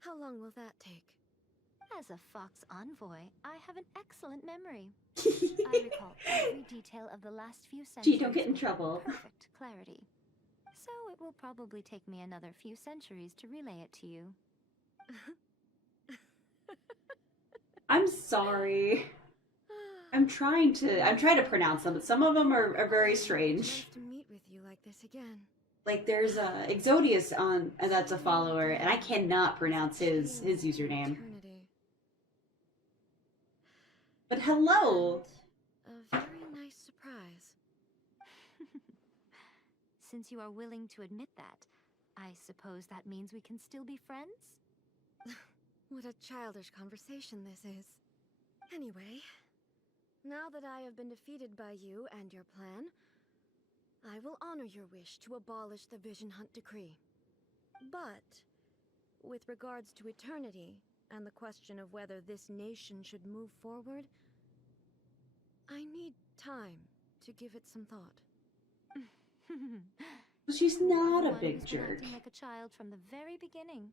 How long will that take? As a fox envoy, I have an excellent memory. I recall every detail of the last few centuries. Gee, don't get in with trouble. Perfect clarity. So it will probably take me another few centuries to relay it to you. I'm sorry. I'm trying to pronounce them, but some of them are very strange. Nice to meet with you like this again. Like there's Exodius on that's a follower, and I cannot pronounce his username. Eternity. But hello. A very nice surprise. Since you are willing to admit that, I suppose that means we can still be friends? What a childish conversation this is. Anyway, now that I have been defeated by you and your plan, I will honor your wish to abolish the Vision Hunt Decree. But, with regards to eternity, and the question of whether this nation should move forward, I need time to give it some thought. She's not a One big who's been jerk. acting like a child from the very beginning.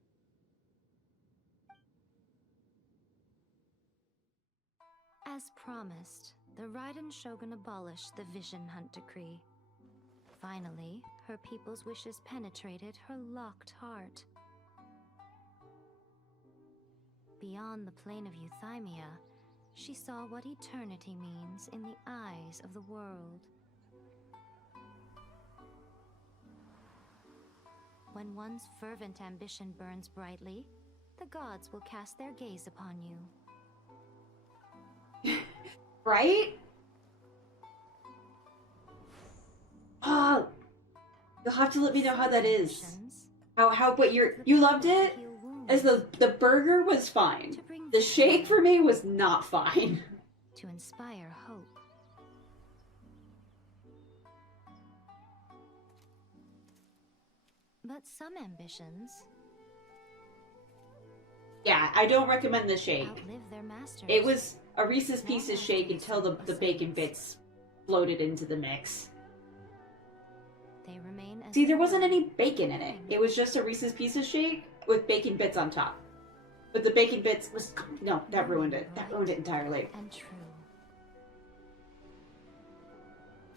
As promised, the Raiden Shogun abolished the Vision Hunt Decree. Finally, her people's wishes penetrated her locked heart. Beyond the plane of euthymia, she saw what eternity means in the eyes of the world. When one's fervent ambition burns brightly, the gods will cast their gaze upon you. Right? Oh, you'll have to let me know how that is. But you loved it? As the burger was fine. The shake for me was not fine. To inspire hope. But some ambitions Yeah, I don't recommend the shake. outlive their masters. It was a Reese's Pieces shake until the bacon bits floated into the mix. They remain as See, there wasn't any bacon in it. It was just a Reese's Pieces shake with bacon bits on top. But the bacon bits was... No, that ruined it. That ruined it entirely. and true.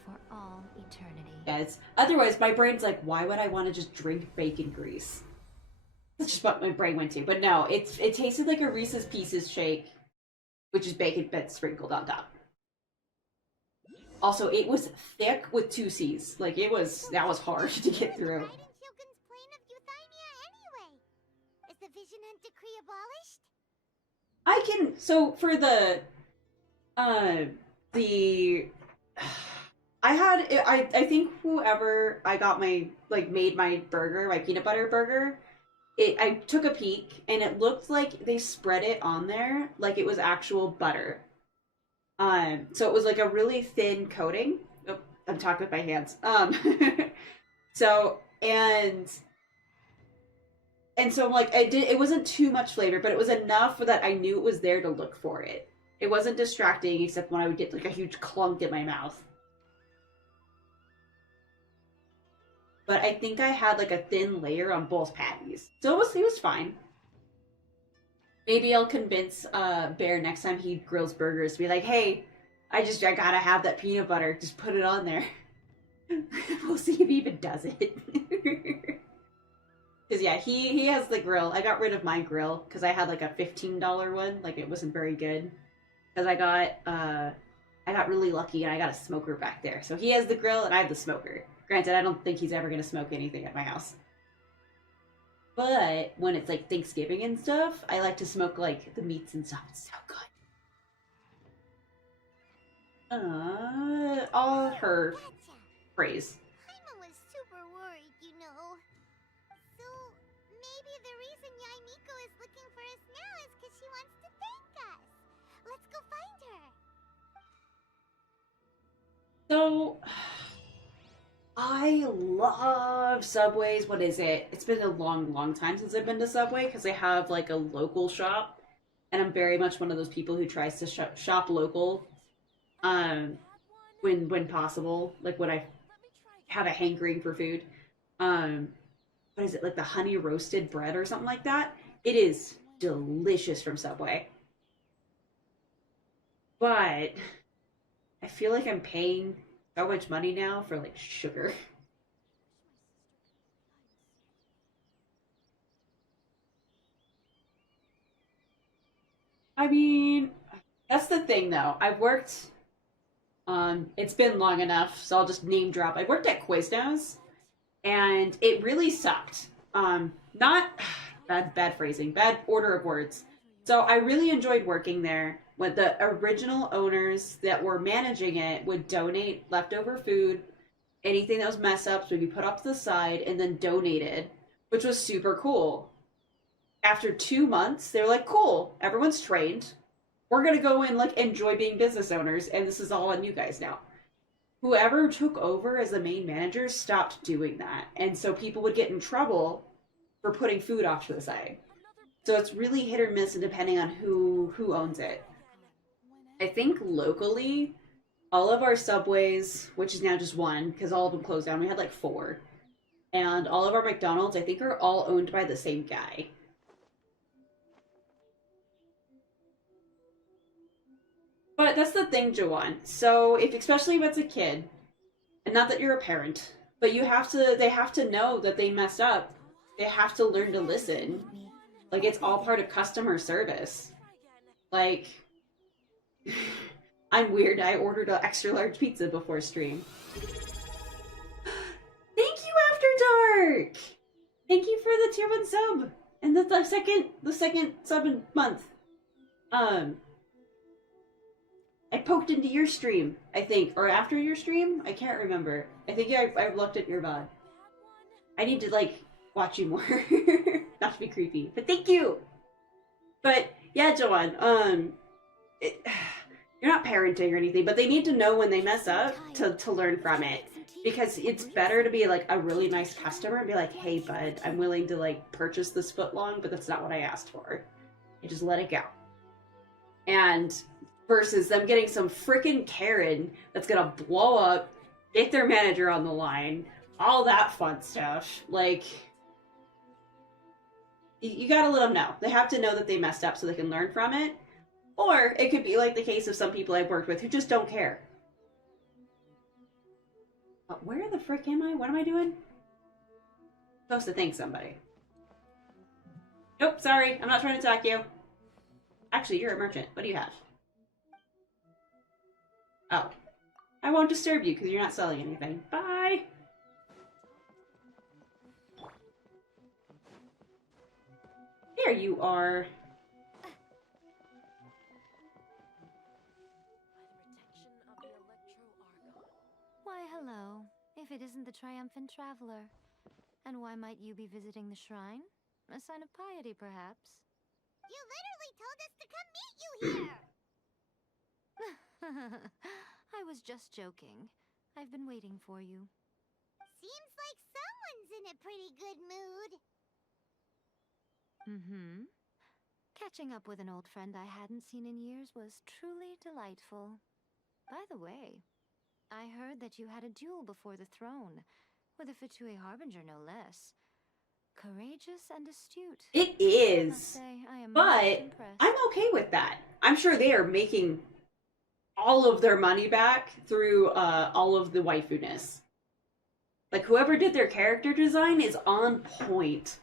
For all eternity. Yes. Otherwise, my brain's like, why would I want to just drink bacon grease? That's just what my brain went to. But no, it tasted like a Reese's Pieces shake, which is bacon bits sprinkled on top. Also, it was thick with 2 C's. Like, that was hard to get through. Raiden Shogun's plane of euthymia anyway? Is the Vision Hunt Decree abolished? I can, so for I think whoever I got made my burger, my peanut butter burger, I took a peek and it looked like they spread it on there like it was actual butter. So it was like a really thin coating. Oh, I'm talking with my hands. So, and so like it wasn't too much flavor, but it was enough that I knew it was there to look for it. It wasn't distracting except when I would get like a huge clunk in my mouth. But I think I had like a thin layer on both patties. So it was fine. Maybe I'll convince Bear next time he grills burgers to be like, hey, I gotta have that peanut butter. Just put it on there. We'll see if he even does it. Because yeah, he has the grill. I got rid of my grill because I had like a $15 one. Like it wasn't very good. Because I got really lucky and I got a smoker back there. So he has the grill and I have the smoker. Granted, I don't think he's ever going to smoke anything at my house. But when it's like Thanksgiving and stuff, I like to smoke like the meats and stuff. It's so good. All her praise. Paimon was super worried, you know. So, maybe the reason Yaimiko is looking for us now is because she wants to thank us. Let's go find her. So, I love Subways. What is it? It's been a long time since I've been to Subway because I have like a local shop. And I'm very much one of those people who tries to shop local when possible. Like when I have a hankering for food. What is it? Like the honey roasted bread or something like that? It is delicious from Subway. But I feel like I'm paying so much money now for like sugar. I mean, that's the thing though. I've worked it's been long enough, so I'll just name drop. I worked at Quiznos and it really sucked. Not bad phrasing, bad order of words. So I really enjoyed working there. When the original owners that were managing it would donate leftover food, anything that was mess ups would be put up to the side and then donated, which was super cool. after 2 months, they're like, cool, everyone's trained. We're gonna go and like enjoy being business owners, and this is all on you guys now. Whoever took over as the main manager stopped doing that, and so people would get in trouble for putting food off to the side. So it's really hit or miss, and depending on who owns it. I think locally, all of our Subways, which is now just one because all of them closed down, we had like 4, and all of our McDonald's, I think, are all owned by the same guy. But that's the thing, Jawan. So especially if it's a kid, and not that you're a parent, but they have to know that they messed up. They have to learn to listen. Like, it's all part of customer service. Like, I'm weird. I ordered an extra large pizza before stream. Thank you, After Dark! Thank you for the tier 1 sub! And the second sub in month. I poked into your stream, I think, or after your stream? I can't remember. I think I looked at your VOD. I need to, like, watch you more. Not to be creepy, but thank you! But, yeah, Joanne, you're not parenting or anything, but they need to know when they mess up to learn from it. Because it's better to be, like, a really nice customer and be like, hey, bud, I'm willing to, like, purchase this footlong, but that's not what I asked for. And just let it go. And versus them getting some freaking Karen that's gonna blow up, get their manager on the line, all that fun stuff. Like, you gotta let them know. They have to know that they messed up so they can learn from it. Or it could be like the case of some people I've worked with who just don't care. Where the frick am I? What am I doing? I'm supposed to thank somebody. Nope, sorry. I'm not trying to attack you. Actually, you're a merchant. What do you have? Oh. I won't disturb you because you're not selling anything. Bye! There you are. Why, hello. If it isn't the triumphant traveler. And why might you be visiting the shrine? A sign of piety, perhaps? You literally told us to come meet you here! I was just joking. I've been waiting for you. Seems like someone's in a pretty good mood. Mm-hmm. Catching up with an old friend I hadn't seen in years was truly delightful. By the way, I heard that you had a duel before the throne, with a Fatui Harbinger no less. Courageous and astute. It is, but I'm okay with that. I'm sure they are making all of their money back through all of the waifu-ness. Like, whoever did their character design is on point.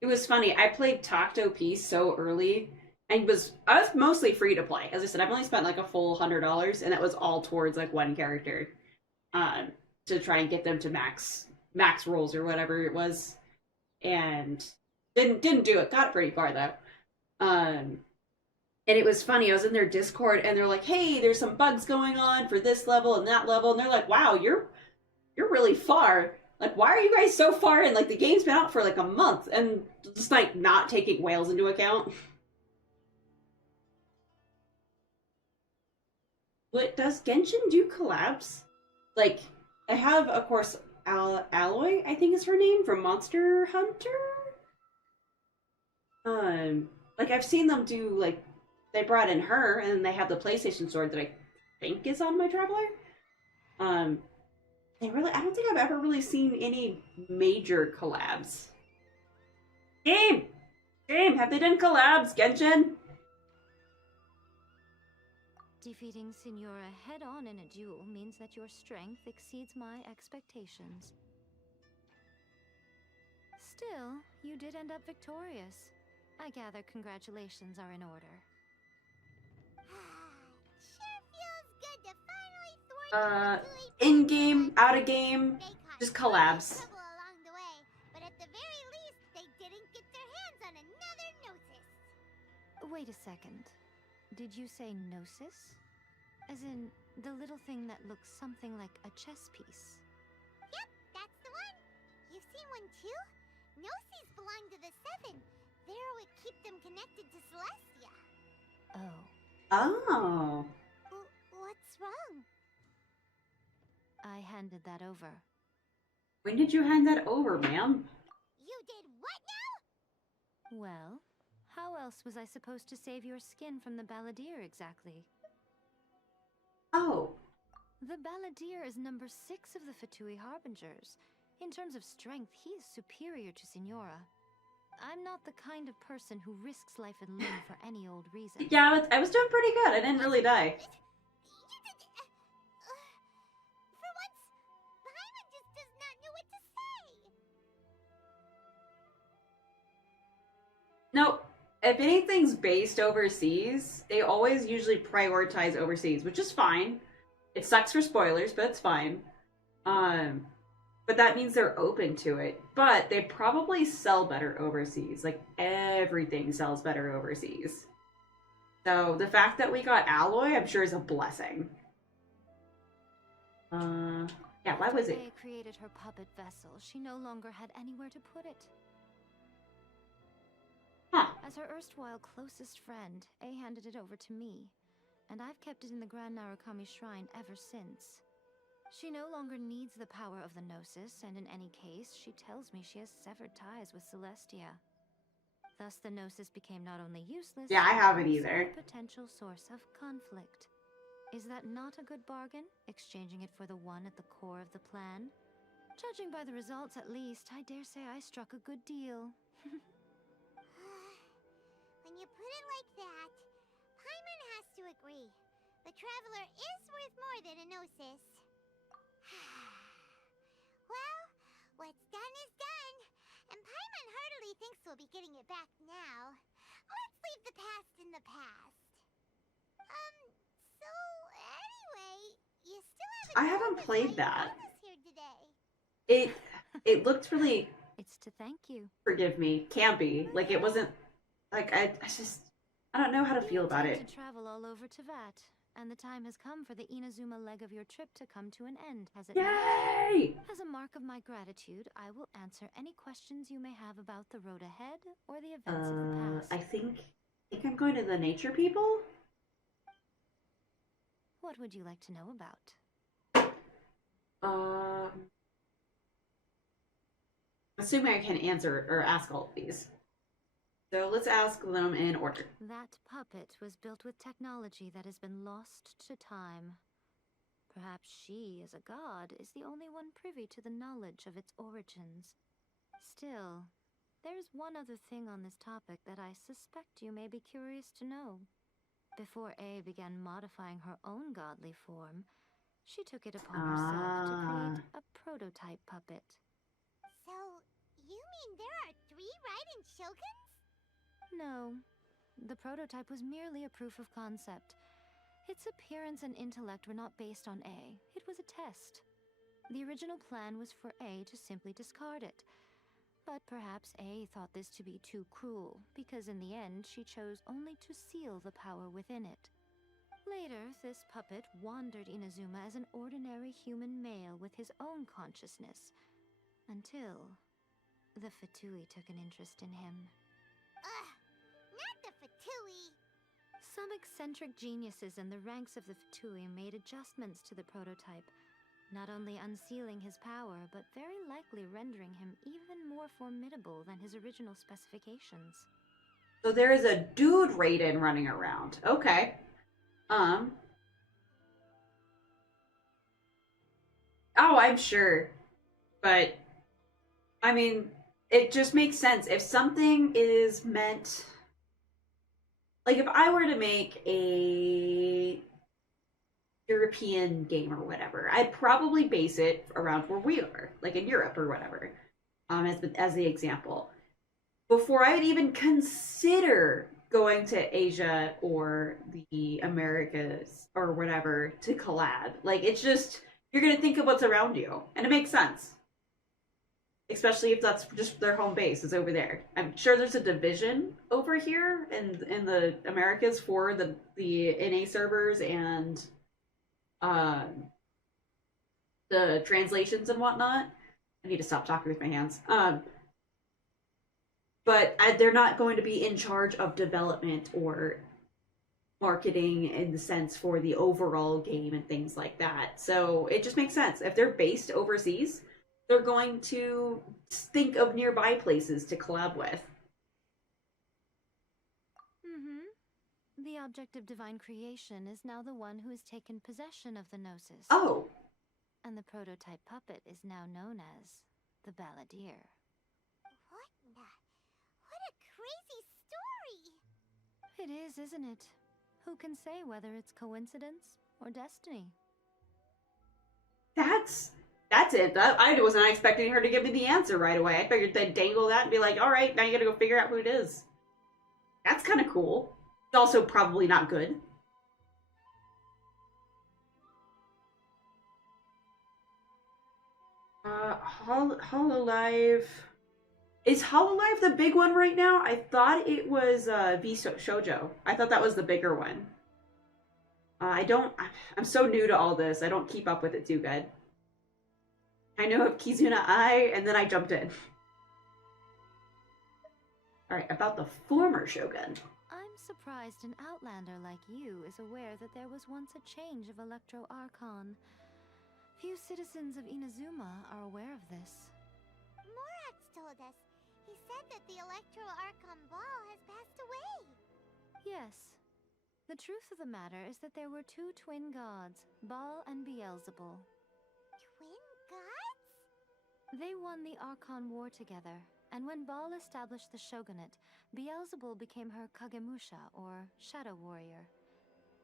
It was funny. I played Tacto Peace so early, and I was mostly free to play. As I said, I've only spent like a full $100, and that was all towards like one character, to try and get them to max rolls or whatever it was, and didn't do it. Got pretty far though. And it was funny. I was in their Discord, and they're like, "Hey, there's some bugs going on for this level and that level," and they're like, "Wow, you're really far. Like, why are you guys so far? And like, the game's been out for like a month," and just like not taking whales into account. What does Genshin do collabs? Like, I have, of course, Alloy, I think is her name, from Monster Hunter. Like, I've seen them do, like, they brought in her, and then they have the PlayStation sword that I think is on my Traveler. I don't think I've ever really seen any major collabs. Game, have they done collabs, Genshin? Defeating Signora head-on in a duel means that your strength exceeds my expectations. Still, you did end up victorious. I gather congratulations are in order. Sure feels good to finally thwart the In-game, out-of-game, just collabs. trouble along the way, but at the very least, they didn't get their hands on another Gnosis. Wait a second. Did you say Gnosis? As in, the little thing that looks something like a chess piece. one too? Gnosis belong to the Seven. They're what keep them connected to Celestia. Oh. Oh. What's wrong? I handed that over. When did you hand that over, ma'am? You did what now? Well, how else was I supposed to save your skin from the balladeer exactly? Oh. The balladeer is number 6 of the Fatui Harbingers. In terms of strength, he is superior to Signora. I'm not the kind of person who risks life and limb for any old reason. Yeah, I was doing pretty good. I didn't really die. For once, Paimon just does not know what to say. No, if anything's based overseas, they always usually prioritize overseas, which is fine. It sucks for spoilers, but it's fine. But that means they're open to it. But they probably sell better overseas. Like, everything sells better overseas. So the fact that we got Alloy, I'm sure is a blessing. Yeah, why was it? After A created her puppet vessel, she no longer had anywhere to put it. Huh. As her erstwhile closest friend, A handed it over to me, and I've kept it in the Grand Narukami Shrine ever since. She no longer needs the power of the Gnosis, and in any case, she tells me she has severed ties with Celestia. Thus, the Gnosis became not only useless, Yeah, I haven't but also either. a potential source of conflict. Is that not a good bargain, exchanging it for the one at the core of the plan? Judging by the results, at least, I dare say I struck a good deal. When you put it like that, Paimon has to agree. The Traveler is worth more than a Gnosis. Well, what's done is done, and Paimon heartily thinks we'll be getting it back now. Let's leave the past in the past. So anyway, you still haven't I haven't played told us that. why you brought us here today. It looked really, It's to thank you. forgive me, campy. Like, it wasn't, like, I don't know how to feel about You it. intend to travel all over Teyvat, and the time has come for the Inazuma leg of your trip to come to an end, has it not? Yay! As a mark of my gratitude, I will answer any questions you may have about the road ahead or the events of the past. I think I'm going to the nature people? What would you like to know about? Assuming I can answer or ask all of these. So let's ask them in order. That puppet was built with technology that has been lost to time. Perhaps she, as a god, is the only one privy to the knowledge of its origins. Still, there's one other thing on this topic that I suspect you may be curious to know. Before A began modifying her own godly form, she took it upon herself to create a prototype puppet. So, you mean there are 3 Raiden Shoguns? No, the prototype was merely a proof of concept. Its appearance and intellect were not based on A. It was a test. The original plan was for A to simply discard it. But perhaps A thought this to be too cruel, because in the end she chose only to seal the power within it. Later, this puppet wandered Inazuma as an ordinary human male with his own consciousness, until the Fatui took an interest in him. Ugh, not the Fatui. Some eccentric geniuses in the ranks of the Fatui made adjustments to the prototype, not only unsealing his power, but very likely rendering him even more formidable than his original specifications. So there is a dude Raiden running around. Okay. Oh, I'm sure. But, I mean, it just makes sense. If something is meant... Like, if I were to make a European game or whatever, I'd probably base it around where we are, like in Europe or whatever, as the example. Before I would even consider going to Asia or the Americas or whatever to collab. Like, it's just, you're going to think of what's around you, and it makes sense. Especially if that's just their home base is over there. I'm sure there's a division over here in the Americas for the NA servers and the translations and whatnot. I need to stop talking with my hands. But they're not going to be in charge of development or marketing in the sense for the overall game and things like that. So it just makes sense. If they're based overseas, they're going to think of nearby places to collab with. The object of divine creation is now the one who has taken possession of the Gnosis. Oh. And the prototype puppet is now known as the Balladeer. What a crazy story! It is, isn't it? Who can say whether it's coincidence or destiny? That's it. I wasn't expecting her to give me the answer right away. I figured they'd dangle that and be like, all right, now you gotta go figure out who it is. That's kind of cool. It's also probably not good. Hololive. Is Hololive the big one right now? I thought it was V Shoujo. I thought that was the bigger one. I'm so new to all this. I don't keep up with it too good. I know of Kizuna Ai, and then I jumped in. Alright, about the former Shogun. I'm surprised an outlander like you is aware that there was once a change of Electro Archon. Few citizens of Inazuma are aware of this. Morax told us. He said that the Electro Archon Ball has passed away. Yes. The truth of the matter is that there were two twin gods, Baal and Beelzebul. Twin gods? They won the Archon War together, and when Baal established the shogunate, Beelzebul became her Kagemusha, or shadow warrior.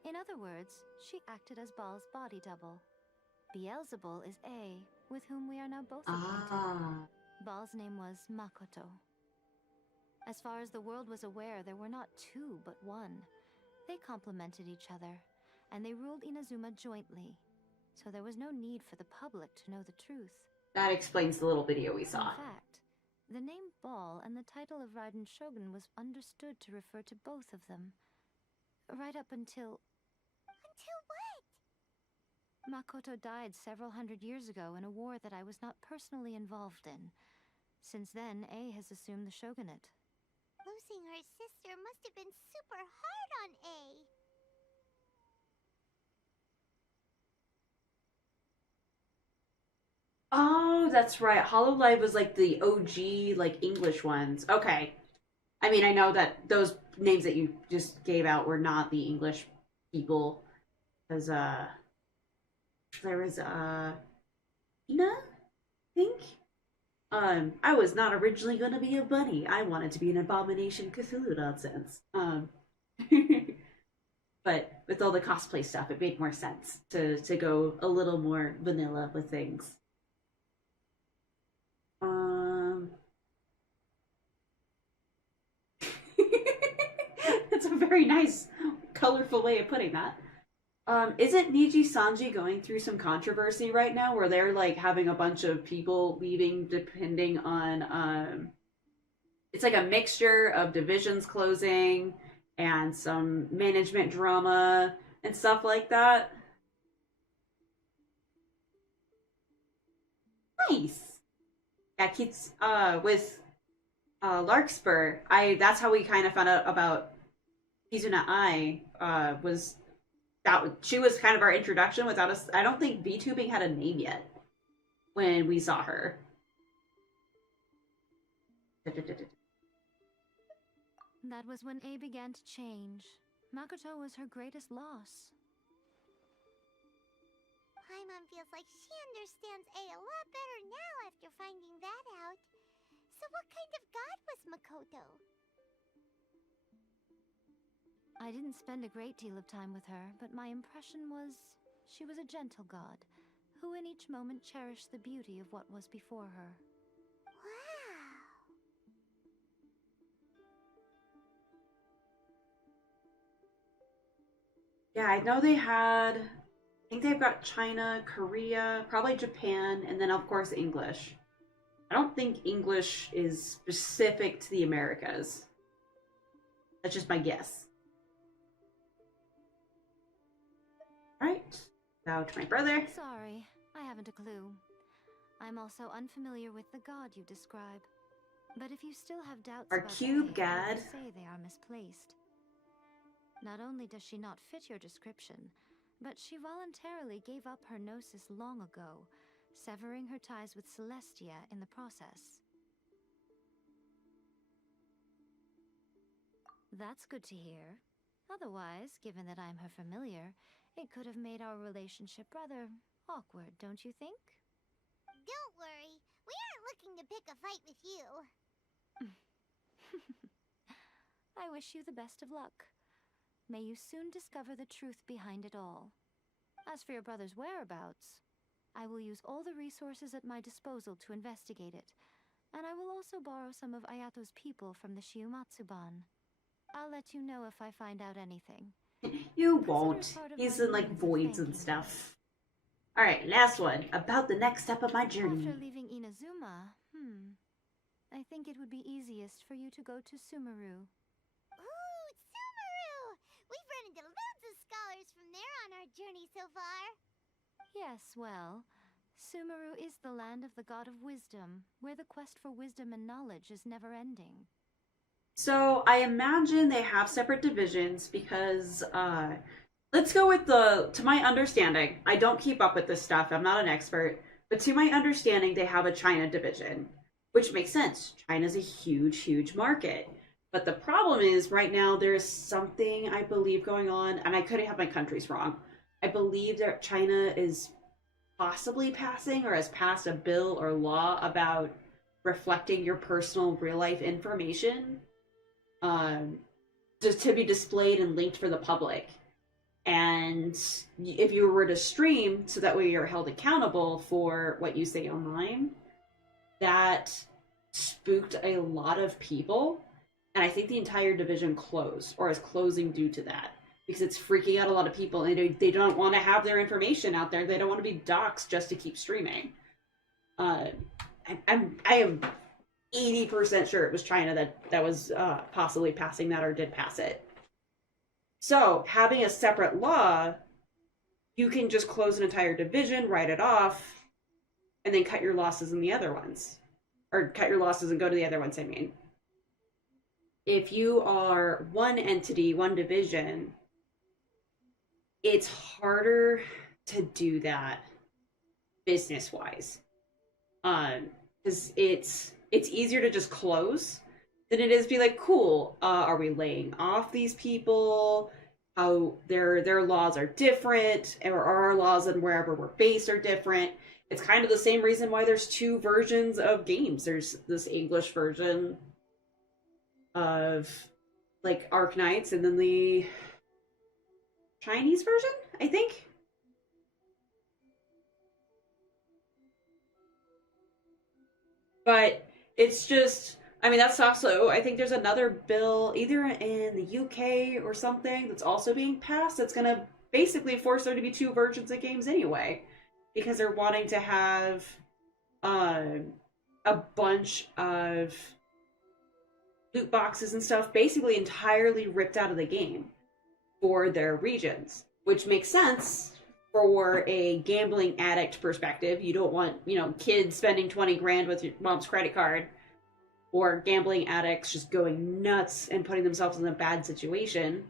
In other words, she acted as Baal's body double. Beelzebul is A, with whom we are now both acquainted. Baal's name was Makoto. As far as the world was aware, there were not two, but one. They complemented each other, and they ruled Inazuma jointly, so there was no need for the public to know the truth. That explains the little video we saw. In fact, the name Baal and the title of Raiden Shogun was understood to refer to both of them. Right up until... Until what? Makoto died several hundred years ago in a war that I was not personally involved in. Since then, A has assumed the shogunate. Losing her sister must have been super hard on A. Oh, that's right. Hololive was like the OG, like English ones. Okay. I mean, I know that those names that you just gave out were not the English people. Because, there was, Ina, I think? I was not originally going to be a bunny. I wanted to be an abomination Cthulhu nonsense. But with all the cosplay stuff, it made more sense to go a little more vanilla with things. That's a very nice, colorful way of putting that. Isn't Niji Sanji going through some controversy right now where they're like having a bunch of people leaving depending on it's like a mixture of divisions closing and some management drama and stuff like that? Nice. Yeah, Keats with Larkspur, that's how we kind of found out about Kizuna Ai, was she was kind of our introduction without us. I don't think VTubing had a name yet when we saw her. That was when A began to change. Makoto was her greatest loss. Paimon feels like she understands A lot better now after finding that out. So what kind of god was Makoto? I didn't spend a great deal of time with her, but my impression was she was a gentle god, who in each moment cherished the beauty of what was before her. Wow! Yeah, I know they had, I think they've got China, Korea, probably Japan, and then of course English. I don't think English is specific to the Americas. That's just my guess. Right, now to my brother. Sorry, I haven't a clue. I'm also unfamiliar with the god you describe. But if you still have doubts Our about the cube name, I god. would say they are misplaced. Not only does she not fit your description, but she voluntarily gave up her gnosis long ago, severing her ties with Celestia in the process. That's good to hear. Otherwise, given that I'm her familiar, it could have made our relationship rather awkward, don't you think? Don't worry, we aren't looking to pick a fight with you. I wish you the best of luck. May you soon discover the truth behind it all. As for your brother's whereabouts, I will use all the resources at my disposal to investigate it, and I will also borrow some of Ayato's people from the Shiumatsuban. I'll let you know if I find out anything. You won't. He's in like voids and stuff. Alright, last one. About the next step of my journey. After leaving Inazuma, I think it would be easiest for you to go to Sumeru. Ooh, Sumeru! We've run into loads of scholars from there on our journey so far. Yes, well, Sumeru is the land of the god of wisdom, where the quest for wisdom and knowledge is never-ending. So I imagine they have separate divisions because, let's go with to my understanding, I don't keep up with this stuff, I'm not an expert, but to my understanding they have a China division, which makes sense. China's a huge, huge market. But the problem is right now there's something I believe going on, and I could have my countries wrong. I believe that China is possibly passing or has passed a bill or law about reflecting your personal real-life information just to be displayed and linked for the public. And if you were to stream, so that way you're held accountable for what you say online, that spooked a lot of people. And I think the entire division closed, or is closing due to that, because it's freaking out a lot of people, and they don't want to have their information out there. They don't want to be doxxed just to keep streaming. I am 80% sure it was China that was possibly passing that or did pass it. So having a separate law, you can just close an entire division, write it off, and then cut your losses in the other ones. Or cut your losses and go to the other ones, I mean. If you are one entity, one division, it's harder to do that business-wise. Because it's easier to just close than it is to be like, cool, are we laying off these people? How their laws are different, or our laws and wherever we're based are different. It's kind of the same reason why there's two versions of games. There's this English version of like Arknights, and then the Chinese version, I think. But it's just, I mean, that's also, I think there's another bill either in the UK or something that's also being passed that's going to basically force there to be two versions of games anyway, because they're wanting to have a bunch of loot boxes and stuff basically entirely ripped out of the game for their regions, which makes sense for a gambling addict perspective. You don't want, kids spending 20 grand with your mom's credit card, or gambling addicts just going nuts and putting themselves in a bad situation.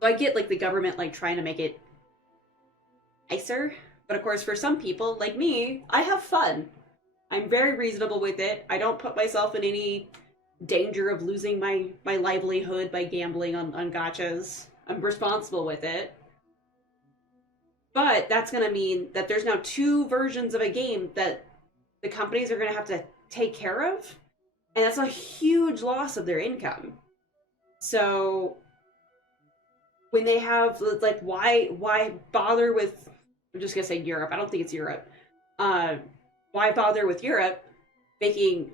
So I get, like, the government, like, trying to make it nicer, but of course for some people, like me, I have fun. I'm very reasonable with it. I don't put myself in any danger of losing my livelihood by gambling on gachas. I'm responsible with it. But that's going to mean that there's now two versions of a game that the companies are going to have to take care of. And that's a huge loss of their income. So when they have, like, why bother with, I'm just going to say Europe. I don't think it's Europe. Why bother with Europe making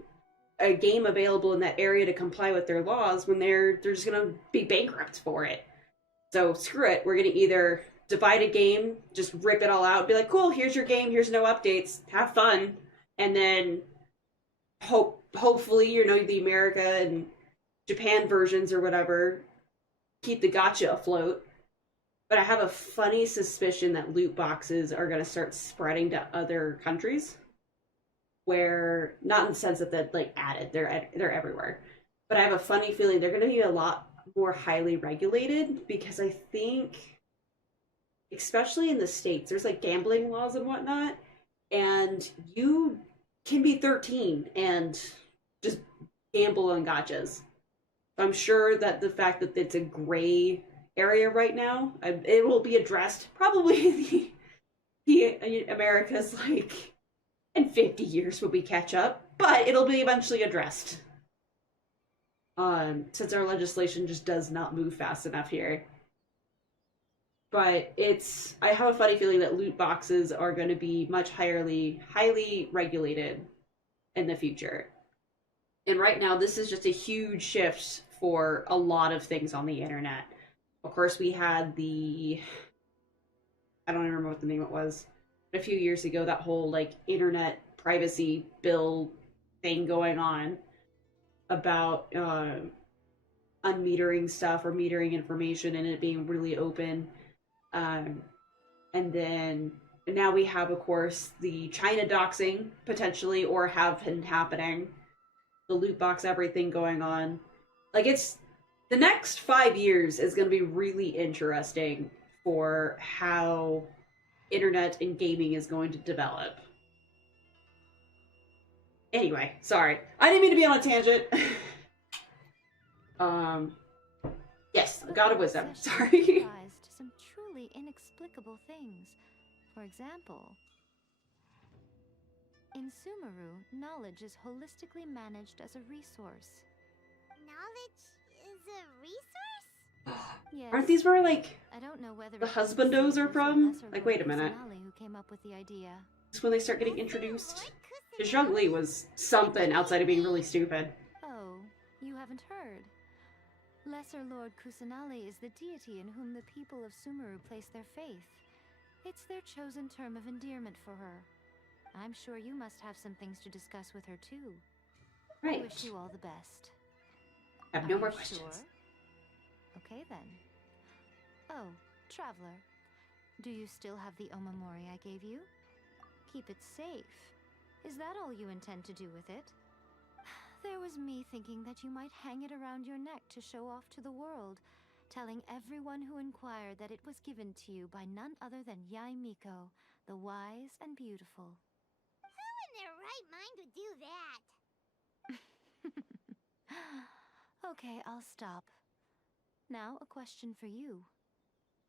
a game available in that area to comply with their laws when they're just going to be bankrupt for it? So screw it. We're going to either divide a game, just rip it all out, be like, cool, here's your game, here's no updates, have fun, and then hopefully, the America and Japan versions or whatever keep the gacha afloat. But I have a funny suspicion that loot boxes are going to start spreading to other countries. where, not in the sense that they're like added, they're everywhere, but I have a funny feeling they're going to be a lot more highly regulated, because I think, especially in the States, there's like gambling laws and whatnot, and you can be 13 and just gamble on gotchas. I'm sure that the fact that it's a gray area right now, it will be addressed probably the America's like in 50 years when we catch up, but it'll be eventually addressed. Since our legislation just does not move fast enough here. But I have a funny feeling that loot boxes are going to be much highly regulated in the future. And right now, this is just a huge shift for a lot of things on the internet. Of course, we had I don't even remember what the name it was, a few years ago, that whole like internet privacy bill thing going on about unmetering stuff or metering information and it being really open. And then now we have, of course, the China doxing potentially, or have been happening, the loot box everything going on. Like, it's the next 5 years is going to be really interesting for how internet and gaming is going to develop. Anyway, sorry. I didn't mean to be on a tangent. Yes, God of Wisdom. Sorry. Some truly inexplicable things. For example, in Sumeru, knowledge is holistically managed as a resource. Knowledge is a resource? Yes. Aren't these where, like, I don't know whether the husbandos are from? Like, wait a minute. Who came up with the idea. It's when they start getting introduced. Because Zhongli was something outside of being really stupid. Oh, you haven't heard. Lesser Lord Kusanali is the deity in whom the people of Sumeru place their faith. It's their chosen term of endearment for her. I'm sure you must have some things to discuss with her too. Right. I wish you all the best. I have no more questions. Sure? Okay then. Oh, Traveler. Do you still have the Omamori I gave you? Keep it safe. Is that all you intend to do with it? There was me thinking that you might hang it around your neck to show off to the world, telling everyone who inquired that it was given to you by none other than Yai Miko, the wise and beautiful. Who in their right mind would do that? Okay, I'll stop. Now, a question for you.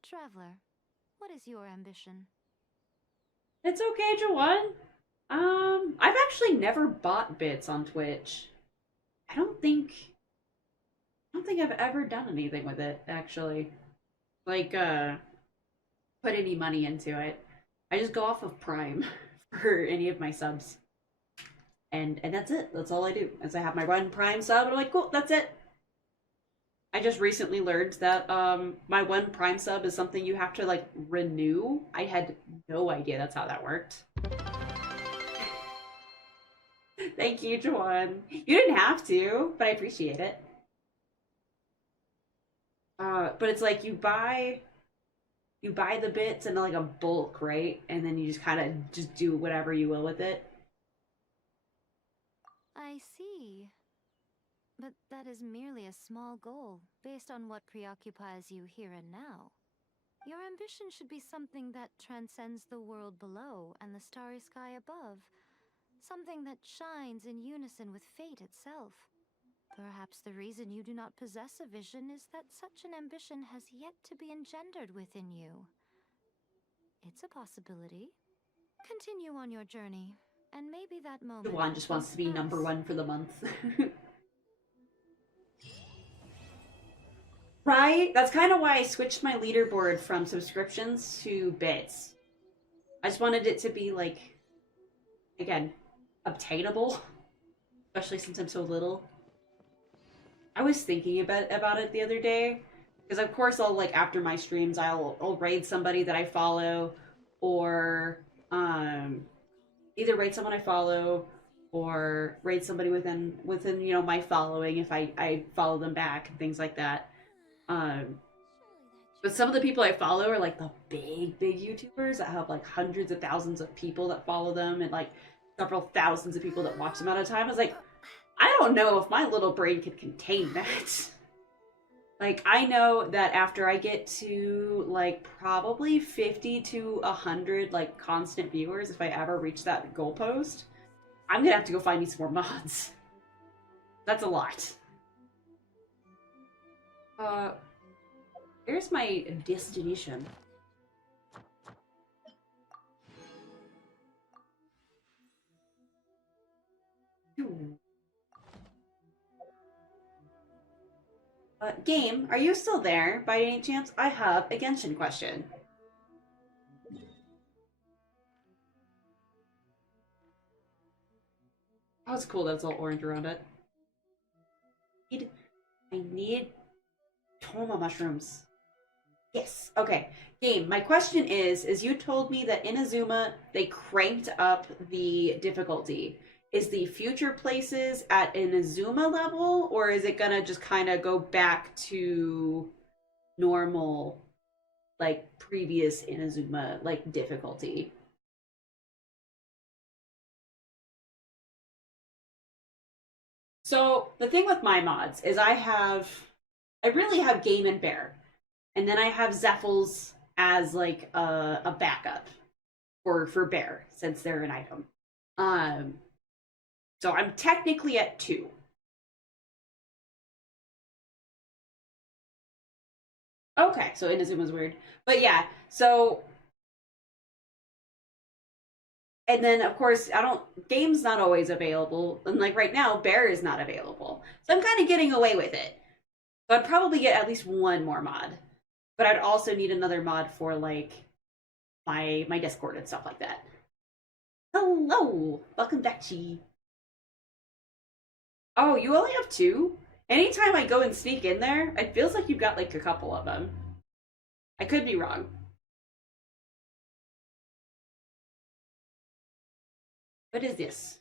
Traveler, what is your ambition? It's okay, Jawan. I've actually never bought bits on Twitch. I don't think I've ever done anything with it, actually. Like, put any money into it. I just go off of Prime for any of my subs. And that's it. That's all I do. As I have my one Prime sub, and I'm like, cool, that's it. I just recently learned that my one Prime sub is something you have to, like, renew. I had no idea that's how that worked. Thank you, Juan. You didn't have to, but I appreciate it. But it's like you buy the bits in like a bulk, right? And then you just kind of just do whatever you will with it. I see. But that is merely a small goal, based on what preoccupies you here and now. Your ambition should be something that transcends the world below and the starry sky above. Something that shines in unison with fate itself. Perhaps the reason you do not possess a vision is that such an ambition has yet to be engendered within you. It's a possibility. Continue on your journey, and maybe that moment... Juan just wants to be number one for the month. Right? That's kind of why I switched my leaderboard from subscriptions to bits. I just wanted it to be, like, again, obtainable. Especially since I'm so little. I was thinking about it the other day. Because, of course, I'll, like, after my streams, I'll raid somebody that I follow. Or, either raid someone I follow, or raid somebody within you know, my following if I follow them back and things like that. But some of the people I follow are like the big YouTubers that have like hundreds of thousands of people that follow them, and like several thousands of people that watch them at a time. I was like, I don't know if my little brain could contain that. Like, I know that after I get to, like, probably 50 to 100, like, constant viewers, if I ever reach that goalpost, I'm gonna have to go find me some more mods. That's a lot. Here's my destination. Game, are you still there by any chance? I have a Genshin question. Oh, it's cool that it's all orange around it. I need Toma mushrooms. Yes. Okay. Game, my question is you told me that Inazuma, they cranked up the difficulty. Is the future places at Inazuma level, or is it gonna just kind of go back to normal, like, previous Inazuma, like, difficulty? So, the thing with my mods is I really have Game and Bear. And then I have Zeffels as, like, a backup for Bear, since they're an item. So I'm technically at 2. Okay, so Inazuma's weird. But yeah, so... And then, of course, Game's not always available. And, like, right now, Bear is not available. So I'm kind of getting away with it. So I'd probably get at least one more mod. But I'd also need another mod for, like, my Discord and stuff like that. Hello! Welcome back, Chi. Oh, you only have 2? Anytime I go and sneak in there, it feels like you've got, like, a couple of them. I could be wrong. What is this?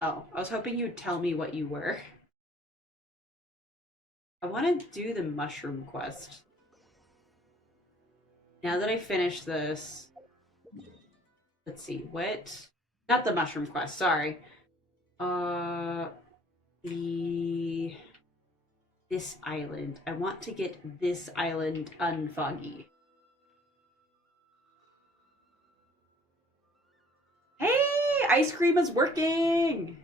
Oh, I was hoping you'd tell me what you were. I want to do the mushroom quest. Now that I finish this... Let's see, what... Not the mushroom quest, sorry. This island. I want to get this island unfoggy. Hey! Ice cream is working!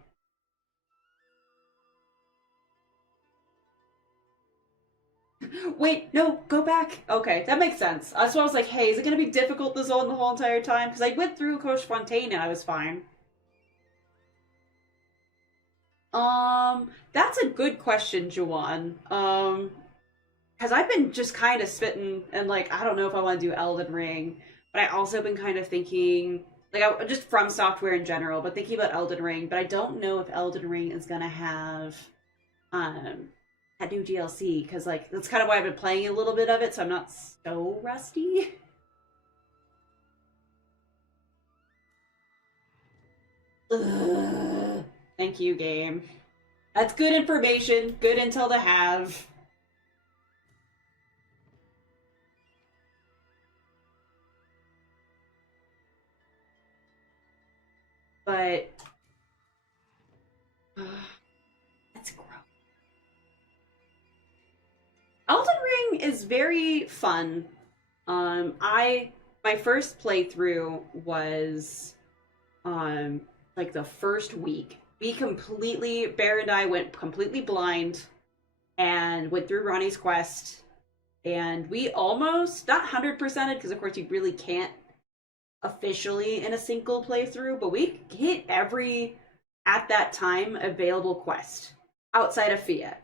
Wait, no, go back. Okay, that makes sense. That's why I was like, hey, is it gonna be difficult the whole entire time? Because I went through Coach Fontaine and I was fine. That's a good question, Juwan. Because I've been just kind of spitting and, like, I don't know if I want to do Elden Ring, but I also been kind of thinking, like, just From Software in general, but thinking about Elden Ring, but I don't know if Elden Ring is gonna have, that new DLC, because, like, that's kind of why I've been playing a little bit of it, so I'm not so rusty. Ugh. Thank you, game. That's good information. Good intel to have. But... that's gross. Elden Ring is very fun. My first playthrough was, like, the first week. Bear and I went completely blind and went through Ronnie's quest, and we almost, not 100%ed, because of course you really can't officially in a single playthrough, but we hit every, at that time, available quest outside of Fia.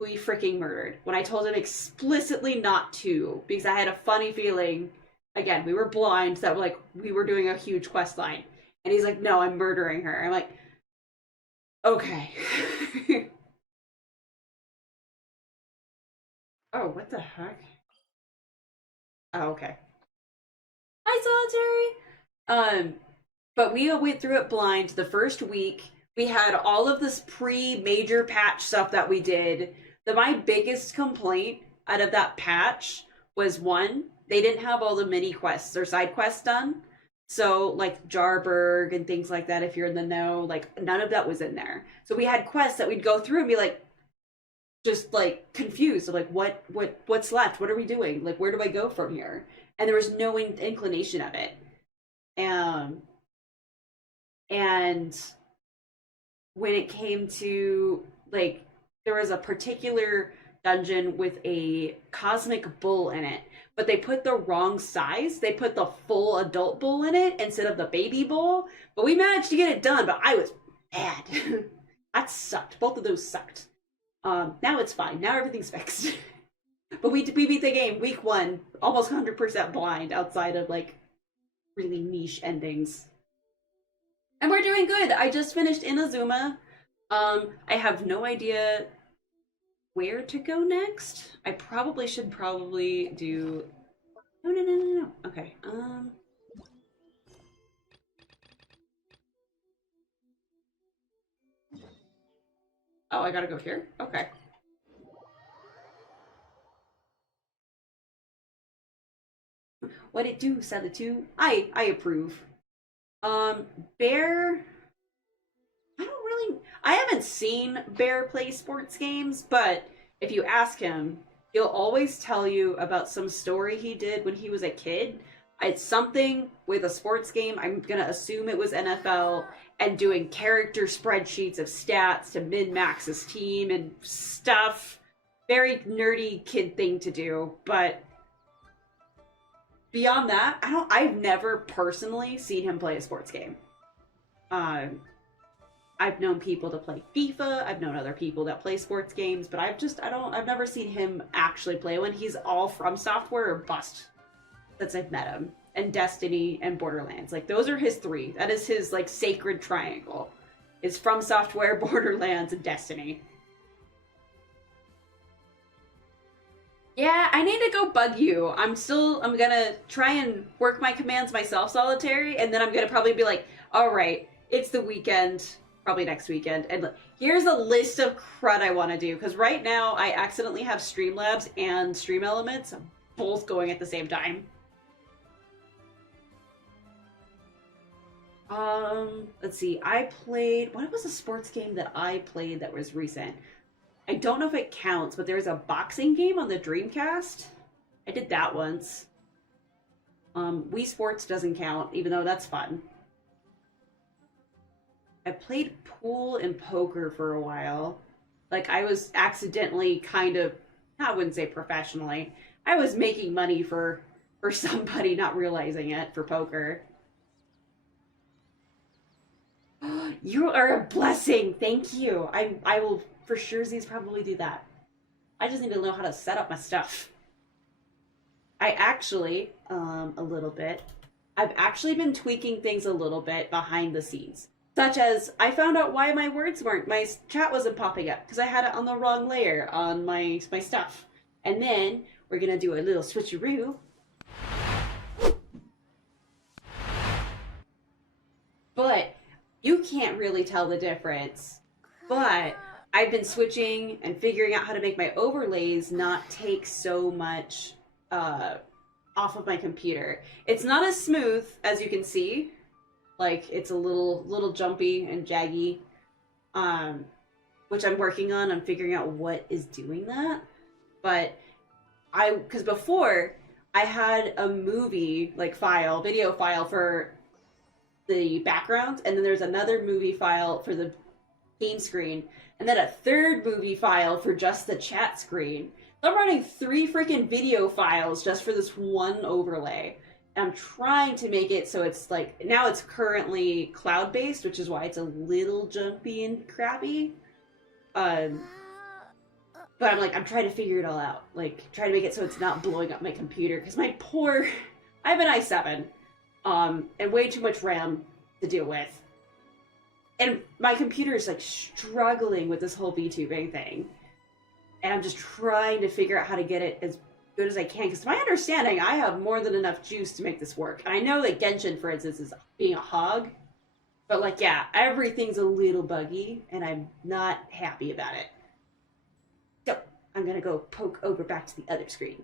We freaking murdered when I told him explicitly not to, because I had a funny feeling, again, we were blind, that, like, we were doing a huge quest line, and he's like, no, I'm murdering her. I'm like, okay. Oh, what the heck? Oh, okay. Hi, Solitary! But we went through it blind the first week. We had all of this pre-major patch stuff that we did. My biggest complaint out of that patch was, one, they didn't have all the mini quests or side quests done. So like Jarberg and things like that, if you're in the know, like none of that was in there. So we had quests that we'd go through and be like, just like confused, of like what's left? What are we doing? Like, where do I go from here? And there was no inclination of it. And when it came to like, there was a particular dungeon with a cosmic bull in it, but they put the wrong size. They put the full adult bull in it instead of the baby bull. But we managed to get it done, but I was mad. That sucked. Both of those sucked. Now it's fine. Now everything's fixed. But we beat the game week 1, almost 100% blind outside of like really niche endings. And we're doing good. I just finished Inazuma. I have no idea where to go next. I should do... No. Okay. Oh, I gotta go here? Okay. What it do, Sella2? I approve. Bear... I haven't seen Bear play sports games, but if you ask him, he'll always tell you about some story he did when he was a kid. It's something with a sports game. I'm gonna assume it was NFL, and doing character spreadsheets of stats to min-max his team and stuff. Very nerdy kid thing to do, but beyond that, I've never personally seen him play a sports game. I've known people to play FIFA, I've known other people that play sports games, but I've never seen him actually play one. He's all From Software or bust since I've met him. And Destiny and Borderlands. Like, those are his 3. That is his, like, sacred triangle. Is From Software, Borderlands, and Destiny. Yeah, I need to go bug you. I'm gonna try and work my commands myself solitary, and then I'm gonna probably be like, alright, it's the weekend, probably next weekend, and here's a list of crud I want to do, because right now I accidentally have Streamlabs and Stream Elements both going at the same time. Let's see, what was a sports game that I played that was recent? I don't know if it counts, but there's a boxing game on the Dreamcast. I did that once. Wii Sports doesn't count, even though that's fun. I played pool and poker for a while. Like, I was accidentally kind of, I wouldn't say professionally, I was making money for somebody, not realizing it, for poker. You are a blessing. Thank you. I will for surezies probably do that. I just need to know how to set up my stuff. I actually, I've actually been tweaking things a little bit behind the scenes. Such as, I found out why my chat wasn't popping up, because I had it on the wrong layer on my stuff. And then, we're gonna do a little switcheroo. But you can't really tell the difference. But I've been switching and figuring out how to make my overlays not take so much off of my computer. It's not as smooth as you can see. Like, it's a little jumpy and jaggy, which I'm working on. I'm figuring out what is doing that. But because before I had a movie video file for the background, and then there's another movie file for the game screen, and then a third movie file for just the chat screen. I'm running 3 freaking video files just for this one overlay. And I'm trying to make it so it's like, now it's currently cloud-based, which is why it's a little jumpy and crappy. But I'm trying to figure it all out. Like, trying to make it so it's not blowing up my computer, because I have an i7, and way too much RAM to deal with. And my computer is like struggling with this whole VTubing thing. And I'm just trying to figure out how to get it as good as I can. Because to my understanding, I have more than enough juice to make this work. And I know that Genshin, for instance, is being a hog. But like, yeah, everything's a little buggy. And I'm not happy about it. So, I'm going to go poke over back to the other screen.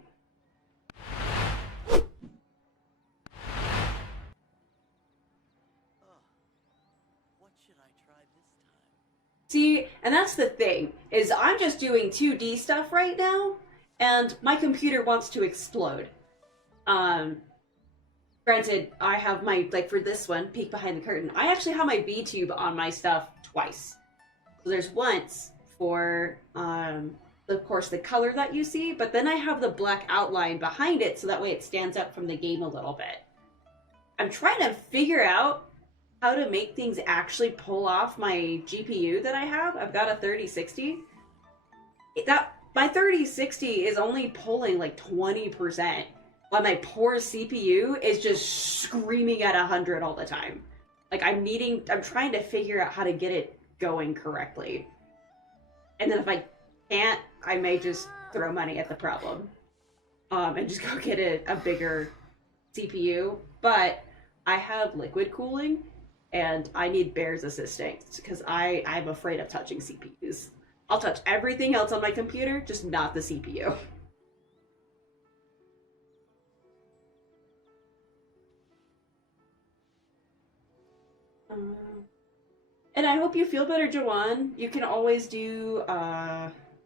See, and that's the thing, is I'm just doing 2D stuff right now, and my computer wants to explode. Granted, I have my, like for this one, peek behind the curtain, I actually have my VTube on my stuff twice. So there's once for, of course, the color that you see, but then I have the black outline behind it so that way it stands out from the game a little bit. I'm trying to figure out how to make things actually pull off my GPU that I have. I've got a 3060. My 3060 is only pulling like 20%, while my poor CPU is just screaming at 100 all the time. Like I'm trying to figure out how to get it going correctly. And then if I can't, I may just throw money at the problem. And just go get a bigger CPU. But I have liquid cooling, and I need Bear's assistance because I'm afraid of touching CPUs. I'll touch everything else on my computer, just not the CPU. And I hope you feel better, Joanne. You can always do,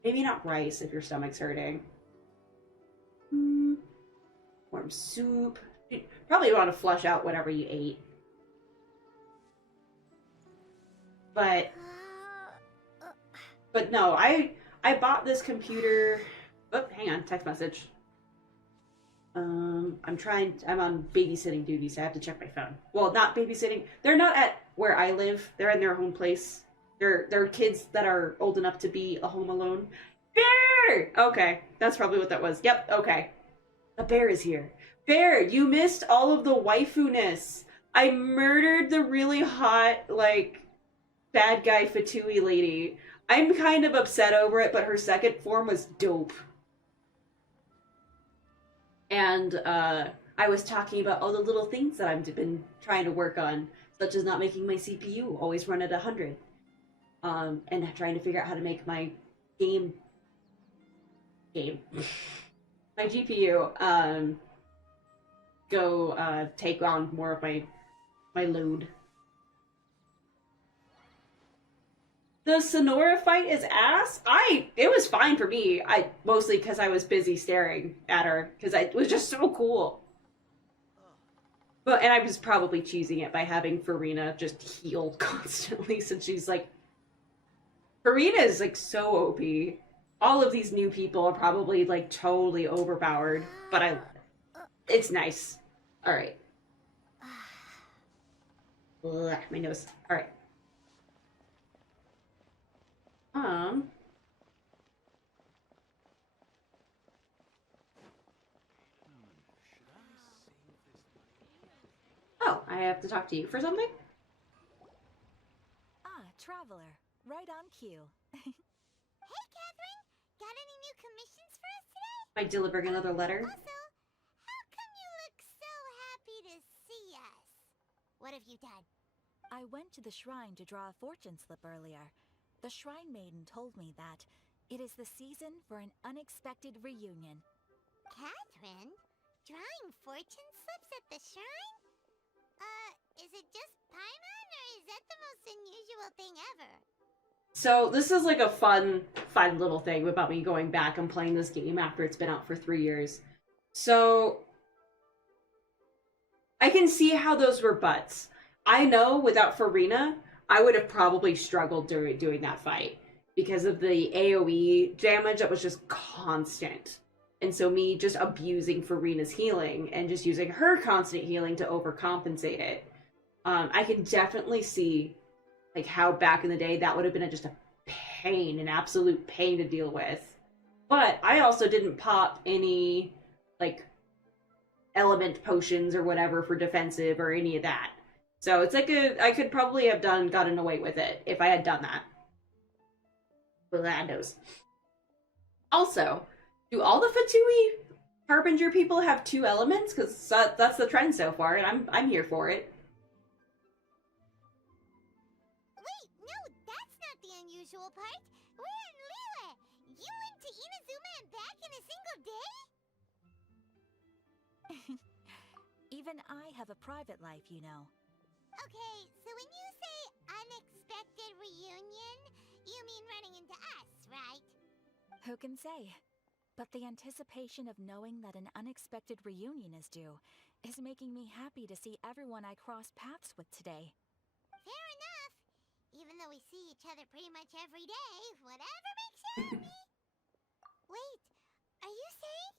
maybe not rice if your stomach's hurting. Warm soup. You probably want to flush out whatever you ate. But no, I bought this computer. Oh, hang on, text message. I'm on babysitting duty, so I have to check my phone. Well, not babysitting. They're not at where I live. They're in their home place. They're kids that are old enough to be a home alone. Bear! Okay, that's probably what that was. Yep, okay. A bear is here. Bear, you missed all of the waifu-ness. I murdered the really hot, like, bad guy Fatui lady. I'm kind of upset over it, but her second form was dope. And I was talking about all the little things that I've been trying to work on, such as not making my CPU always run at 100. And trying to figure out how to make my my GPU go take on more of my load. The Sonora fight is ass. It was fine for me. Mostly because I was busy staring at her because it was just so cool. And I was probably cheesing it by having Farina just heal constantly since she's like, Farina is like so OP. All of these new people are probably like totally overpowered, but it's nice. All right. Ugh, my nose. All right. Oh, I have to talk to you for something? Ah, traveler. Right on cue. Hey, Catherine! Got any new commissions for us today? By delivering another letter? Also, how come you look so happy to see us? What have you done? I went to the shrine to draw a fortune slip earlier. The shrine maiden told me that it is the season for an unexpected reunion. Catherine? Drawing fortune slips at the shrine? Is it just Paimon, or is that the most unusual thing ever? So this is like a fun little thing about me going back and playing this game after it's been out for 3 years. So I can see how those were butts. I know without Farina, I would have probably struggled doing that fight because of the AoE damage that was just constant. And so me just abusing Farina's healing and just using her constant healing to overcompensate it. I can definitely see like how back in the day that would have been just a pain, an absolute pain to deal with. But I also didn't pop any like element potions or whatever for defensive or any of that. So it's like I could probably have gotten away with it if I had done that. Well, that knows. Also, do all the Fatui Harbinger people have 2 elements? Because that's the trend so far, and I'm here for it. Wait, no, that's not the unusual part. We're in Lille. You went to Inazuma and back in a single day? Even I have a private life, you know. Okay, so when you say unexpected reunion, You mean running into us, right? Who can say? But the anticipation of knowing that an unexpected reunion is due is making me happy to see everyone I crossed paths with today. Fair enough. Even though we see each other pretty much every day, whatever makes you happy. Wait, are you saying?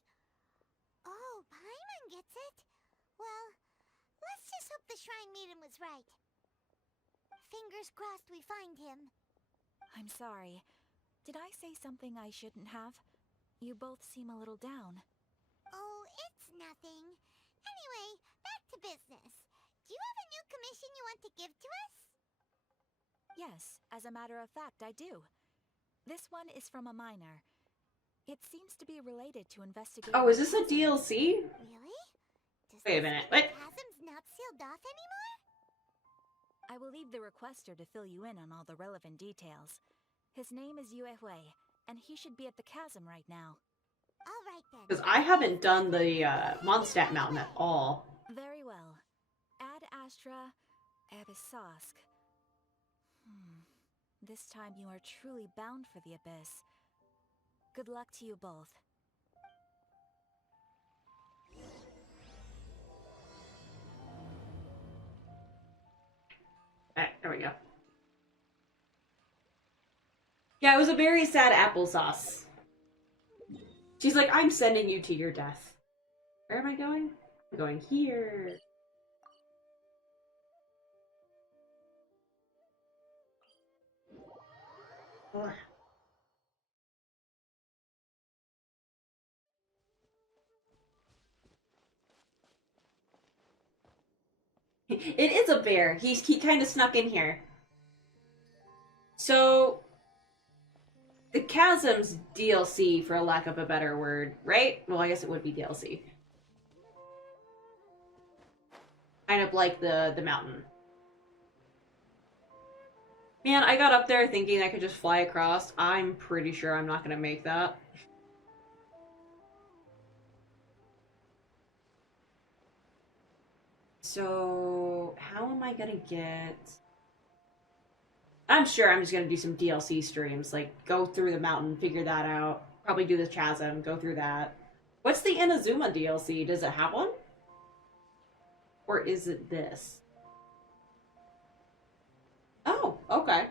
Oh, Paimon gets it. Well, let's just hope the Shrine Maiden was right. Fingers crossed we find him. I'm sorry. Did I say something I shouldn't have? You both seem a little down. Oh, it's nothing. Anyway, back to business. Do you have a new commission you want to give to us? Yes, as a matter of fact, I do. This one is from a minor. It seems to be related to investigating... Oh, is this a DLC? Really? Wait a minute, what? Chasm's not sealed off anymore? I will leave the requester to fill you in on all the relevant details. His name is Yue Hui, and he should be at the chasm right now. Alright then. Because I haven't done the Mondstadt Mountain at all. Very well. Ad Astra Abyssosk. This time you are truly bound for the abyss. Good luck to you both. Alright, there we go. Yeah, it was a very sad applesauce. She's like, I'm sending you to your death. Where am I going? I'm going here. Ugh. It is a bear. He kind of snuck in here. So, the Chasm's DLC, for lack of a better word, right? Well, I guess it would be DLC. Kind of like the mountain. Man, I got up there thinking I could just fly across. I'm pretty sure I'm not gonna make that. So, how am I gonna get... I'm sure I'm just gonna do some DLC streams, like, go through the mountain, figure that out. Probably do the chasm, go through that. What's the Inazuma DLC? Does it have one? Or is it this? Oh, okay.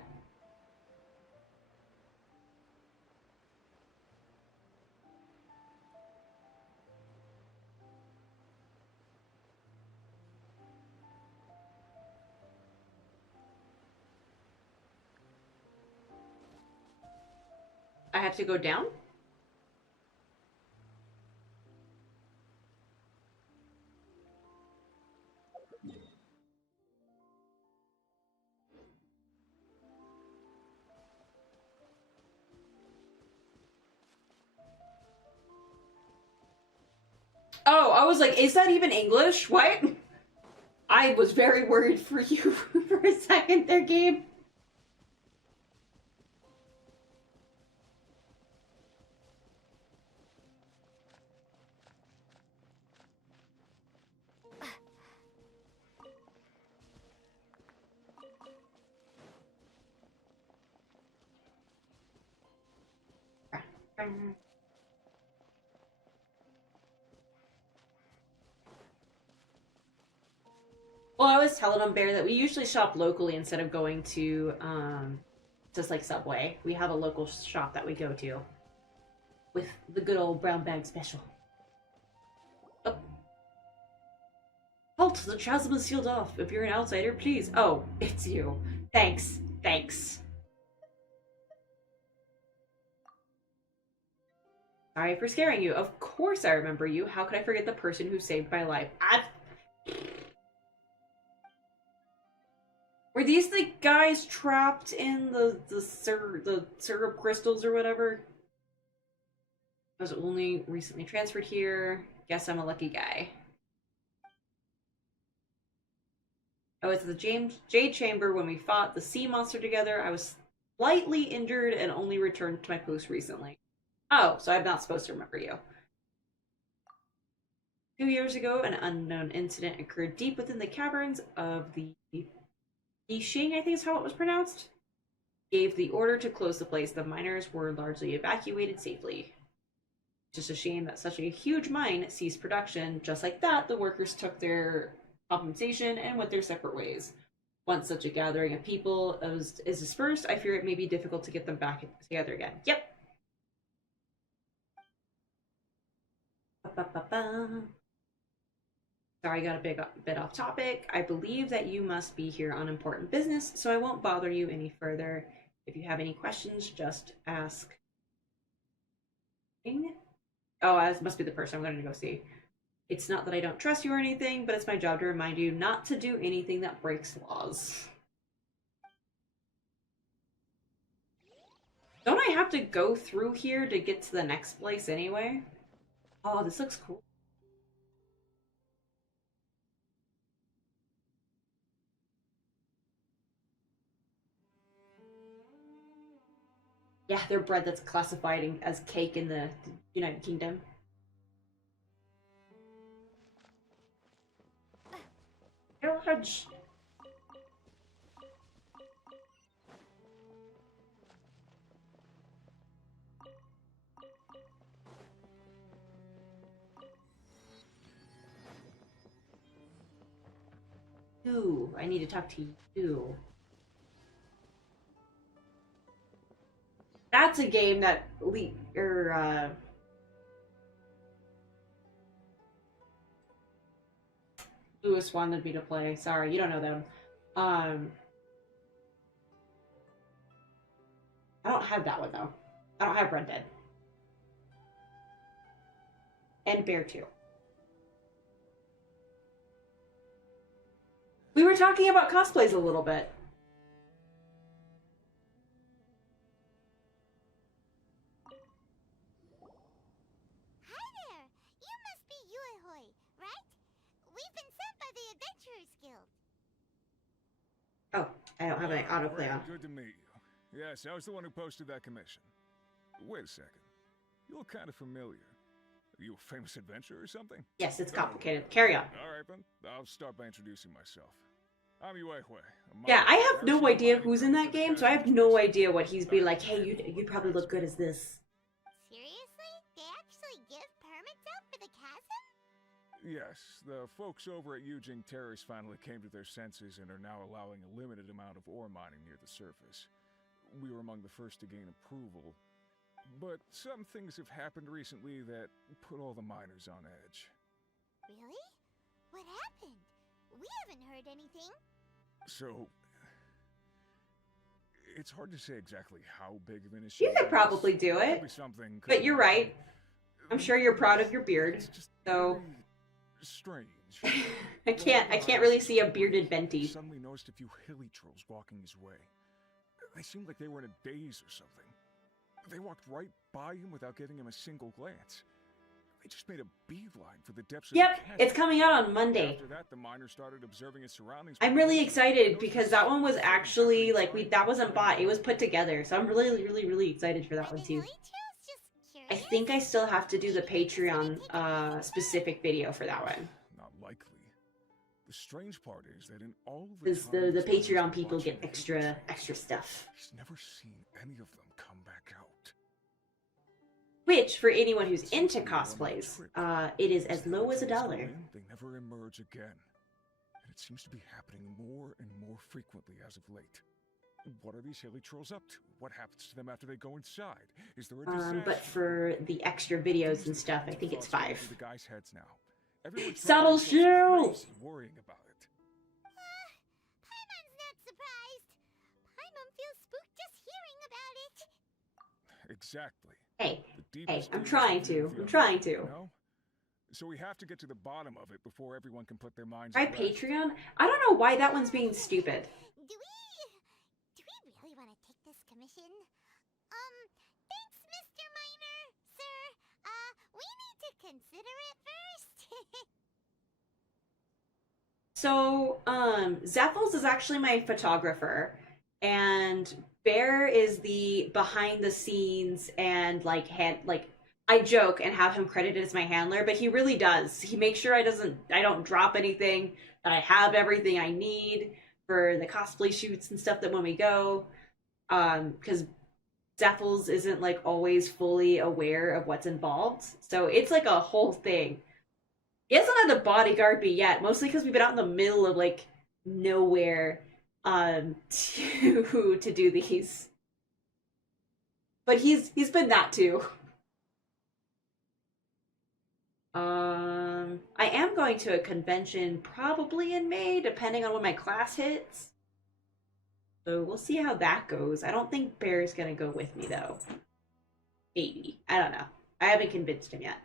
I have to go down? Oh, I was like, is that even English? What? I was very worried for you for a second there, Gabe. Well, I was telling him, Bear, that we usually shop locally instead of going to, just like Subway. We have a local shop that we go to. With the good old brown bag special. Oh. Halt! The chasm is sealed off. If you're an outsider, please. Oh, it's you. Thanks. Thanks. Sorry for scaring you. Of course I remember you. How could I forget the person who saved my life? Were these the guys trapped in the syrup crystals or whatever? I was only recently transferred here. Guess I'm a lucky guy. I was at the Jade Chamber when we fought the sea monster together. I was slightly injured and only returned to my post recently. Oh, so I'm not supposed to remember you. 2 years ago, an unknown incident occurred deep within the caverns of the Yixing, I think is how it was pronounced. gave the order to close the place. The miners were largely evacuated safely. Just a shame that such a huge mine ceased production. Just like that, the workers took their compensation and went their separate ways. Once such a gathering of people is dispersed, I fear it may be difficult to get them back together again. Yep. Sorry, I got a bit off topic. I believe that you must be here on important business, so I won't bother you any further. If you have any questions, just ask. Oh, this must be the person I'm going to go see. It's not that I don't trust you or anything, but it's my job to remind you not to do anything that breaks laws. Don't I have to go through here to get to the next place anyway? Oh, this looks cool. Yeah, they're bread that's classified as cake in the United Kingdom. Village. Ooh, I need to talk to you. That's a game that Lewis wanted me to play. Sorry, you don't know them. I don't have that one though. I don't have Red Dead. And Bear 2. We were talking about cosplays a little bit. Hi there! You must be Yuehoi, right? We've been sent by the Adventurers Guild. Oh, I don't have any autoplay on. Good to meet you. Yes, I was the one who posted that commission. Wait a second. You look kind of familiar. Are you a famous adventurer or something? Yes, it's complicated. Carry on. All right, then. I'll start by introducing myself. I'm Yuehoi. Yeah, I have no idea who's in that game, so I have no idea what he's be like, hey, you probably look good as this. Seriously? They actually give permits out for the chasm? Yes, the folks over at Yujing Terrace finally came to their senses and are now allowing a limited amount of ore mining near the surface. We were among the first to gain approval, but some things have happened recently that put all the miners on edge. Really? What happened? We haven't heard anything. So, it's hard to say exactly how big of an issue. You could probably do it, but you're right. I'm sure you're proud of your beard, so strange. I can't really see a bearded Venti. Suddenly noticed a few hilly trolls walking his way. They seemed like they were in a daze or something. They walked right by him without getting him a single glance. They just made a beeline for the depths of the chasm. It's coming out on Monday. After that, the miner started observing his surroundings. I'm really excited because that one was actually like that wasn't bought; it was put together. So I'm really excited for that one too. I think I still have to do the Patreon specific video for that one. Not likely. The strange part is that in all of because the Patreon people get extra stuff. He's never seen any of them come back out. Which, for anyone who's into cosplays, it is as low as $1. They never emerge again. And it seems to be happening more and more frequently as of late. What are these hilly trolls up to? What happens to them after they go inside? Is there a disaster? But for the extra videos and stuff, I think it's 5. The guys' heads now. Subtle shoe! Worrying about it. Paimon's not surprised. Paimon feels spooked just hearing about it. Exactly. Hey, I'm trying to. No? So we have to get to the bottom of it before everyone can put their minds Try Patreon? I don't know why that one's being stupid. Do we really want to take this commission? Thanks, Mr. Miner, sir. We need to consider it first. So, Zeffels is actually my photographer, and Bear is the behind the scenes and I joke and have him credited as my handler, but he really does. He makes sure I don't drop anything, that I have everything I need for the cosplay shoots and stuff that when we go. because Zephyls isn't like always fully aware of what's involved. So it's like a whole thing. He hasn't had a bodyguard be yet, mostly because we've been out in the middle of like nowhere to do these. But he's been that too. I am going to a convention probably in May, depending on when my class hits. So we'll see how that goes. I don't think Bear's gonna go with me though. Maybe. I don't know. I haven't convinced him yet.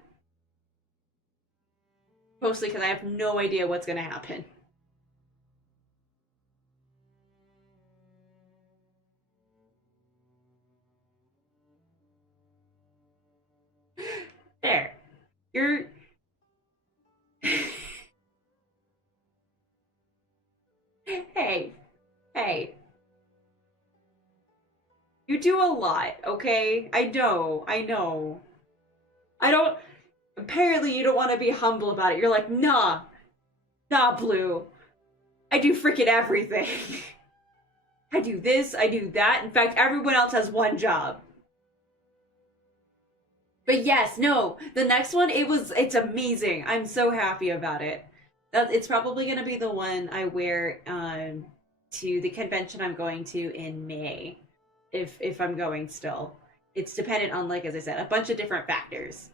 Mostly because I have no idea what's gonna happen. There. You're... Hey. Hey. You do a lot, okay? I know. I don't... Apparently you don't want to be humble about it. You're like, nah. Nah, Blue. I do freaking everything. I do this, I do that. In fact, everyone else has one job. But yes, no, the next one, it's amazing. I'm so happy about it. It's probably going to be the one I wear to the convention I'm going to in May, if I'm going still. It's dependent on, like, as I said, a bunch of different factors.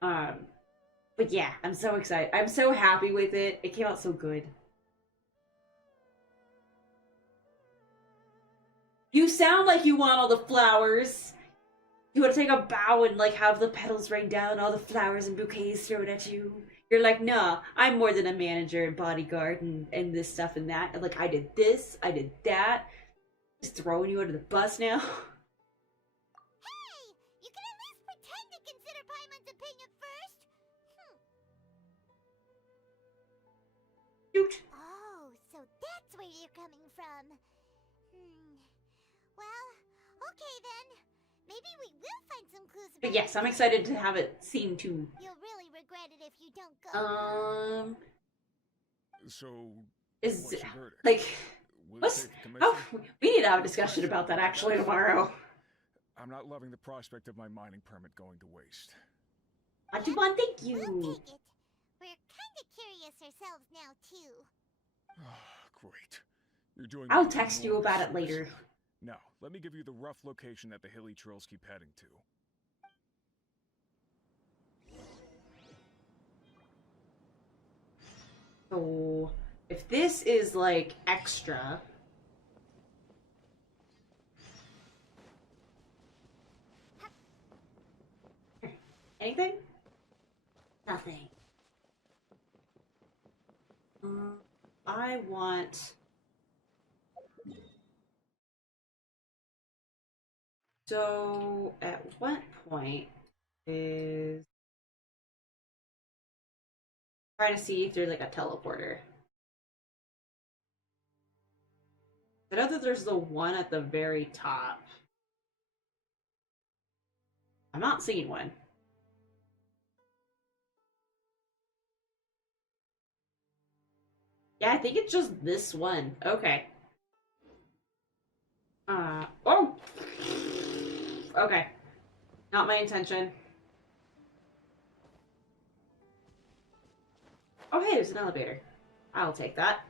But yeah, I'm so excited. I'm so happy with it. It came out so good. You sound like you want all the flowers. You want to take a bow and, like, have the petals rain down, all the flowers and bouquets thrown at you. You're like, nah, I'm more than a manager and bodyguard and this stuff and that. And, like, I did this, I did that. Just throwing you under the bus now. Hey! You can at least pretend to consider Paimon's opinion first. Shoot. Oh, so that's where you're coming from. Well, okay then. Maybe we will find some clues about But yes, I'm excited to have it seen too. You'll really regret it if you don't go. So, is what's your verdict? like, Will what's... you take the commission? Oh, we need to have a discussion about that actually tomorrow. I'm not loving the prospect of my mining permit going to waste. Ajumon, thank you. We'll take it. We're kind of curious ourselves now, too. Great. You're doing I'll me an text you enormous about it service. later. Now, let me give you the rough location that the hilly trails keep heading to. So, if this is like extra... Anything? Nothing. I want... So, at what point is... Trying to see if there's like a teleporter. I know that there's the one at the very top. I'm not seeing one. Yeah, I think it's just this one. Okay. Oh! Okay. Not my intention. Oh, hey, there's an elevator. I'll take that.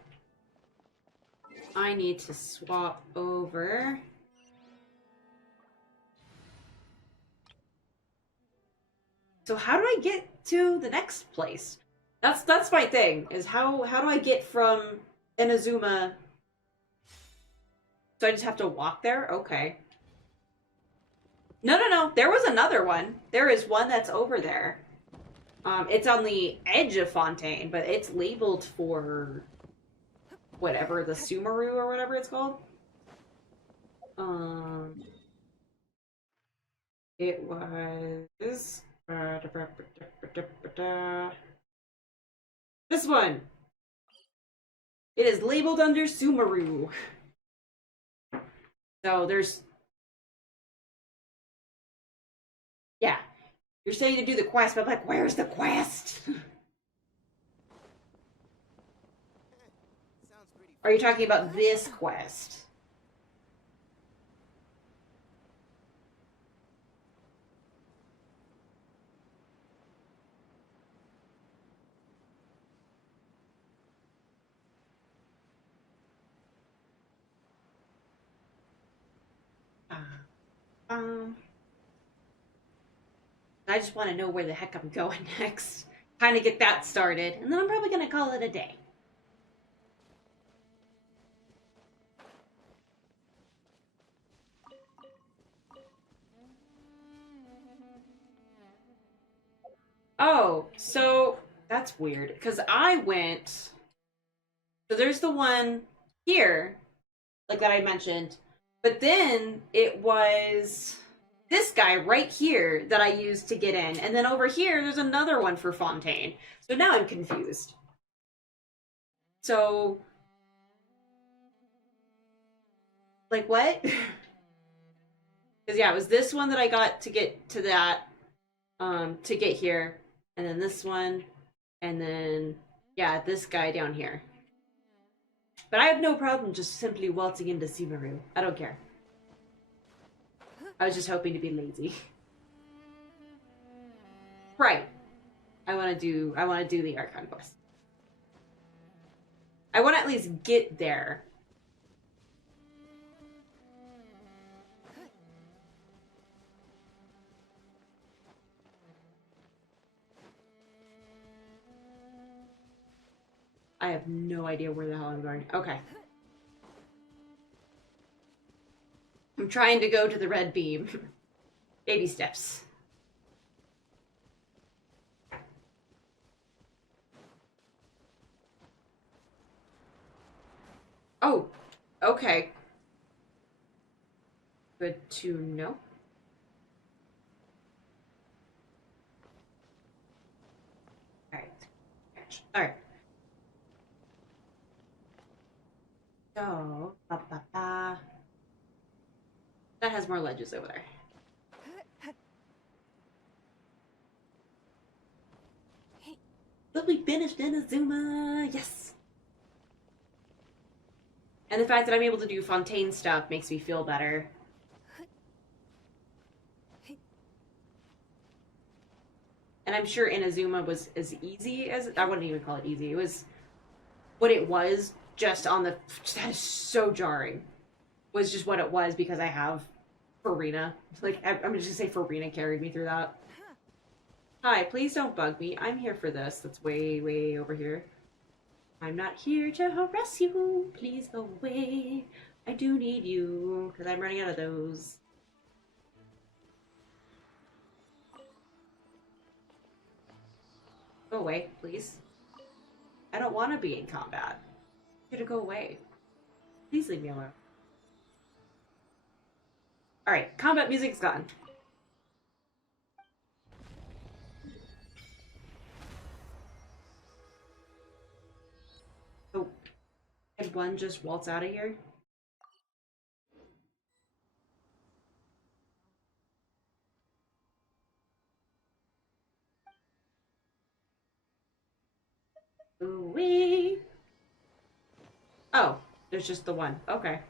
I need to swap over. So how do I get to the next place? That's my thing, is how do I get from Inazuma? So I just have to walk there? Okay. No. There was another one. There is one that's over there. It's on the edge of Fontaine, but it's labeled for whatever, the Sumeru or whatever it's called. It was... This one! It is labeled under Sumeru. So there's... Yeah. You're saying to do the quest, but I'm like, where's the quest? Are you talking about this quest? I just want to know where the heck I'm going next. Kind of get that started, and then I'm probably going to call it a day. Oh, so that's weird, because I went... So there's the one here, like that I mentioned, but then it was this guy right here that I used to get in, and then over here there's another one for Fontaine. So now I'm confused. So... Like, what? Because, yeah, it was this one that I got to get to that, to get here. And then this one. And then, yeah, this guy down here. But I have no problem just simply waltzing into Sumeru. I don't care. I was just hoping to be lazy. Right. I want to do the Archon quest. I want to at least get there. I have no idea where the hell I'm going. Okay. I'm trying to go to the red beam. Baby steps. Oh, okay. Good to know. Alright. Alright. So, that has more ledges over there. But we finished Inazuma! Yes! And the fact that I'm able to do Fontaine stuff makes me feel better. And I'm sure Inazuma was as easy as... I wouldn't even call it easy. It was what it was just on the... That is so jarring. Was just what it was because I have Farina. Like, I'm just gonna say Farina carried me through that. Hi, please don't bug me. I'm here for this. That's way, way over here. I'm not here to harass you. Please go away. I do need you, because I'm running out of those. Go away, please. I don't want to be in combat. I'm here to go away. Please leave me alone. Alright, combat music's gone. Oh, did one just waltz out of here? Ooh-wee. Oh, there's just the one. Okay.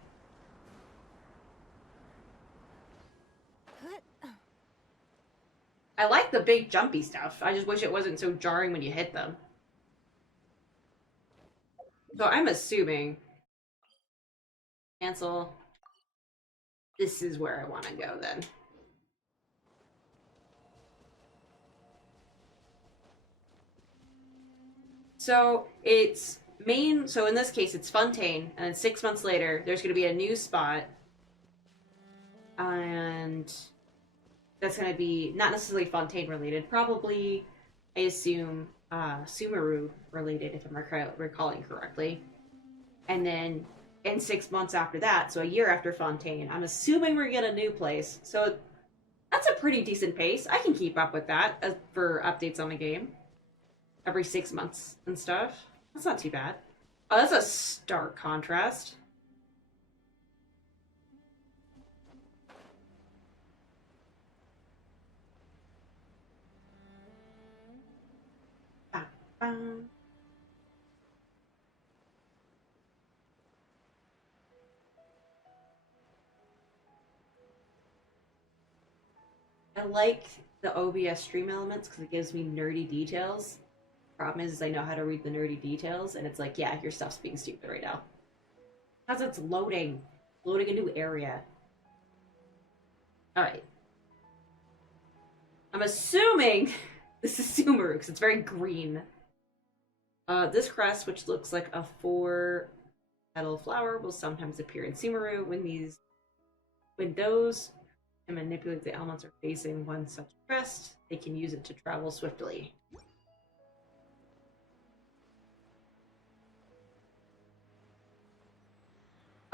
I like the big jumpy stuff. I just wish it wasn't so jarring when you hit them. So I'm assuming... Cancel. This is where I want to go then. So it's main... So in this case, it's Fontaine. And then 6 months later, there's going to be a new spot. And... that's going to be not necessarily Fontaine related, probably, I assume, Sumeru related, if I'm recalling correctly. And then, in 6 months after that, so a year after Fontaine, I'm assuming we're going to get a new place. So, that's a pretty decent pace. I can keep up with that for updates on the game. Every 6 months and stuff. That's not too bad. Oh, that's a stark contrast. I like the OBS stream elements because it gives me nerdy details. Problem is I know how to read the nerdy details, and it's like, yeah, your stuff's being stupid right now. Because it's loading. Loading a new area. Alright. I'm assuming this is Sumeru, because it's very green. This crest, which looks like a 4-petal flower, will sometimes appear in Sumeru when those can manipulate the elements are facing one such crest. They can use it to travel swiftly.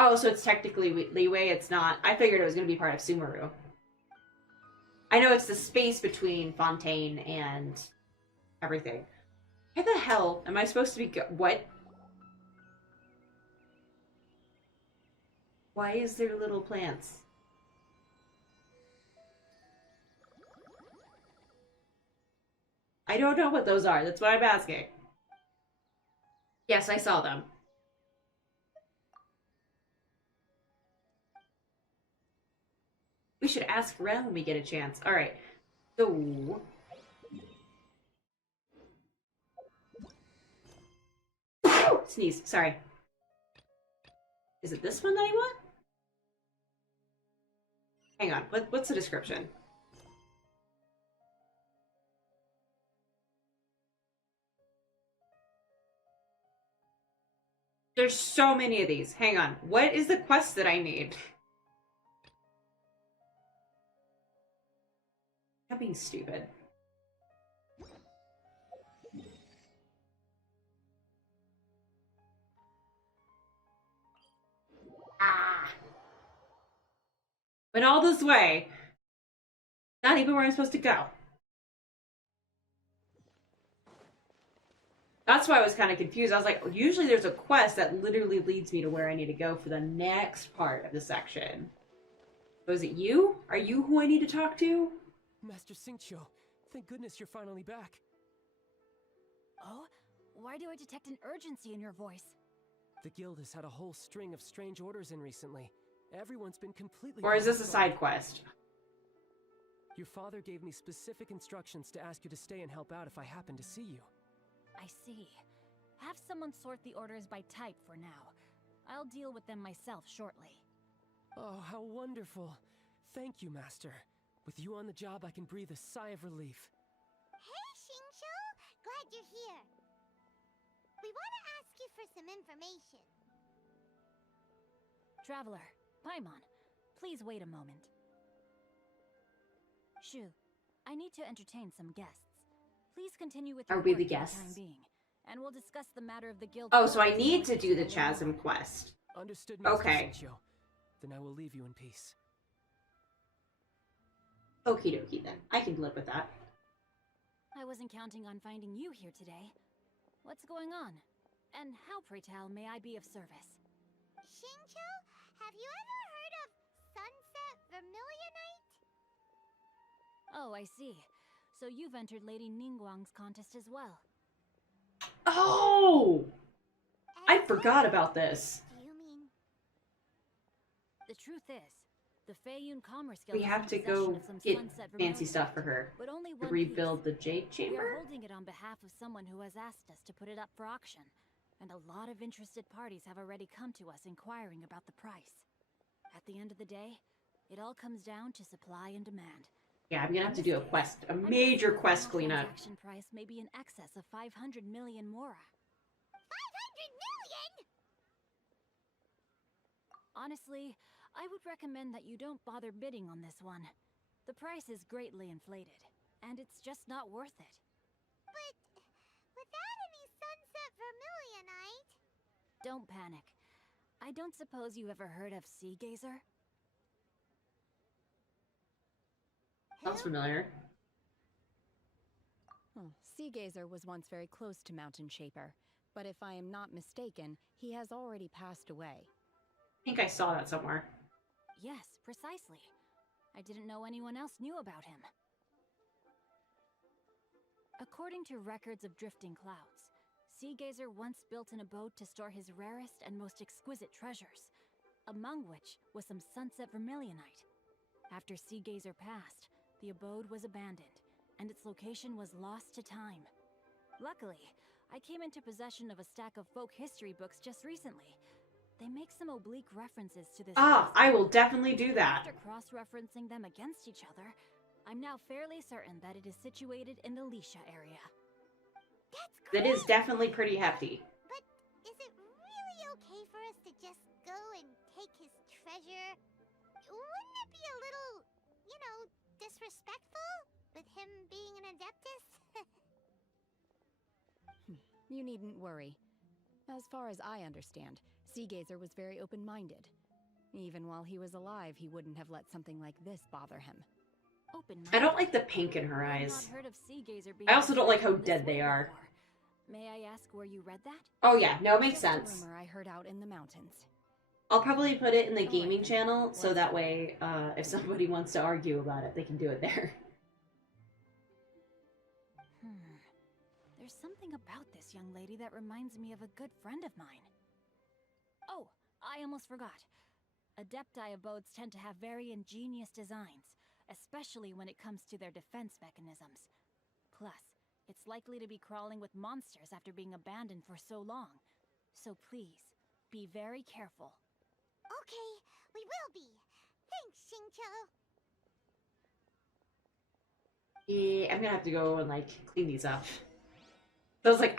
Oh, so it's technically leeway. It's not. I figured it was going to be part of Sumeru. I know it's the space between Fontaine and everything. Why the hell am I supposed to be what? Why is there little plants? I don't know what those are. That's what I'm asking. Yes, I saw them. We should ask around when we get a chance. Alright. So... Sneeze. Sorry. Is it this one that I want? Hang on. What's the description? There's so many of these. Hang on. What is the quest that I need? I'm being stupid. Ah! Went all this way. Not even where I'm supposed to go. That's why I was kind of confused. I was like, usually there's a quest that literally leads me to where I need to go for the next part of the section. So is it you? Are you who I need to talk to? Master Xingqiu, thank goodness you're finally back. Oh? Why do I detect an urgency in your voice? The guild has had a whole string of strange orders in recently. Everyone's been completely... Or is this a side quest? Your father gave me specific instructions to ask you to stay and help out if I happen to see you. I see. Have someone sort the orders by type for now. I'll deal with them myself shortly. Oh, how wonderful. Thank you, Master. With you on the job, I can breathe a sigh of relief. Hey, Xingqiu! Glad you're here. We want to ask you for some information. Traveler, Paimon, please wait a moment. Shu, I need to entertain some guests. Please continue with your Are we work the for guests? time being, and we'll discuss the matter of the guild. Oh, so I need to do the Chasm quest. Understood, Master Okay. Xingqiu. Then I will leave you in peace. Okie dokie then. I can live with that. I wasn't counting on finding you here today. What's going on? And how, pray tell, may I be of service? Xingqiu, have you ever heard of Sunset Vermilionite? Oh, I see. So you've entered Lady Ningguang's contest as well. Oh! I forgot about this. Do you mean... The truth is, the Feiyun Commerce Guild We is have in to possession go of some get Sunset fancy Vermilionite, stuff for her. but only To one rebuild piece. the Jade We are Chamber? holding it on behalf of someone who has asked us to put it up for auction, and a lot of interested parties have already come to us inquiring about the price. At the end of the day, it all comes down to supply and demand. Yeah, I'm gonna have to do a quest, a I'm major guessing the quest final cleanup. transaction price may be in excess of 500 million mora. 500 million?! Honestly, I would recommend that you don't bother bidding on this one. The price is greatly inflated, and it's just not worth it. But without any Sunset Vermilionite... Don't panic. I don't suppose you ever heard of Sea Gazer? Sounds familiar. Sea Gazer was once very close to Mountain Shaper, but if I am not mistaken, he has already passed away. I think I saw that somewhere. Yes, precisely. I didn't know anyone else knew about him. According to records of drifting clouds, Sea Gazer once built an abode to store his rarest and most exquisite treasures, among which was some Sunset Vermilionite. After Sea Gazer passed, the abode was abandoned, and its location was lost to time. Luckily, I came into possession of a stack of folk history books just recently. they make some oblique references to this. Ah, list. I will definitely do that. After cross-referencing them against each other, I'm now fairly certain that it is situated in the Lisha area. It is definitely pretty hefty. But is it really okay for us to just go and take his treasure? Wouldn't it be a little, you know, disrespectful with him being an Adeptus? You needn't worry. As far as I understand, Seagazer was very open-minded. Even while he was alive, he wouldn't have let something like this bother him. Open-minded? I don't like the pink in her I've eyes. not heard of Seagazer being I also don't like how this dead they way are. before. May I ask where you read that? Oh yeah, no, it makes Just sense. a rumor I heard out in the mountains. I'll probably put it in the Alright gaming then. channel, so that way, if somebody wants to argue about it, they can do it there. There's something about this young lady that reminds me of a good friend of mine. Oh, I almost forgot. Adepti abodes tend to have very ingenious designs, especially when it comes to their defense mechanisms. Plus, it's likely to be crawling with monsters after being abandoned for so long. So please, be very careful. Okay, we will be. Thanks, Xingqiu. Yeah, I'm gonna have to go and, like, clean these up. So I was like,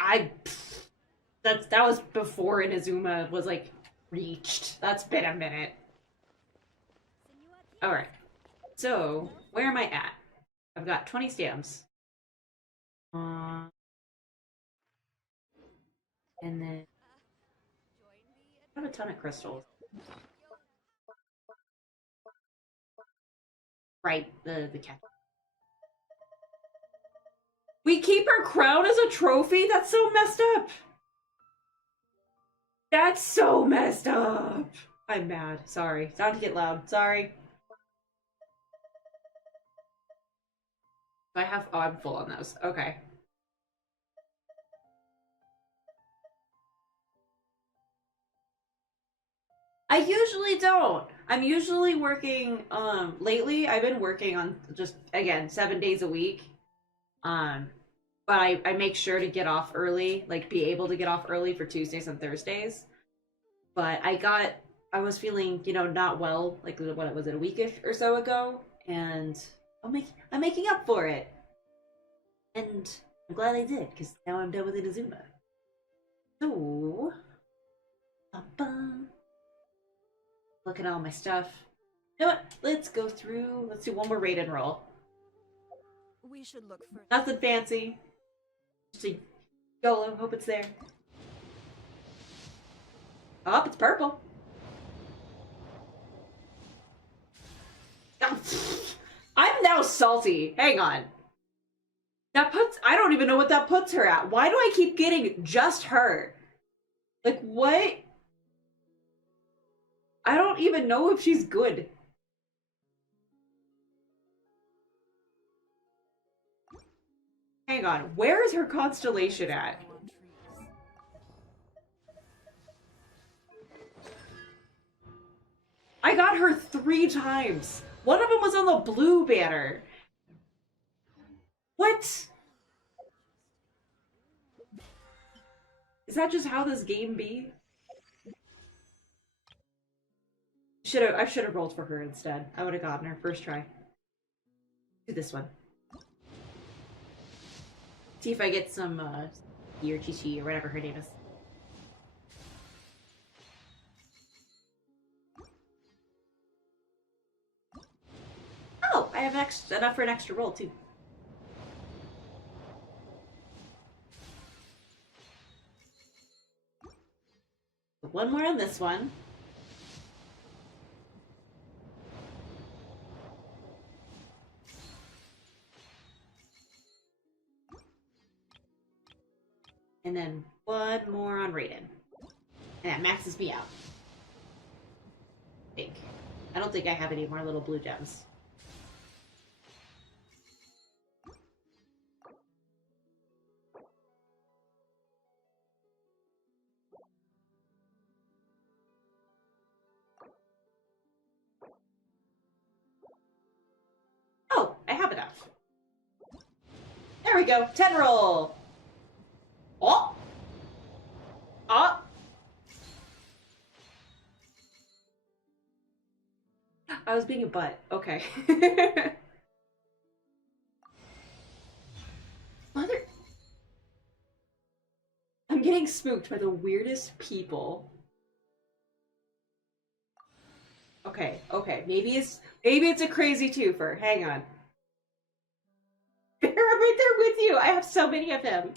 that was before Inazuma was, like, reached. That's been a minute. Alright. So, where am I at? I've got 20 stamps. And then I have a ton of crystals. Right, the cat. We keep her crown as a trophy? That's so messed up. That's so messed up. I'm mad. Sorry. Not to get loud. Sorry. I have. Oh, I'm full on those. Okay. I usually don't. I'm usually working, lately I've been working on just, again, 7 days a week. But I make sure to get off early, like be able to get off early for Tuesdays and Thursdays. But I was feeling, you know, not well, like, what was it, a week or so ago? And I'm making up for it. And I'm glad I did, because now I'm done with Inazuma. So, look at all my stuff. You know what? Let's go through. Let's do one more raid and roll. We should look for Nothing fancy. Just a YOLO. Hope it's there. Oh, it's purple. I'm now salty. Hang on. That puts. I don't even know what that puts her at. Why do I keep getting just her? Like, what? I don't even know if she's good. Hang on, where is her constellation at? I got her 3 times. One of them was on the blue banner. What? Is that just how this game be? I should have rolled for her instead. I would have gotten her first try. Do this one. See if I get some, or Chi-Chi, or whatever her name is. Oh, I have enough for an extra roll, too. One more on this one. And then one more on Raiden. And that maxes me out. I don't think I have any more little blue gems. Oh, I have enough. There we go. 10 roll. Oh! Oh! I was being a butt. Okay. Mother... I'm getting spooked by the weirdest people. Okay, okay. Maybe it's a crazy twofer. Hang on. I'm right there with you. I have so many of him.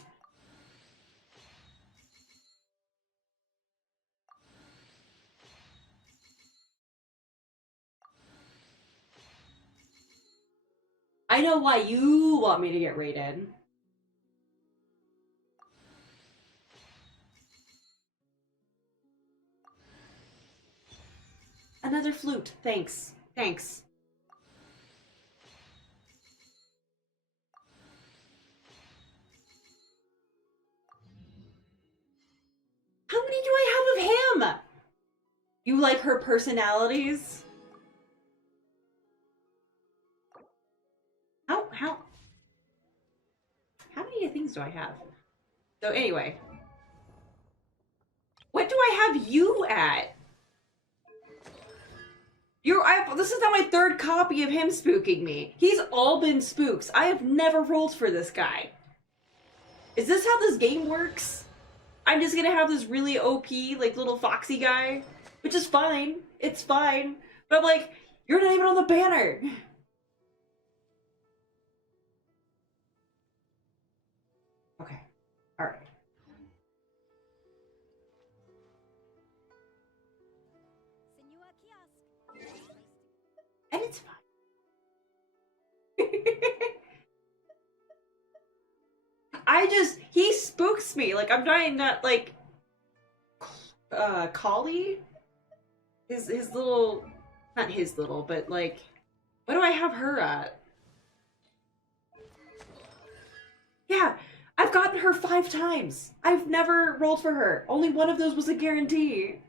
I know why you want me to get raided. Another flute. Thanks. Thanks. How many do I have of him? You like her personalities? How many things do I have? So anyway. What do I have you at? This is now my third copy of him spooking me. He's all been spooks. I have never rolled for this guy. Is this how this game works? I'm just gonna have this really OP, like, little foxy guy, which is fine. It's fine. But I'm like, you're not even on the banner. Okay. Alright. And it's fine. He spooks me. Like, I'm trying not, like, Collie? His little, not his little, but, like, what do I have her at? Yeah, I've gotten her 5 times. I've never rolled for her. Only one of those was a guarantee.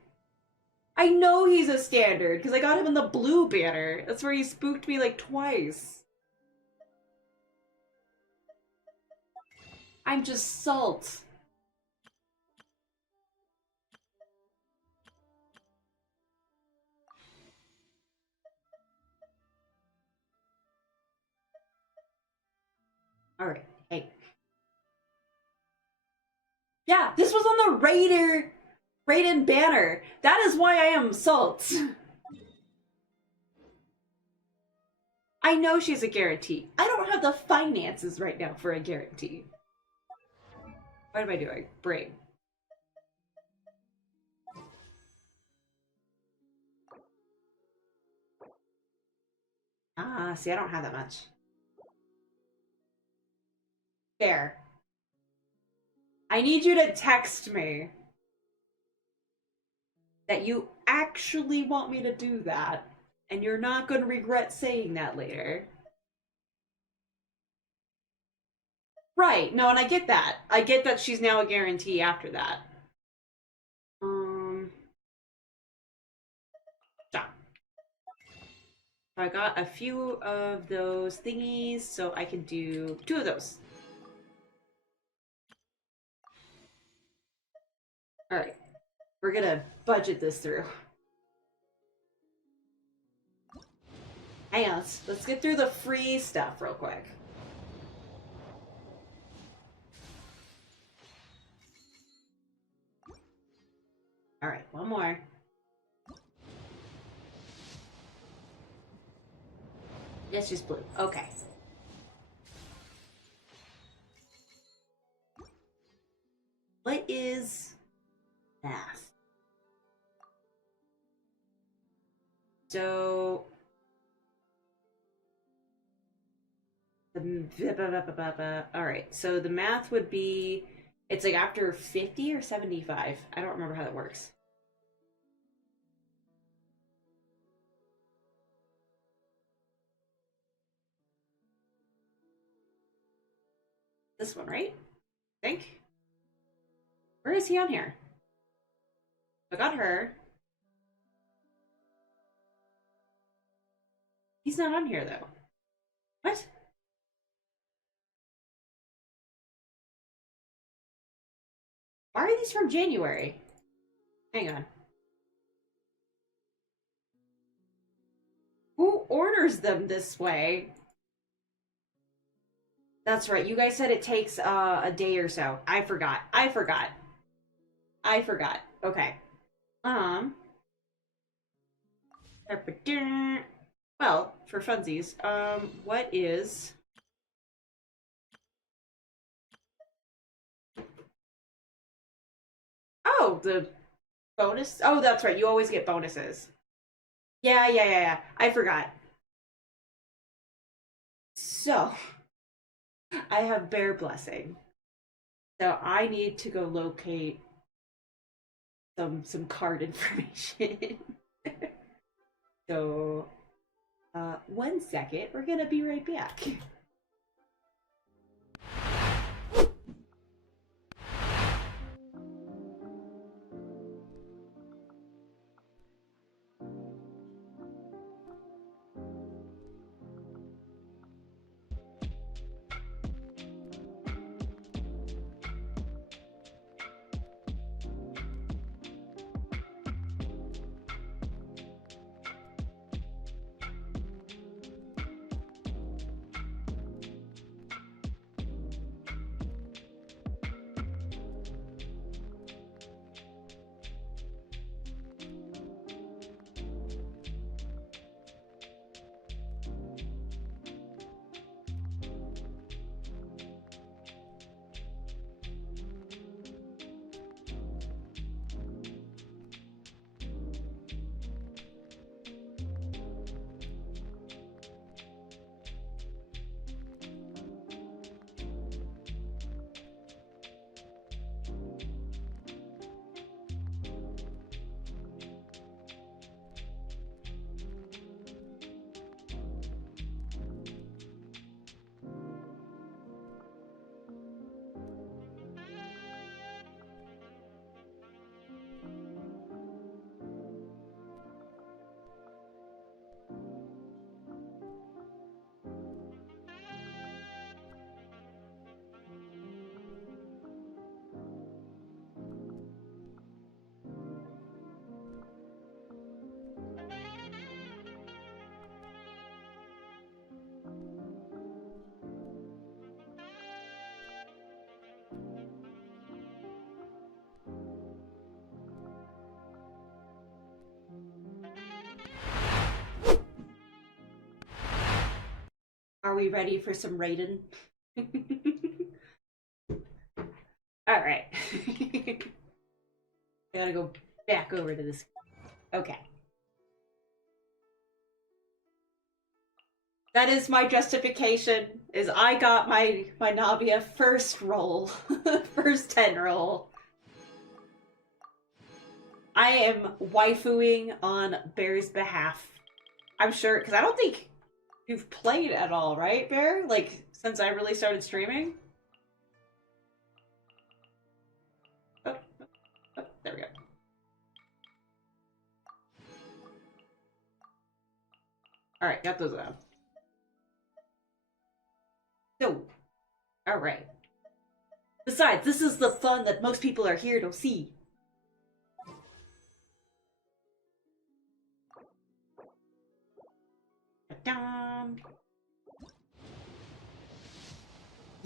I know he's a standard, because I got him in the blue banner. That's where he spooked me, like, twice. I'm just salt. Alright, hey. Yeah, this was on the Raiden banner. That is why I am salt. I know she's a guarantee. I don't have the finances right now for a guarantee. What am I doing? Brain. Ah, see, I don't have that much. Fair. I need you to text me that you actually want me to do that, and you're not going to regret saying that later. Right, no, and I get that. I get that she's now a guarantee after that. Stop. I got a few of those thingies, so I can do 2 of those. Alright, we're gonna budget this through. Hang on, let's get through the free stuff real quick. Alright, one more. It's just blue. Okay. What is math? So... Alright, so the math would be... It's like after 50 or 75. I don't remember how that works. This one, right? I think. Where is he on here? I got her. He's not on here, though. What? Why are these from January? Hang on. Who orders them this way? That's right. You guys said it takes a day or so. I forgot. Okay. Well, for funsies, what is... Oh, the bonus? Oh, that's right. You always get bonuses. Yeah. I forgot. So, I have Bear Blessing. So I need to go locate some card information. So, 1 second. We're gonna be right back. Are we ready for some Raiden? Alright. I gotta go back over to this. Okay. That is my justification, is I got my Navia first roll. First 10 roll. I am waifuing on Bear's behalf. I'm sure, because I don't think you've played at all, right, Bear? Like, since I really started streaming? Oh, there we go. Alright, got those out. So, alright. Besides, this is the fun that most people are here to see. Ta-da!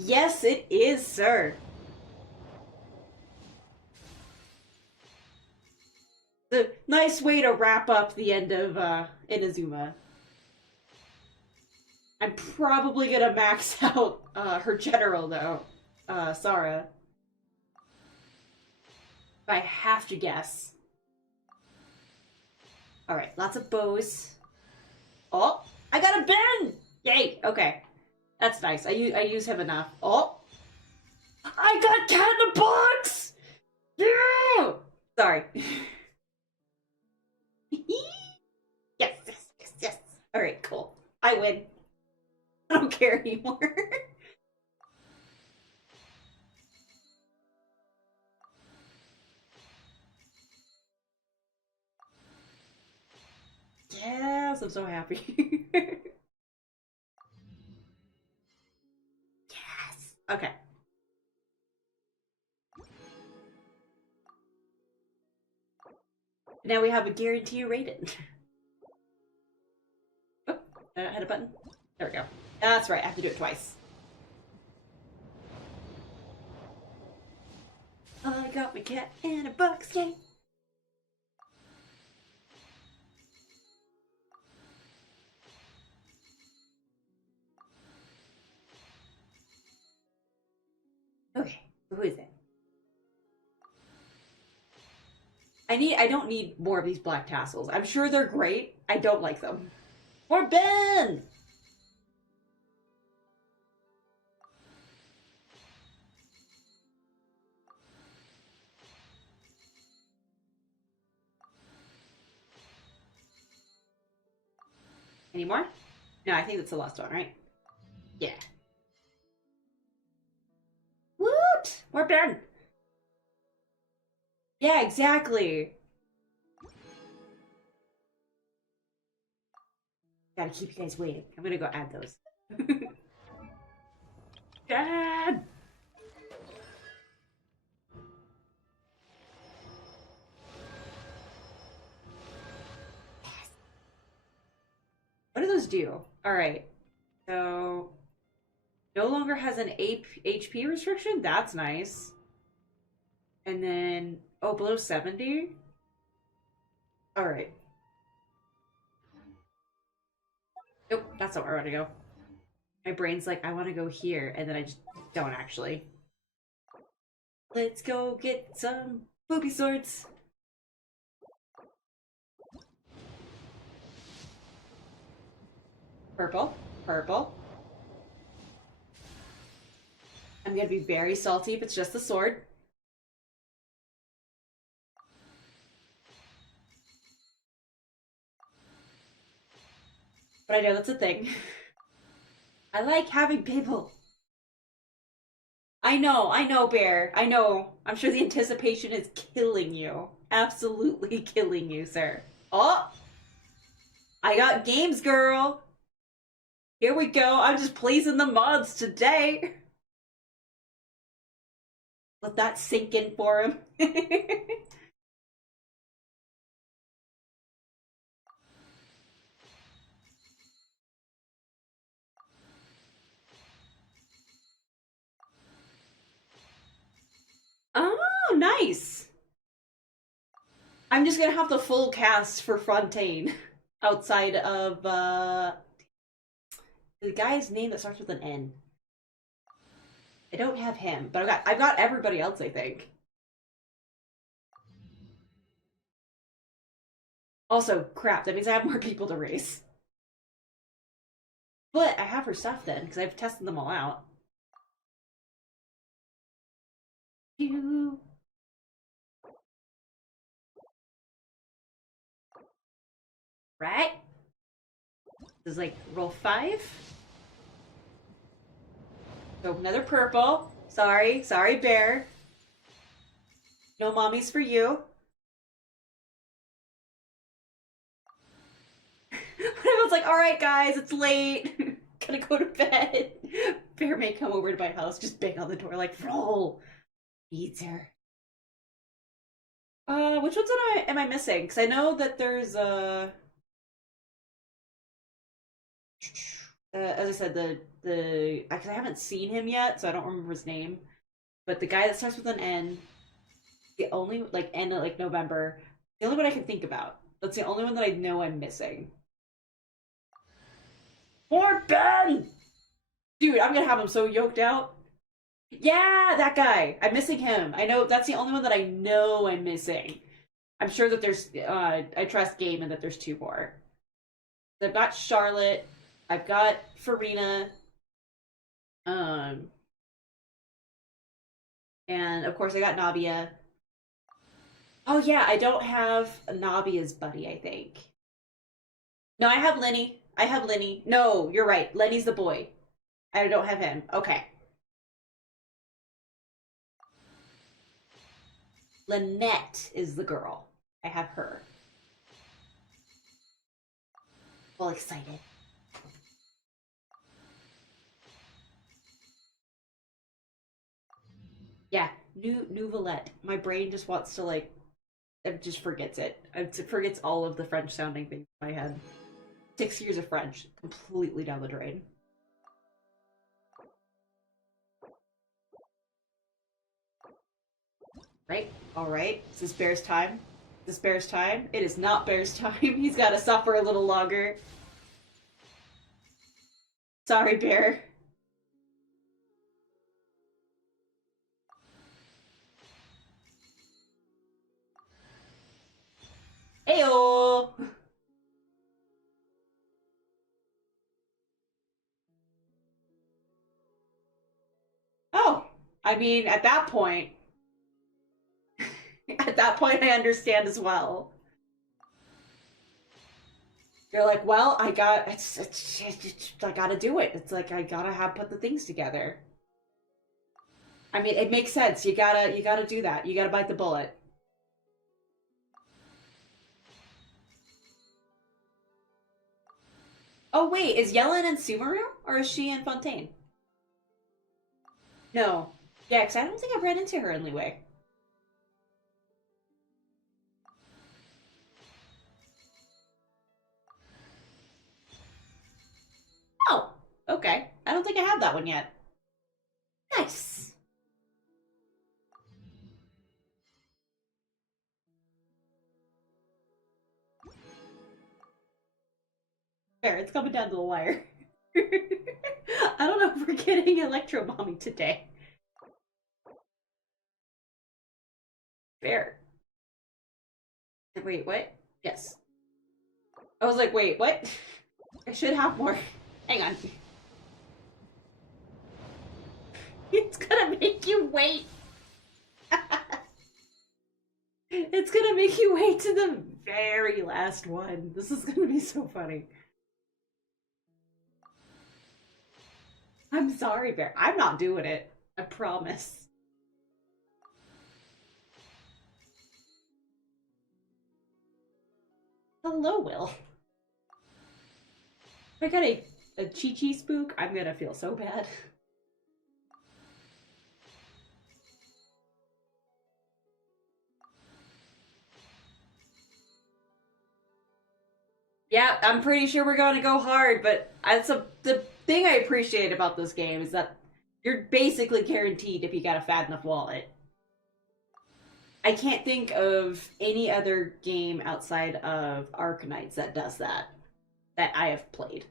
Yes, it is, sir. The nice way to wrap up the end of Inazuma. I'm probably gonna max out her general though, Sarah. If I have to guess. Alright, lots of bows. Oh, I got a Ben! Yay, okay. That's nice. I use him enough. Oh! I got cat in a box! Yeah! Sorry. Yes. Alright, cool. I win. I don't care anymore. Yes, I'm so happy. Yes! Okay. Now we have a guarantee rated. hit a button? There we go. That's right, I have to do it twice. I got my cat in a box, yay! Okay, who is it? I don't need more of these black tassels. I'm sure they're great. I don't like them. More Ben! Any more? No, I think that's the last one, right? Yeah. Woot! More Ben! Yeah, exactly. Gotta keep you guys waiting. I'm gonna go add those. Dad! What do those do? Alright. So... no longer has an HP restriction? That's nice. And then... oh, below 70? Alright. Nope, that's not where I want to go. My brain's like, I want to go here, and then I just don't actually. Let's go get some booby swords. Purple, purple. I'm gonna be very salty if it's just the sword. But I know that's a thing. I like having people. I know, Bear. I know. I'm sure the anticipation is killing you. Absolutely killing you, sir. Oh! I got games, girl! Here we go. I'm just pleasing the mods today. Let that sink in for him. Oh, nice. I'm just gonna have the full cast for Fontaine outside of the guy's name that starts with an N. I don't have him, but I've got everybody else, I think. Also, crap, that means I have more people to race. But I have her stuff then, because I've tested them all out. Phew. Right? This is like roll 5. So another purple. Sorry, Bear. No mommies for you. Everyone's like, alright guys, it's late. Gotta go to bed. Bear may come over to my house, just bang on the door like, roll. Needs her. Which ones am I missing? Because I know that there's as I said, because I haven't seen him yet, so I don't remember his name. But the guy that starts with an N, the only, like, N, like, November, the only one I can think about. That's the only one that I know I'm missing. More Ben! Dude, I'm gonna have him so yoked out. Yeah, that guy. I'm missing him. I know, that's the only one that I know I'm missing. I'm sure that there's, I trust Game and that there's 2 more. So I've got Charlotte. I've got Farina. And of course I got Nabia. Oh yeah, I don't have Nabia's buddy, I think. No, I have Lenny. No, you're right. Lenny's the boy. I don't have him. Okay. Lynette is the girl. I have her. All excited. Yeah, New Valette. My brain just wants to, like, it just forgets it. It forgets all of the French sounding things in my head. 6 years of French, completely down the drain. Right? Alright. Is this Bear's time? Is this Bear's time? It is not Bear's time. He's gotta suffer a little longer. Sorry, Bear. Heyo! Oh, I mean, at that point, I understand as well. You're like, well, I gotta do it. It's like, I gotta put the things together. I mean, it makes sense. You gotta do that. You gotta bite the bullet. Oh wait, is Yellen in Sumeru? Or is she in Fontaine? No. Yeah, because I don't think I've ran into her in Liyue. Oh, okay. I don't think I have that one yet. Nice. Fair, it's coming down to the wire. I don't know if we're getting Electro Mommy today. Fair. Wait, what? Yes. I was like, wait, what? I should have more. Hang on. It's gonna make you wait. It's gonna make you wait to the very last one. This is gonna be so funny. I'm sorry, Bear. I'm not doing it. I promise. Hello, Will. If I got a Chi-Chi spook, I'm gonna feel so bad. Yeah, I'm pretty sure we're gonna go hard, but the thing I appreciate about this game is that you're basically guaranteed if you got a fat enough wallet. I can't think of any other game outside of Arkanites that does that I have played.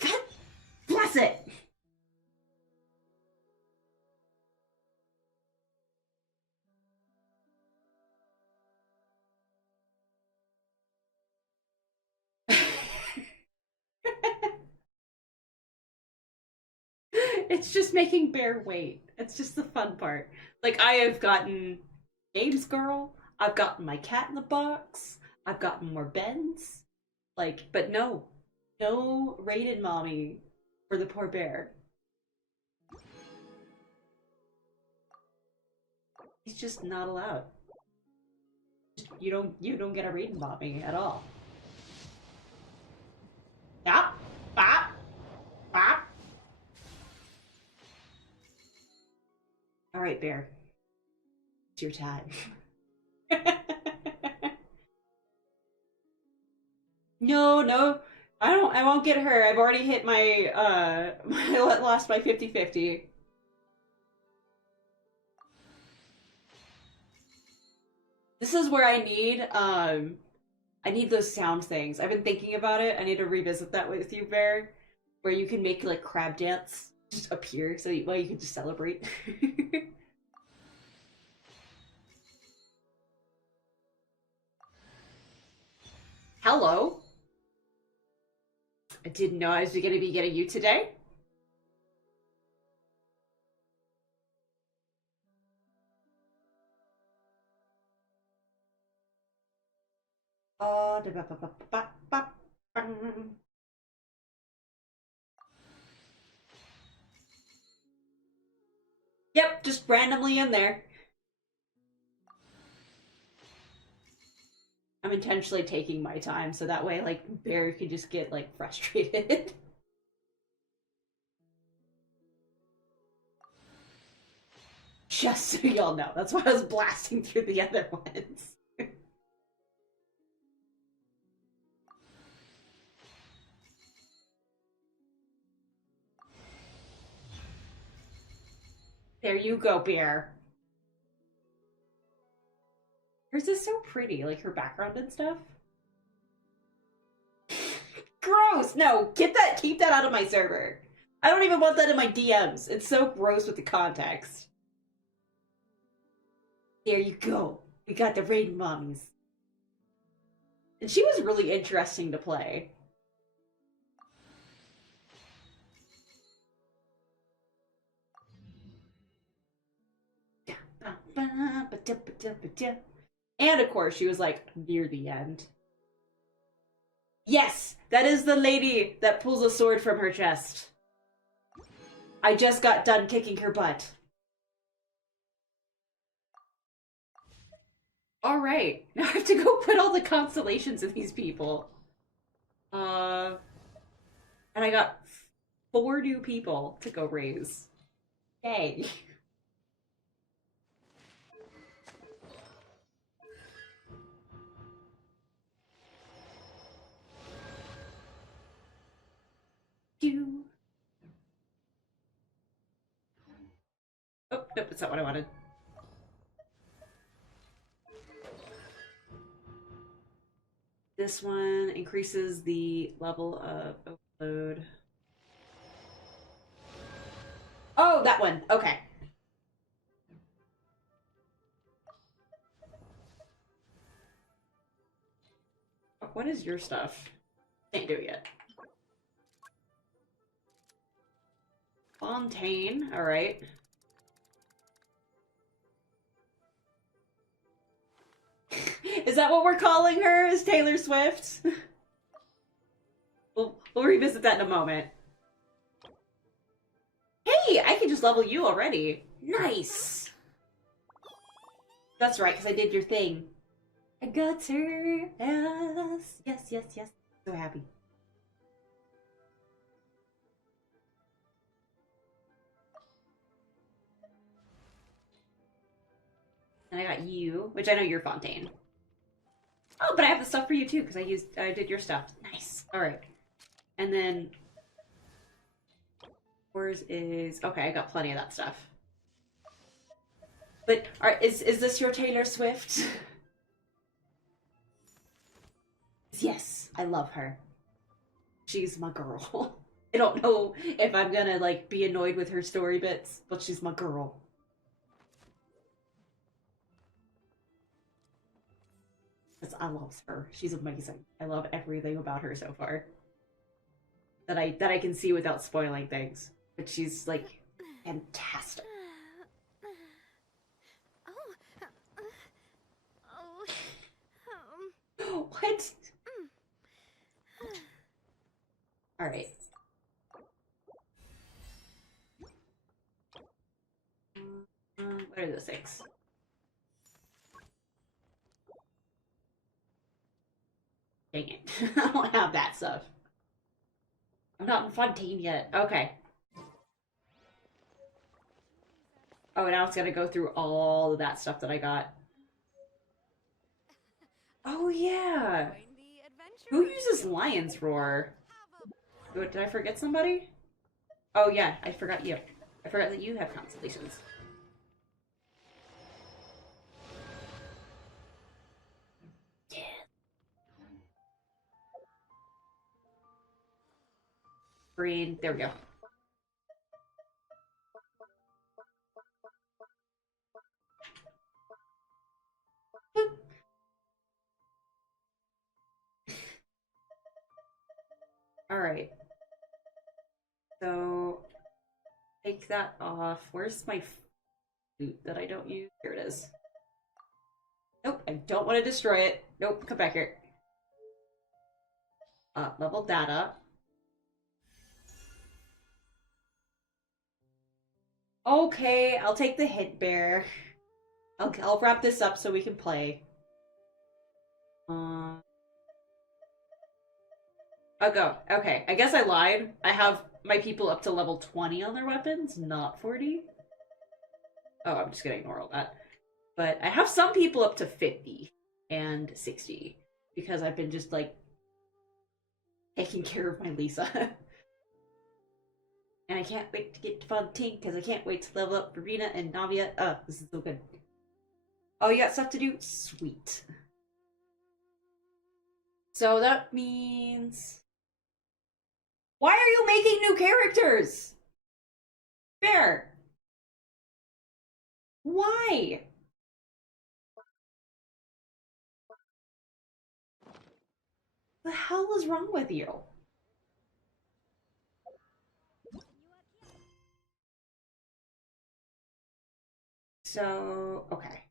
God bless it! It's just making Bear wait. It's just the fun part. Like, I have gotten Games Girl, I've gotten my cat in the box, I've gotten more Bens. Like, but no rated mommy for the poor bear. He's just not allowed. You don't get a rated mommy at all. Yep. Bop. Bop. Alright, Bear. It's your time. No. I won't get her. I've already hit my, lost my 50-50. This is where I need those sound things. I've been thinking about it. I need to revisit that with you, Bear. Where you can make, like, crab dance just appear so you can just celebrate. Hello. I didn't know I was going to be getting you today. Yep, just randomly in there. I'm intentionally taking my time so that way, like, Bear can just get, like, frustrated. Just so y'all know. That's why I was blasting through the other ones. There you go, Bear. Hers is so pretty, like her background and stuff. Gross! No, keep that out of my server. I don't even want that in my DMs. It's so gross with the context. There you go. We got the rain mommies. And she was really interesting to play. And of course, she was like near the end. Yes, that is the lady that pulls a sword from her chest. I just got done kicking her butt. Alright, now I have to go put all the constellations of these people. And I got 4 new people to go raise. Yay. Oh, nope, that's not what I wanted. This one increases the level of overload. Oh, that one. Okay. What is your stuff? Can't do it yet. Fontaine, alright. Is that what we're calling her? Is Taylor Swift? We'll revisit that in a moment. Hey, I can just level you already. Nice! That's right, because I did your thing. I got her. Yes, yes, yes, yes. So happy. And I got you, which I know you're Fontaine. Oh, but I have the stuff for you too, because I did your stuff. Nice. Alright. And then yours is okay, I got plenty of that stuff. But is this your Taylor Swift? Yes, I love her. She's my girl. I don't know if I'm gonna like be annoyed with her story bits, but she's my girl. I love her. She's amazing. I love everything about her so far. That I can see without spoiling things. But she's like fantastic. What? Alright. What are the 6? Dang it. I don't have that stuff. I'm not in Fontaine yet. Okay. Oh, now it's gonna go through all of that stuff that I got. Oh, yeah! Who uses Lion's Roar? Did I forget somebody? Oh, yeah, I forgot you. I forgot that you have constellations. Yeah. Green. There we go. Alright. So, take that off. Where's my flute that I don't use? Here it is. Nope, I don't want to destroy it. Nope, come back here. Level that up. Okay, I'll take the hint bear. I'll wrap this up so we can play. I'll go. Okay, I guess I lied. I have my people up to level 20 on their weapons, not 40. Oh, I'm just gonna ignore all that. But I have some people up to 50 and 60 because I've been just like taking care of my Lisa. And I can't wait to get to Fontaine because I can't wait to level up Verena and Navia. Oh, this is so good. Oh, you got stuff to do? Sweet. So that means... Why are you making new characters? Fair. Why? The hell is wrong with you? So, okay.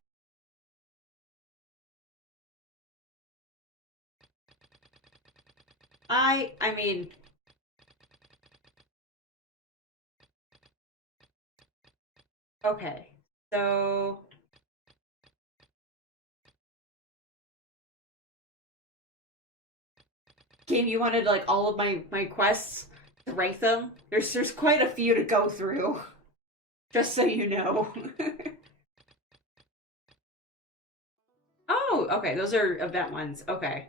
I mean... Okay, so... Game, you wanted like all of my quests to rank them? There's quite a few to go through. Just so you know. Oh, okay, those are event ones. Okay.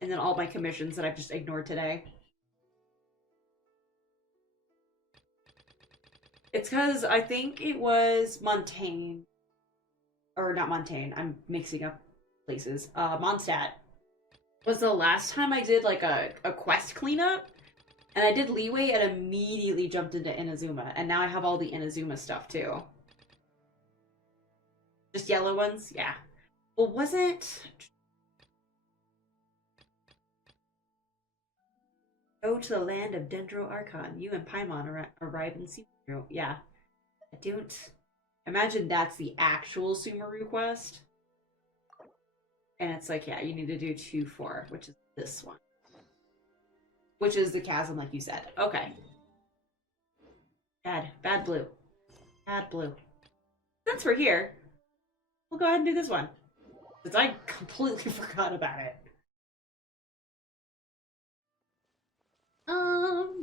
And then all my commissions that I've just ignored today. It's because I think it was Montaigne. Or not Montaigne, I'm mixing up places. Mondstadt was the last time I did like a quest cleanup. And I did Leeway and immediately jumped into Inazuma. And now I have all the Inazuma stuff too. Just yellow ones? Yeah. Well, wasn't... Go to the land of Dendro Archon. You and Paimon arrive in Sumeru. Yeah. I don't... Imagine that's the actual Sumeru quest. And it's like, yeah, you need to do 2-4, which is this one. Which is the chasm, like you said. Okay. Bad blue. Bad blue. Since we're here, we'll go ahead and do this one. Because I completely forgot about it.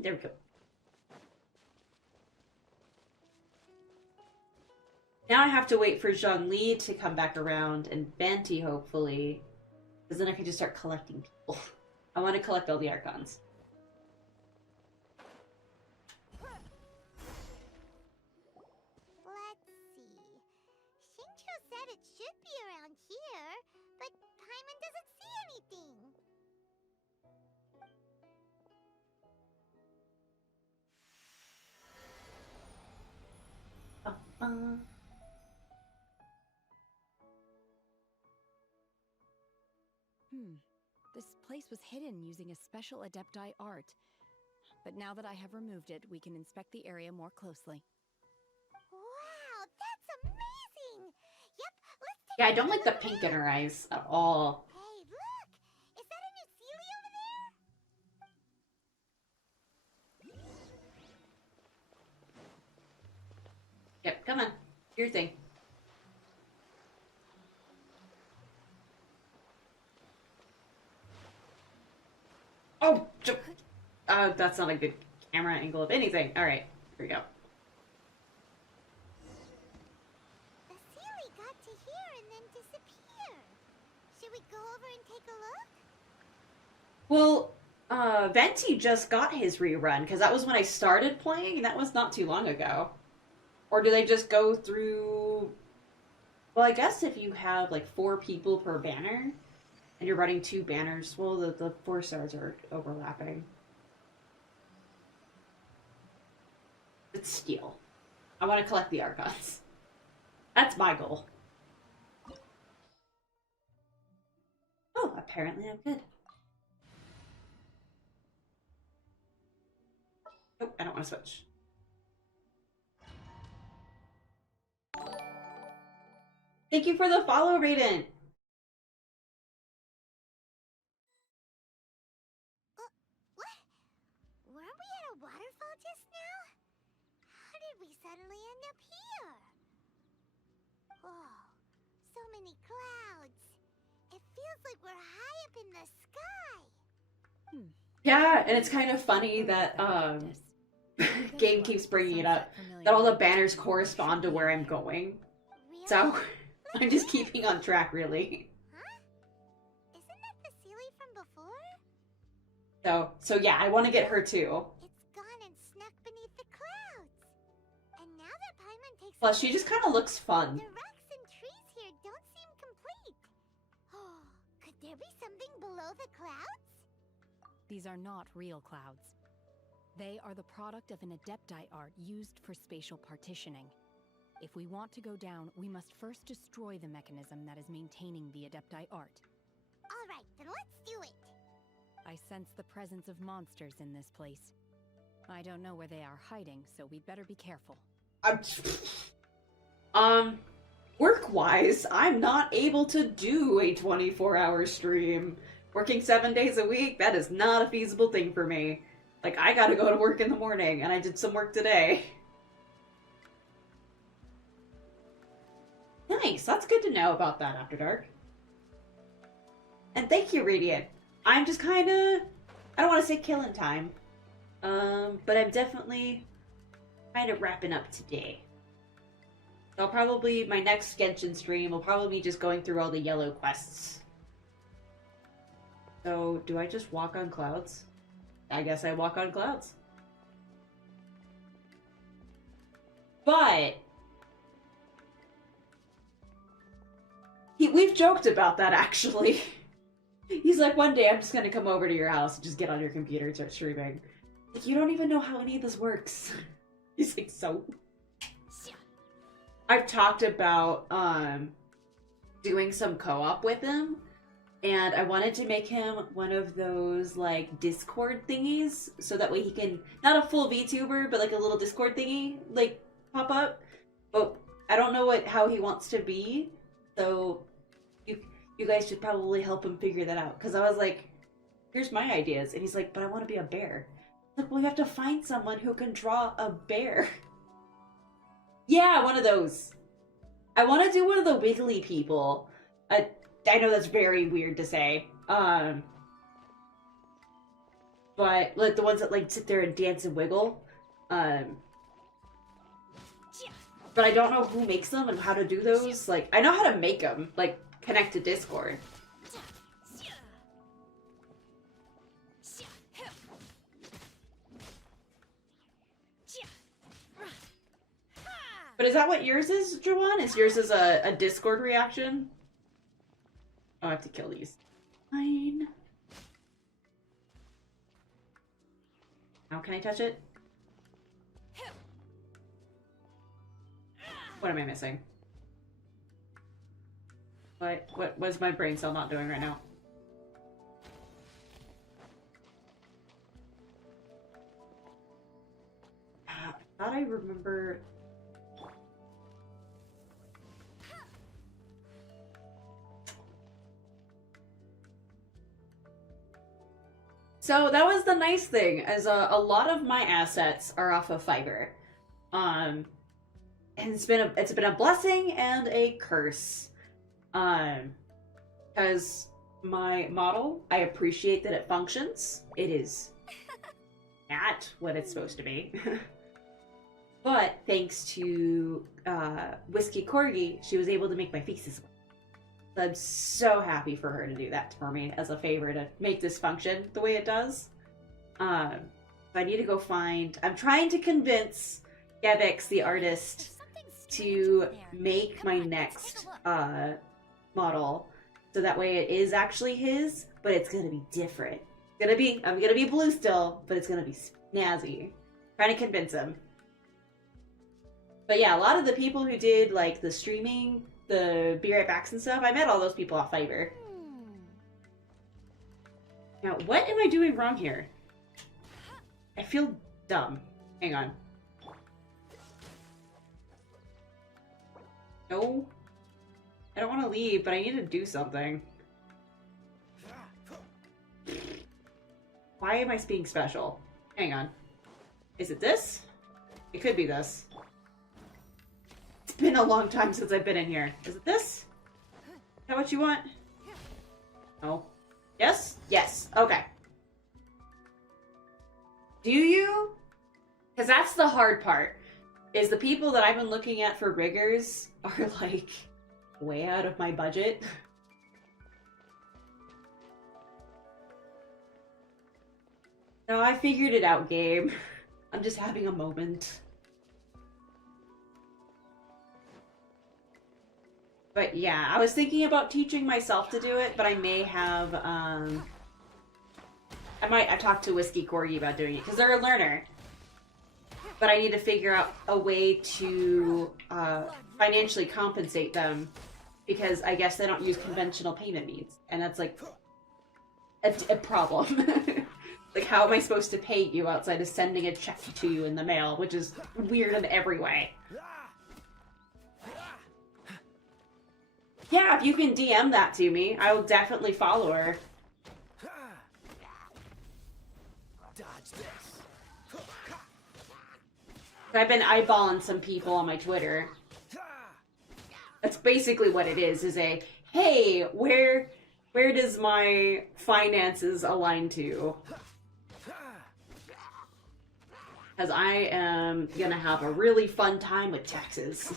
There we go. Now I have to wait for Zhongli to come back around and Banty, hopefully. Because then I can just start collecting people. I want to collect all the Archons. Let's see. Shincho said it should be around here, but Paimon doesn't see anything. This place was hidden using a special Adepti art. But now that I have removed it, we can inspect the area more closely. Wow, that's amazing! Yep, let's take Yeah, I don't like the pink in her eyes at all. Hey, look! Is that a new Sealy over there? Yep, come on. Do your thing. Oh! That's not a good camera angle of anything. Alright, here we go. The Sealy got to here and then disappeared. Should we go over and take a look? Well, Venti just got his rerun, because that was when I started playing, and that was not too long ago. Or do they just go through... Well, I guess if you have, like, 4 people per banner, and you're running 2 banners, well, the 4 stars are overlapping. It's steel. I want to collect the Archons. That's my goal. Oh, apparently I'm good. Oh, I don't want to switch. Thank you for the follow, Raiden! What? Weren't we at a waterfall just now? How did we suddenly end up here? Oh, so many clouds. It feels like we're high up in the sky. Yeah, and it's kind of funny that, game keeps bringing it up, that all the banners correspond to where I'm going. So, I'm just keeping on track, really. Isn't that the Sealy from before? So yeah, I want to get her too. It's gone and snuck beneath the clouds. And now that Paimon takes Plus, she just kind of looks fun. the rocks and trees here don't seem complete. Oh, could there be something below the clouds? These are not real clouds. They are the product of an adepti art used for spatial partitioning. If we want to go down, we must first destroy the mechanism that is maintaining the adepti art. All right, then let's do it. I sense the presence of monsters in this place. I don't know where they are hiding, so we'd better be careful. Work-wise, I'm not able to do a 24-hour stream. Working 7 days a week, that is not a feasible thing for me. Like, I gotta go to work in the morning, and I did some work today. Nice, that's good to know about that after dark. And thank you, Radiant. I'm just kinda... I don't want to say killing time. But I'm definitely kind of wrapping up today. So I'll probably... My next Genshin stream will probably be just going through all the yellow quests. So, do I just walk on clouds? I guess I walk on clouds. But... we've joked about that, actually. He's like, one day I'm just gonna come over to your house and just get on your computer and start streaming. Like, you don't even know how any of this works. He's like, so... I've talked about, doing some co-op with him. And I wanted to make him one of those, like, Discord thingies. So that way he can, not a full VTuber, but like a little Discord thingy, like, pop up. But I don't know how he wants to be. So you guys should probably help him figure that out. Because I was like, here's my ideas. And he's like, but I want to be a bear. Like, well, we have to find someone who can draw a bear. Yeah, one of those. I want to do one of the wiggly people. I know that's very weird to say. But, like, the ones that, like, sit there and dance and wiggle. But I don't know who makes them and how to do those. Like, I know how to make them. Like, connect to Discord. But is that what yours is, Joanne? Is yours a Discord reaction? Oh, I have to kill these. Fine. How can I touch it? What am I missing? What was my brain cell not doing right now? I thought I remember... So that was the nice thing, as a lot of my assets are off of Fiverr. And it's been a blessing and a curse. Because my model, I appreciate that it functions. It is not what it's supposed to be. But thanks to Whiskey Corgi, she was able to make my faces. So I'm so happy for her to do that for me as a favor to make this function the way it does. I need to go find... I'm trying to convince Gavix, the artist, to make my next model, so that way it is actually his, but it's gonna be different. I'm gonna be blue still, but it's gonna be snazzy. Trying to convince him. But yeah, a lot of the people who did like the streaming, the Be Right Backs and stuff, I met all those people off Fiverr. Now, what am I doing wrong here? I feel dumb. Hang on. No. I don't want to leave, but I need to do something. Why am I being special? Hang on. Is it this? It could be this. It's been a long time since I've been in here. Is it this? Is that what you want? No. Yes? Yes. Okay. Do you? Because that's the hard part, is the people that I've been looking at for riggers are, like, way out of my budget. No, I figured it out, game. I'm just having a moment. But yeah, I was thinking about teaching myself to do it, but I may have, I talked to Whiskey Corgi about doing it, because they're a learner. But I need to figure out a way to financially compensate them, because I guess they don't use conventional payment means, and that's like a problem. Like, how am I supposed to pay you outside of sending a check to you in the mail, which is weird in every way. Yeah, if you can DM that to me, I will definitely follow her. I've been eyeballing some people on my Twitter. That's basically what it is a, hey, where does my finances align to? Because I am gonna have a really fun time with taxes.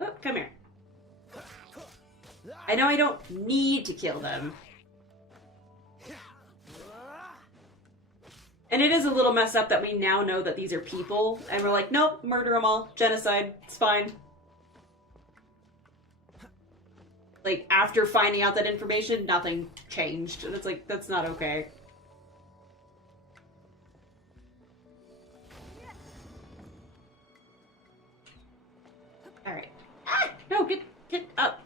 Oh, come here. I know I don't need to kill them. And it is a little messed up that we now know that these are people, and we're like, nope, murder them all. Genocide. It's fine. Like, after finding out that information, nothing changed. And it's like, that's not okay. Alright. Ah! No, get up.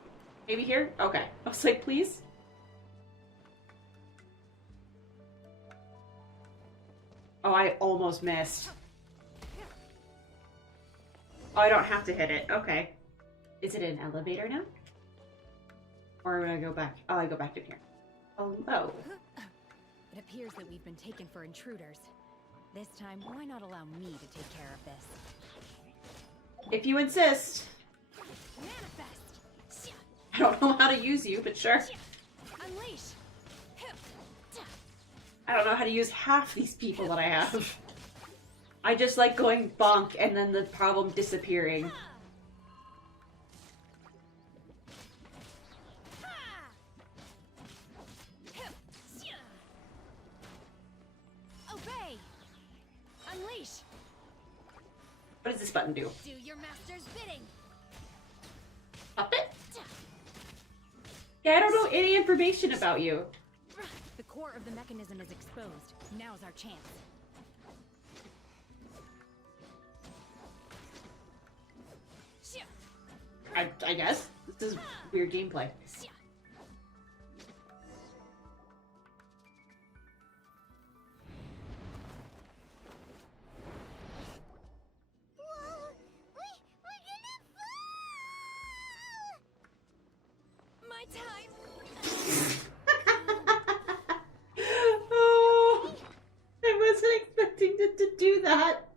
Maybe here? Okay. I was like, please? Oh, I almost missed. Oh, I don't have to hit it. Okay. Is it an elevator now? Or am I gonna go back? Oh, I go back in here. Oh, no. It appears that we've been taken for intruders. This time, why not allow me to take care of this? If you insist. Manifest. I don't know how to use you, but sure. Unleash. I don't know how to use half these people that I have. I just like going bonk and then the problem disappearing. Obey. Unleash. What does this button do? Do your master's bidding. Up it? Yeah, I don't know any information about you. The core of the mechanism is exposed. Now's our chance. I guess. This is weird gameplay. My time. Oh, I wasn't expecting it to do that.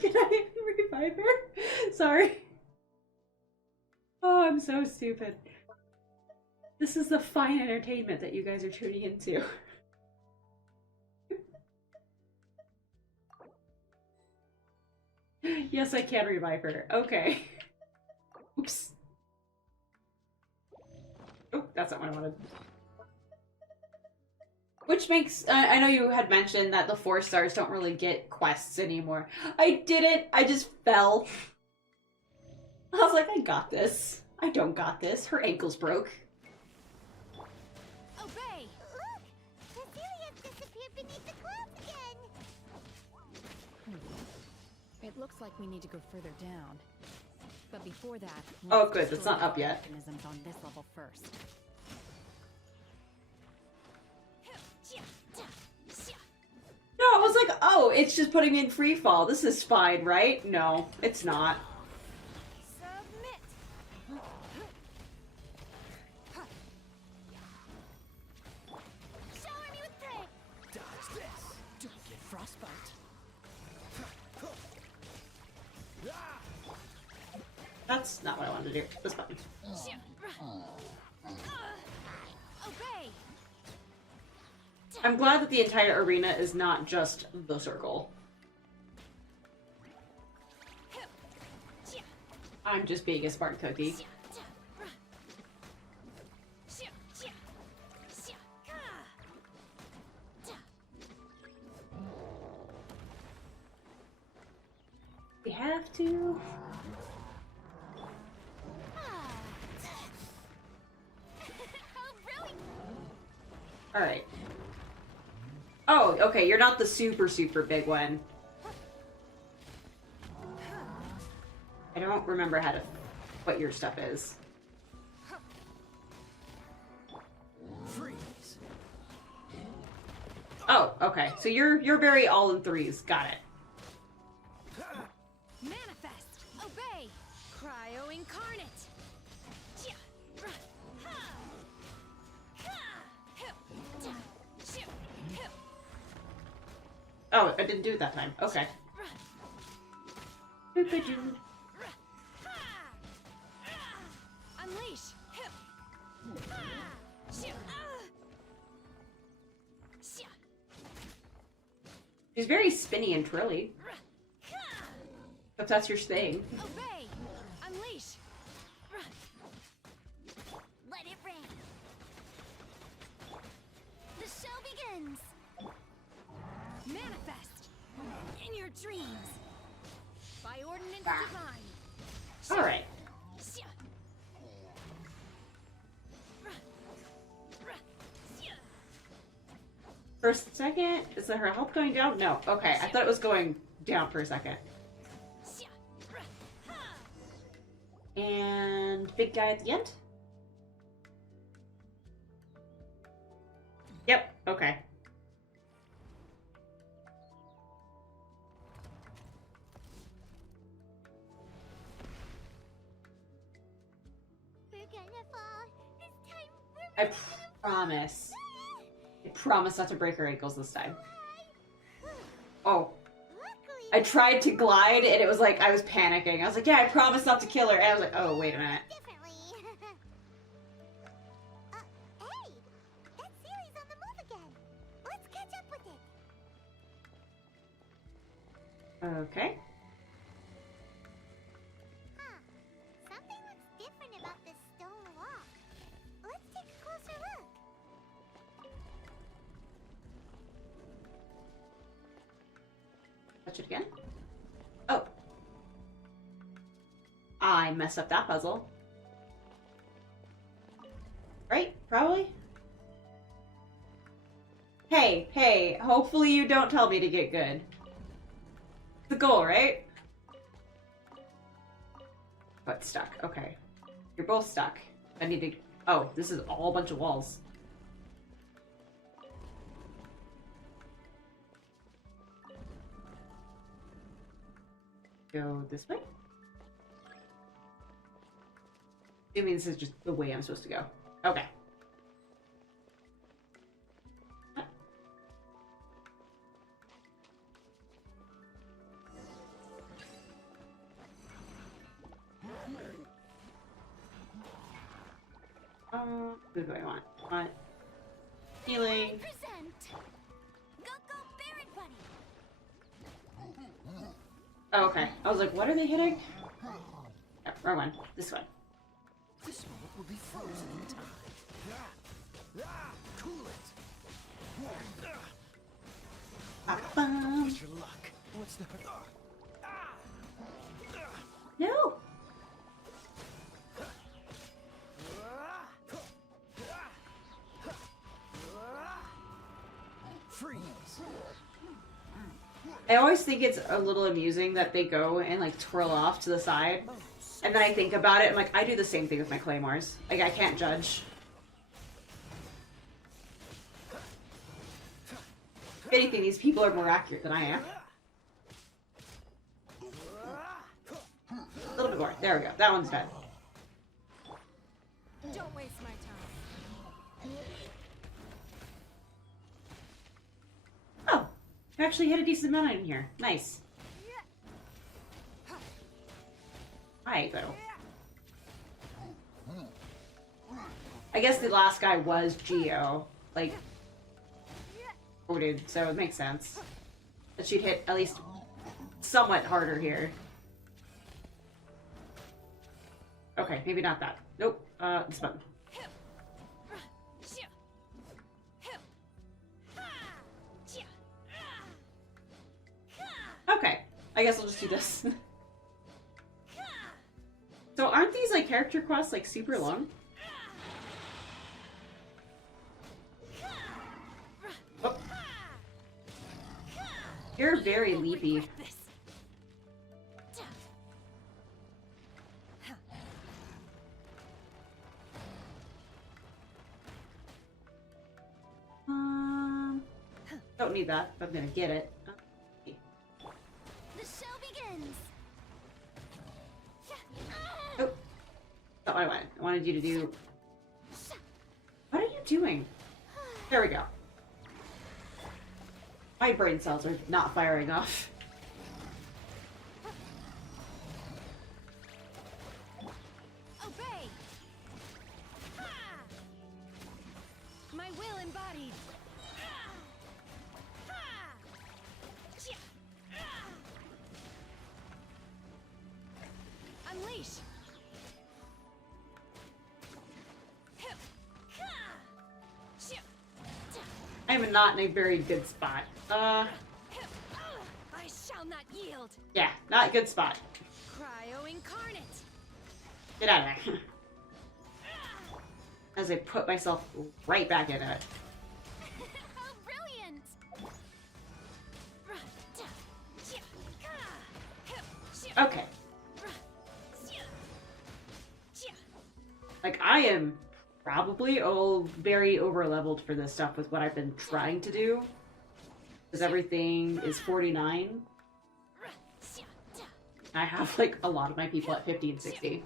Can I revive her? Sorry. Oh, I'm so stupid. This is the fine entertainment that you guys are tuning into. Yes, I can revive her. Okay. Oops. Oh, that's not what I wanted. Which makes... I know you had mentioned that the 4 stars don't really get quests anymore. I didn't. I just fell. I was like, I got this. I don't got this. Her ankle's broke. Obey! Look! Cecilia's disappeared beneath the clouds again! It looks like we need to go further down. But before that... Oh, good. It's not up yet. Mechanisms on this level first. No, I was like, oh, it's just putting me in free fall. This is fine, right? No, it's not. Submit. Shower me with prey! Dodge this. Don't get frostbite. that's not what I wanted to do. This button. Obey. I'm glad that the entire arena is not just the circle. I'm just being a smart cookie. We have to. Alright. Oh, okay, you're not the super big one. I don't remember how to what your stuff is. Freeze. Oh, okay. So you're very all in threes. Got it. Manifest. Obey. Cryo incarnate. Oh, I didn't do it that time. Okay. Unleash. She's very spinny and trilly. If that's your thing. Obey. Unleash. Let it rain. The show begins. Manifest. In your dreams. By ordinance divine. Alright. First, second? Is that her health going down? No. Okay, I thought it was going down for a second. And big guy at the end? Yep, okay. We're gonna fall. This time I promise. I promise not to break her ankles this time. Oh. I tried to glide and it was like, I was panicking. I was like, yeah, I promise not to kill her. And I was like, oh, wait a minute. Hey, that series on the move again. Let's catch up with it. Okay. Huh. Something looks different about this stone wall. Let's take a closer look. Touch it again. Oh. I messed up that puzzle. Right? Probably? Hey, hey, hopefully you don't tell me to get good. The goal, right? But stuck. Okay. You're both stuck. I need to... Oh, this is all a bunch of walls. Go this way? Assuming this is just the way I'm supposed to go. Okay. Who do I want? I want healing. Present. Go Barrett Bunny. Oh, okay. I was like, what are they hitting? Oh, wrong one. This one. This moment will be frozen in time. Cool it. What's your luck? What's the... No. Freeze. I always think it's a little amusing that they go and like twirl off to the side. And then I think about it, I'm like, I do the same thing with my claymores. Like, I can't judge. If anything, these people are more accurate than I am. A little bit more. There we go. That one's done. Don't waste my time. Oh, I actually hit a decent amount in here. Nice. Hi, though. I guess the last guy was Geo, like, quoted, so it makes sense that she'd hit at least somewhat harder here. Okay, maybe not that. Nope, this button. Okay, I guess I'll just do this. So aren't these, like, character quests, like, super long? Oh. You're very leapy. Don't need that, but I'm gonna get it. The show begins. Oh, that's not what I wanted. I wanted you to do. What are you doing? There we go. My brain cells are not firing off. Obey. My will embodied. Unleash. I am not in a very good spot. I shall not yield. Yeah, not a good spot. Cryo incarnate. Get out of there. As I put myself right back into it. How brilliant! Okay. Like, I am probably very over-leveled for this stuff with what I've been trying to do. Because everything is 49. I have, like, a lot of my people at 50 and 60.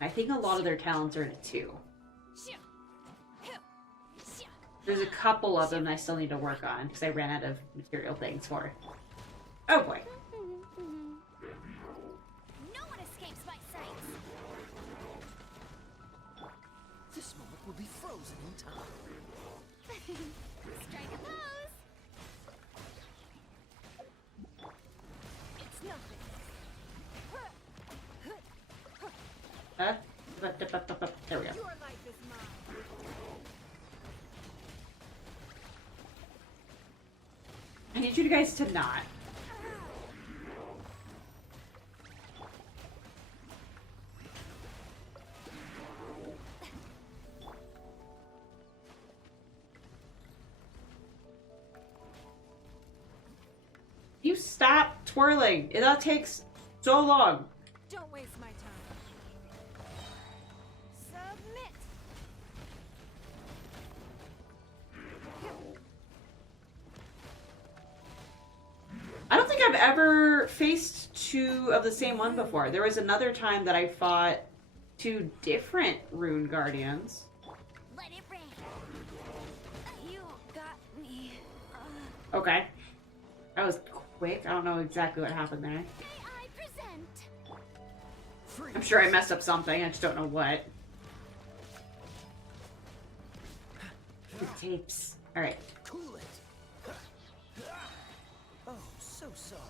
I think a lot of their talents are in it, too. There's a couple of them I still need to work on, because I ran out of material things for. Oh boy. No one escapes my sight. This moment will be frozen in time. Strike a pose. It's nothing. Huh? There we go. Your life is mine. I need you guys to not. You stop twirling. That takes so long. Don't waste my time. Submit. I don't think I've ever faced two of the same one before. There was another time that I fought two different rune guardians. Let it rain. You got me. Okay. That was quick. I don't know exactly what happened there. May I present? I'm sure I messed up something. I just don't know what. The tapes. Alright. Cool it. Oh, so sorry.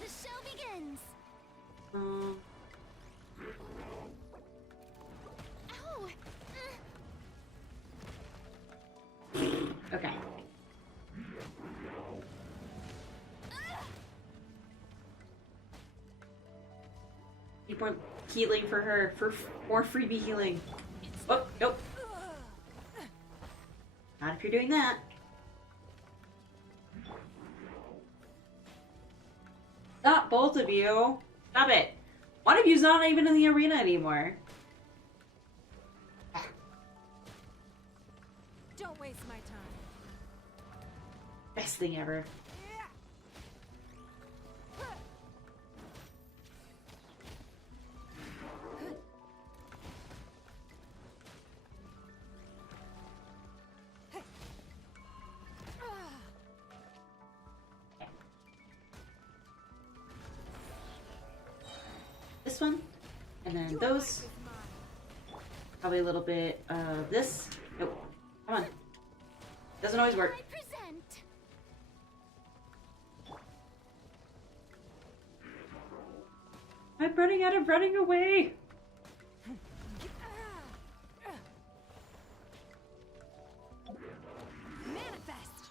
The show begins. Um, Ow. okay. Need more healing for her. For more freebie healing. Oh, nope. Not if you're doing that. Not both of you. Stop it. One of you's not even in the arena anymore. Don't waste my time. Best thing ever. And then those. Probably a little bit of this. Nope. Come on. Doesn't always work. I'm running out of running away. Manifest.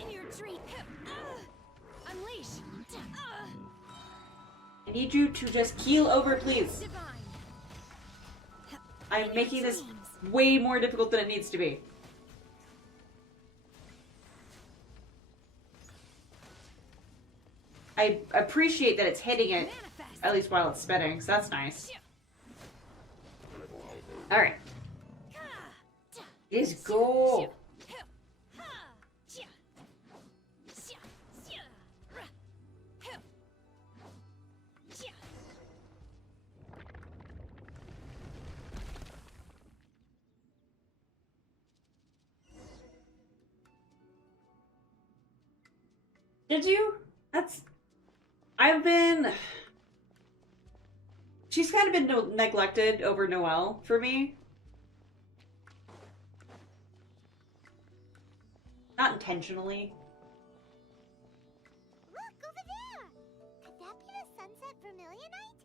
In your treat. Unleash. I need you to just keel over, please. I'm making this way more difficult than it needs to be. I appreciate that it's hitting it, at least while it's spinning, so that's nice. Alright. Let's go! Did you? She's kind of been neglected over Noelle for me. Not intentionally. Look, over there! Could that be the sunset vermilionite?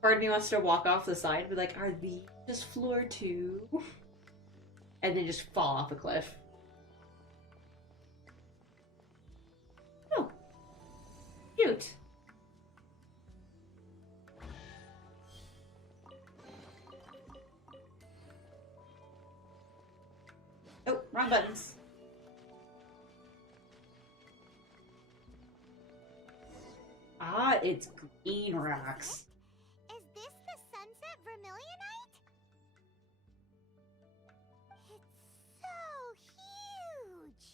Part of me wants to walk off the side and be like, are these just floor 2? And then just fall off a cliff. Oh. Cute. Oh, wrong buttons. Ah, it's green rocks. Is this the sunset vermilionite? It's so huge!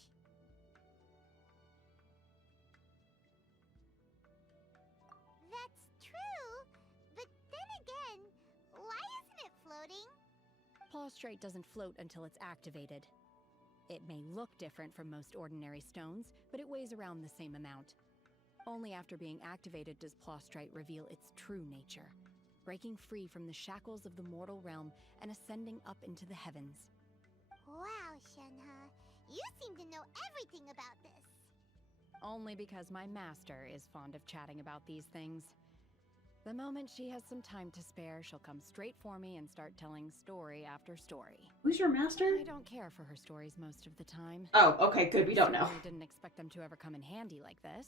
That's true, but then again, why isn't it floating? Plaustrite doesn't float until it's activated. It may look different from most ordinary stones, but it weighs around the same amount. Only after being activated does Plaustrite reveal its true nature, breaking free from the shackles of the mortal realm and ascending up into the heavens. Wow, Shenhe, you seem to know everything about this. Only because my master is fond of chatting about these things. The moment she has some time to spare, she'll come straight for me and start telling story after story. Who's your master? I don't care for her stories most of the time. Oh, okay, good, we don't know. I didn't expect them to ever come in handy like this.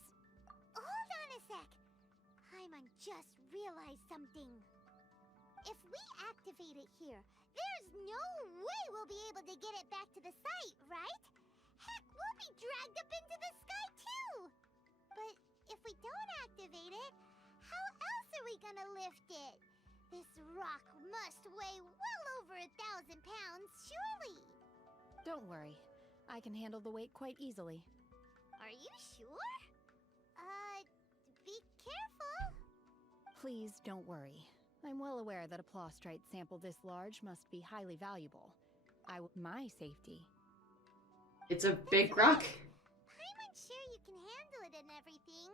Hold on a sec. Paimon just realized something. If we activate it here, there's no way we'll be able to get it back to the site, right? Heck, we'll be dragged up into the sky too! But if we don't activate it, how else are we gonna lift it? This rock must weigh well over 1,000 pounds, surely! Don't worry. I can handle the weight quite easily. Are you sure? Be careful! Please don't worry. I'm well aware that a Plaustrite sample this large must be highly valuable. My safety. It's a big rock. I'm sure you can handle it and everything,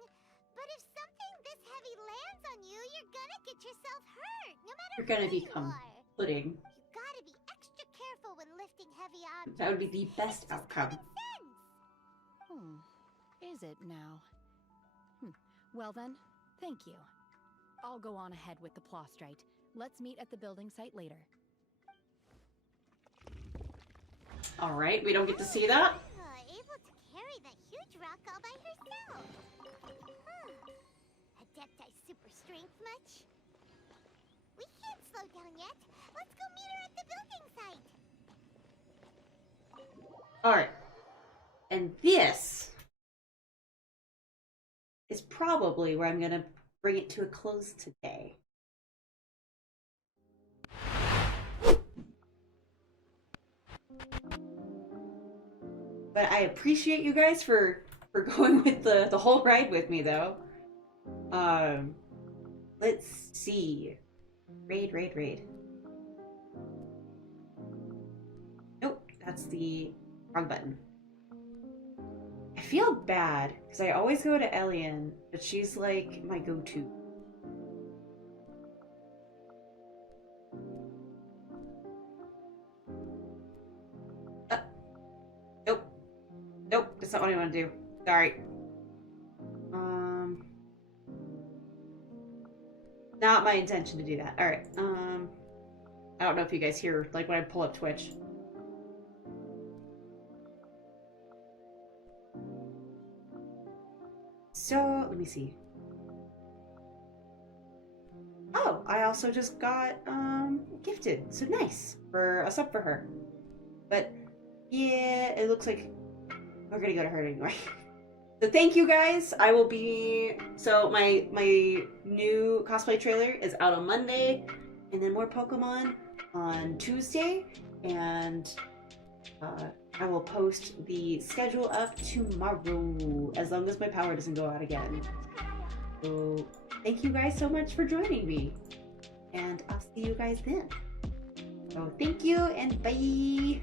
but if something this heavy lands on you, you're gonna get yourself hurt, no matter You're gonna who become you are. pudding. You gotta be extra careful when lifting heavy objects. That would be the best outcome. Is it now? Well then, thank you. I'll go on ahead with the Plaustrite. Let's meet at the building site later. Alright, we don't get to see that? Able to carry that huge rock all by herself. Adepti super strength much? We can't slow down yet. Let's go meet her at the building site. Alright. And this is probably where I'm gonna bring it to a close today. But I appreciate you guys for going with the whole ride with me, though. Let's see. Raid. Nope, that's the wrong button. I feel bad because I always go to Elian, but she's like my go-to. Nope. Nope, that's not what I want to do. Sorry. Not my intention to do that. Alright, I don't know if you guys hear, like, when I pull up Twitch. So, let me see. Oh, I also just got, gifted. So nice. For a sub for her. But, yeah, it looks like we're gonna go to her anyway. So thank you guys. I will be... So my new cosplay trailer is out on Monday. And then more Pokemon on Tuesday. And I will post the schedule up tomorrow. As long as my power doesn't go out again. So thank you guys so much for joining me. And I'll see you guys then. So thank you and bye.